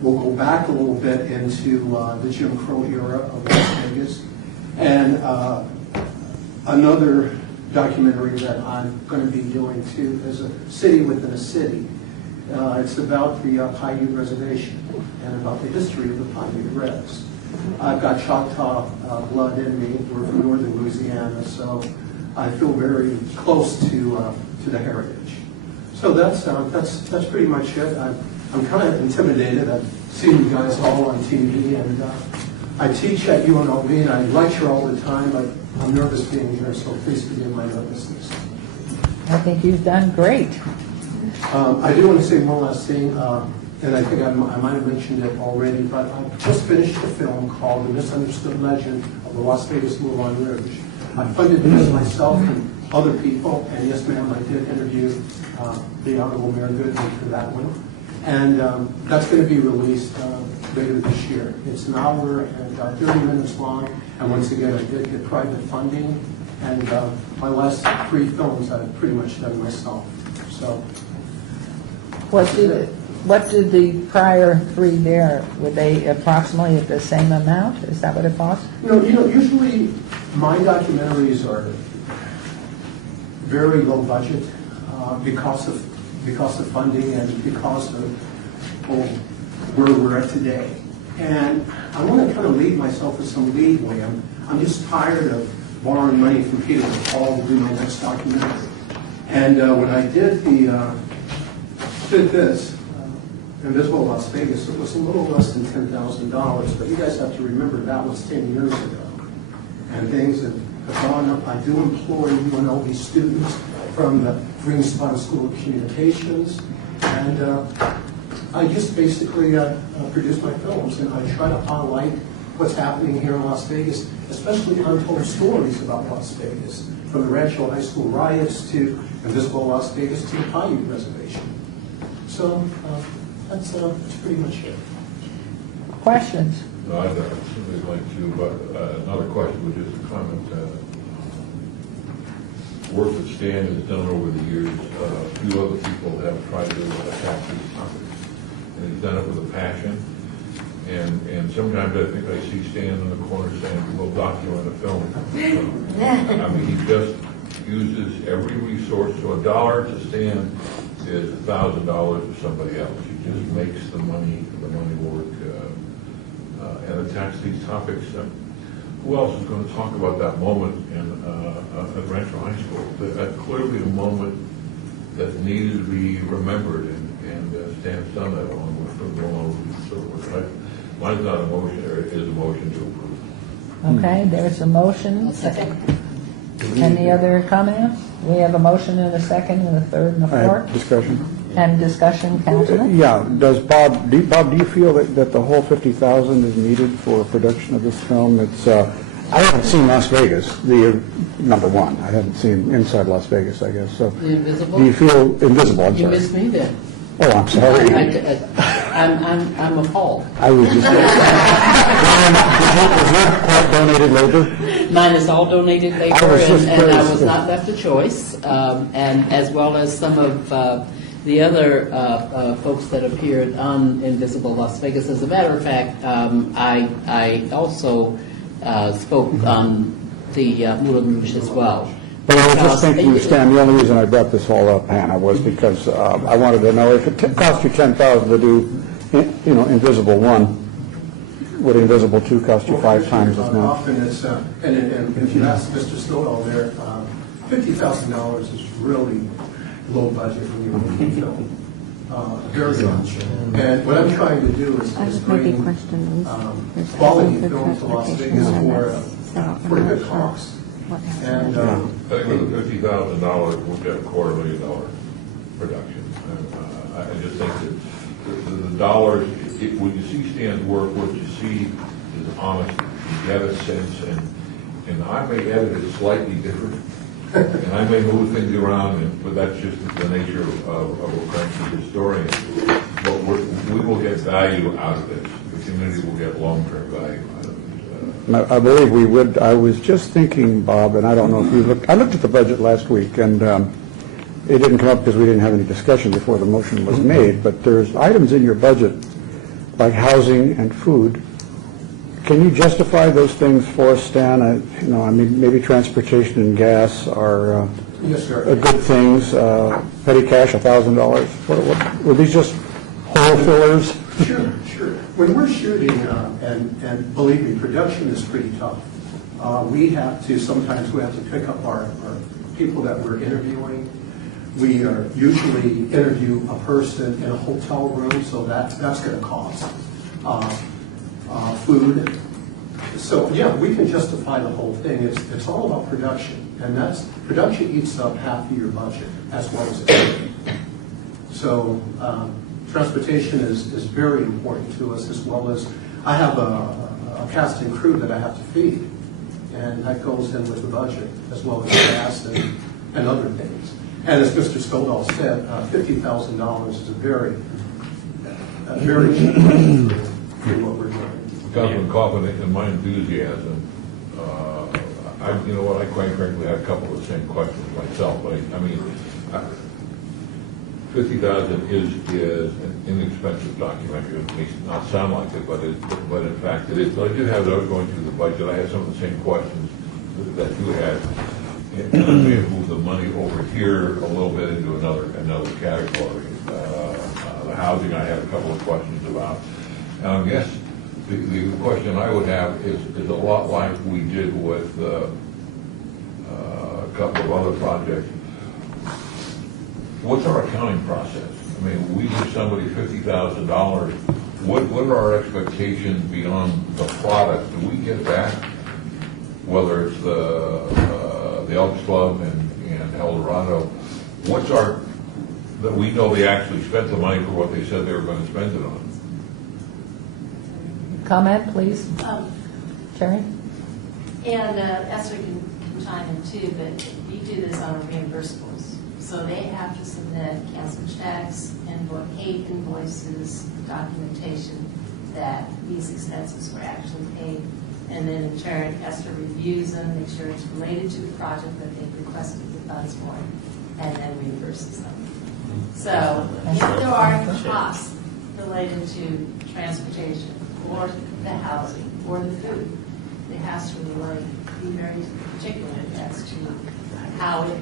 We'll go back a little bit into the Jim Crow era of Las Vegas. And another documentary that I'm going to be doing too is a city within a city. It's about the Paiute Reservation and about the history of the Paiute Res. I've got Choctaw blood in me. We're from northern Louisiana, so I feel very close to the heritage. So that's pretty much it. I'm kind of intimidated. I've seen you guys all on TV, and I teach at UNLV, and I lecture all the time, but I'm nervous being here, so please forgive my nervousness. I think you've done great. I do want to say one last thing, and I think I might have mentioned it already, but I just finished a film called The Misunderstood Legend of the Las Vegas Moulin Rouge. I funded this myself and other people, and yes, ma'am, I did interview the Honorable Mayor Goodman for that one. And that's going to be released later this year. It's an hour and 30 minutes long, and once again, I did get private funding, and my last 3 films I've pretty much done myself. So, What did the prior 3 there, were they approximately at the same amount? Is that what it cost? Usually my documentaries are very low budget because of funding and because of where we're at today. And I want to kind of leave myself with some leeway. I'm just tired of borrowing money from Peter and Paul to do my next documentary. And when I did this, Invisible Las Vegas, it was a little less than $10,000, but you guys have to remember that was 10 years ago. And things have gone up. I do employ UNLV students from the Greenspun School of Communications, and I just basically produce my films, and I try to highlight what's happening here in Las Vegas, especially untold stories about Las Vegas, from the Rancho High School riots to Invisible Las Vegas to the Paiute Reservation. So that's pretty much it. Questions? No, I'd simply like to, but another question, which is a comment. Work that Stan has done over the years, a few other people have tried to attack these topics, and he's done it with a passion. And sometimes I think I see Stan in the corner saying, "We'll document a film." I mean, he just uses every resource. So $1 to Stan is $1,000 to somebody else. He just makes the money work and attacks these topics. Who else is going to talk about that moment at Rancho High School? Clearly a moment that needed to be remembered, and Stan's done that along with from going over and so forth. Mine's not a motion, or it is a motion to approve. Okay, there's a motion. Any other comments? We have a motion and a second and a third and a fourth. Discussion. And discussion, Councilman? Yeah, does Bob, do you feel that the whole $50,000 is needed for production of this film? It's, I haven't seen Las Vegas, the number one. I haven't seen inside Las Vegas, I guess, so. The Invisible? Do you feel Invisible, I'm You sorry. missed me then. Oh, I'm sorry. I'm appalled. I was just, was that part donated labor? Mine is all donated labor, I was just and I curious was if- not left a choice, and as well as some of the other folks that appeared on Invisible Las Vegas. As a matter of fact, I also spoke on the Moulin Rouge as well. But I was just thinking, Stan, the only reason I brought this all up, Hannah, was because I wanted to know if it cost you $10,000 to do, Invisible 1, would Invisible 2 cost you 5 times as much? Often it's, and if you ask Mr. Stowell there, $50,000 is really low budget when you're making film. Very much. And what I'm trying to do is bring quality film to Las Vegas for a good cost. And I think with the $50,000, we'll get a $250,000 production. I just think that the dollars, when you see Stan's work, what you see is honest, you get a sense, and I may edit it slightly different, and I may move things around, but that's just the nature of a cranky historian. But we will get value out of this. The community will get long-term value out of it. I believe we would. I was just thinking, Bob, and I don't know if you looked, I looked at the budget last week, and it didn't come up because we didn't have any discussion before the motion was made, but there's items in your budget like housing and food. Can you justify those things for us, Stan? I mean, maybe transportation and gas are Yes, sir. good things. Petty cash, $1,000. Were these just hole fillers? Sure, sure. When we're shooting, and believe me, production is pretty tough. Sometimes we have to pick up our people that we're interviewing. We usually interview a person in a hotel room, so that's going to cost. Food. So, yeah, we can justify the whole thing. It's all about production, and production eats up half of your budget as well as everything. So, transportation is very important to us, as well as I have a cast and crew that I have to feed, and that goes in with the budget, as well as gas and other things. And as Mr. Stovall said, $50,000 is a very cheap budget for what we're doing. Councilman Coffin, in my enthusiasm, you know what, I quite frankly have a couple of the same questions myself, but I mean, 50,000 is an inexpensive documentary. It may not sound like it, but in fact it is. So I did have those going through the budget. I had some of the same questions that you had. And I may have moved the money over here a little bit into another category. The housing I had a couple of questions about. And I guess the question I would have is a lot like we did with a couple of other projects. What's our accounting process? I mean, we give somebody $50,000. What are our expectations beyond the product? Do we get back, whether it's the Elks Club and El Dorado? What's our, that we know they actually spent the money for what they said they were going to spend it on? Comment, please. Terry? And Esther can chime in too, but we do this on reimbursables. So they have to submit canceled checks, paid invoices, documentation that these expenses were actually paid. And then in turn, Esther reviews them, makes sure it's related to the project that they've requested the funds for, and then reimburses them. So if there are costs related to transportation, or the housing, or the food, it has to really be very particular as to how it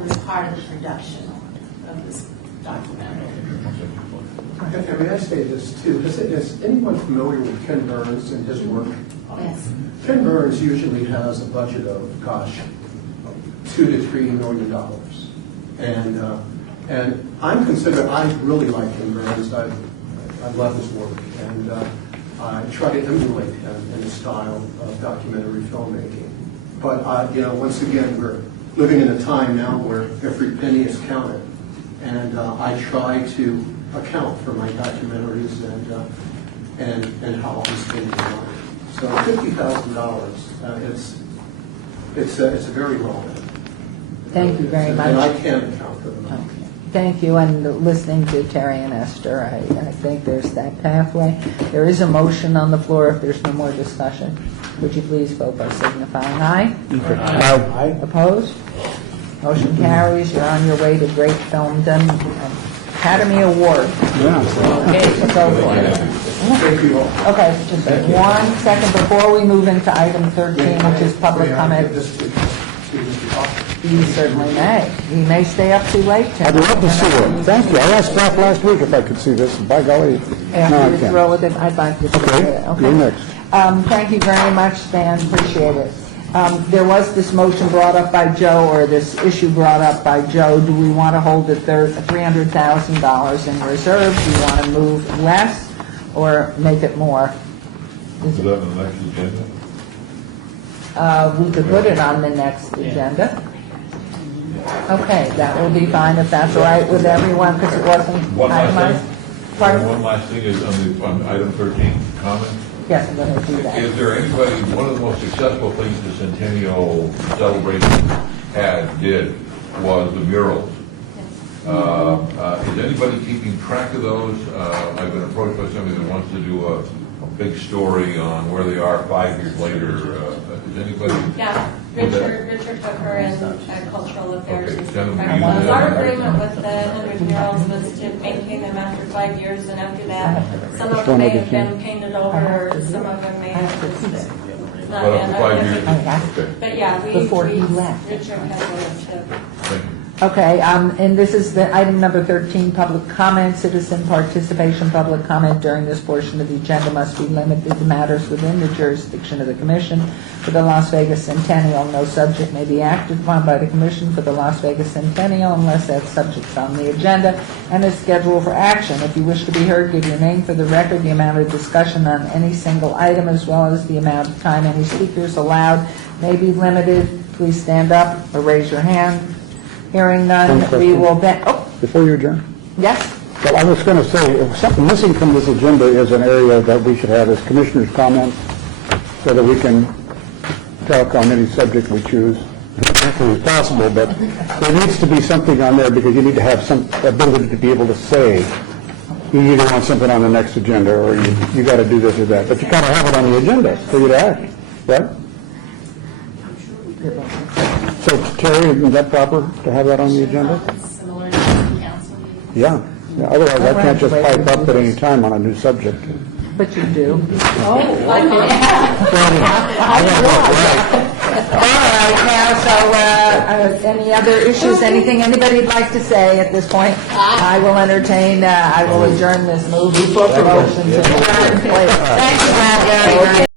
was part of the production of this documentary. And may I say this too? Is anyone familiar with Ken Burns and his work? Yes. Ken Burns usually has a budget of, $2 to $3 million. And I really like Ken Burns. I love his work. And I try to emulate him in his style of documentary filmmaking. But, once again, we're living in a time now where every penny is counted. And I try to account for my documentaries and how I'm spending money. So $50,000, it's a very low end. Thank you very much. And I can account for them. Okay. Thank you, and listening to Terry and Esther, I think there's that pathway. There is a motion on the floor if there's no more discussion. Would you please vote by signifying aye? Aye. Opposed? Motion carries. You're on your way to great filmdom Academy Award. Yeah. Okay, it's over. Thank you all. Okay, just 1 second before we move into item 13, which is public comment. You certainly may. You may stay up too late, Tim. I'd love to see it. Thank you. I asked staff last week if I could see this. By golly, no, I After you can't. throw with it, I'd like to see it. Okay, you're next. Thank you very much, Stan. Appreciate it. There was this motion brought up by Joe, or this issue brought up by Joe. Do we want to hold it $300,000 in reserve? Do you want to move less or make it more? Is that on the next agenda? We could put it on the next agenda. Okay, that will be fine if that's all right with everyone, because it wasn't One last itemized. thing. Pardon? One last thing is on item 13, comment. Yes, I'm going to do that. Is there anybody, one of the most successful things the Centennial celebration did was the murals. Is anybody keeping track of those? I've been approached by somebody that wants to do a big story on where they are 5 years later. Is anybody? Yeah, Richard Tucker and Cultural Affairs. Okay, is send them to correct. you then. Our agreement with the 100 murals was to maintain them after 5 years, and after that, some of them may have been painted over, or some of them may have just not But up to 5 been. years? Okay. But yeah, Before he left. Richard has wanted to. Thank you. Okay, and this is the item number 13, public comment, citizen participation. Public comment during this portion of the agenda must be limited to matters within the jurisdiction of the commission. For the Las Vegas Centennial, no subject may be acted upon by the commission for the Las Vegas Centennial unless that subject's on the agenda and is scheduled for action. If you wish to be heard, give your name for the record, the amount of discussion on any single item, as well as the amount of time any speakers allowed may be limited. Please stand up or raise your hand. Hearing none, we will then, Before you adjourn? yes? Well, I was going to say, if something missing from this agenda is an area that we should have as commissioners' comments, so that we can talk on any subject we choose, as quickly as possible, but there needs to be something on there, because you need to have some ability to be able to say, you either want something on the next agenda, or you got to do this or that, but you kind of have it on the agenda for you to act, right? So, Terry, is that proper to have that on the agenda? Similar to the council meeting. Yeah. Otherwise, I can't just pipe up at any time on a new subject. But you do. Oh, like All right, now, so, any other issues, anything anybody'd like to say at this point? I will entertain, I will adjourn this move. Motion to adjourn, please. Thank you, Matt, very much.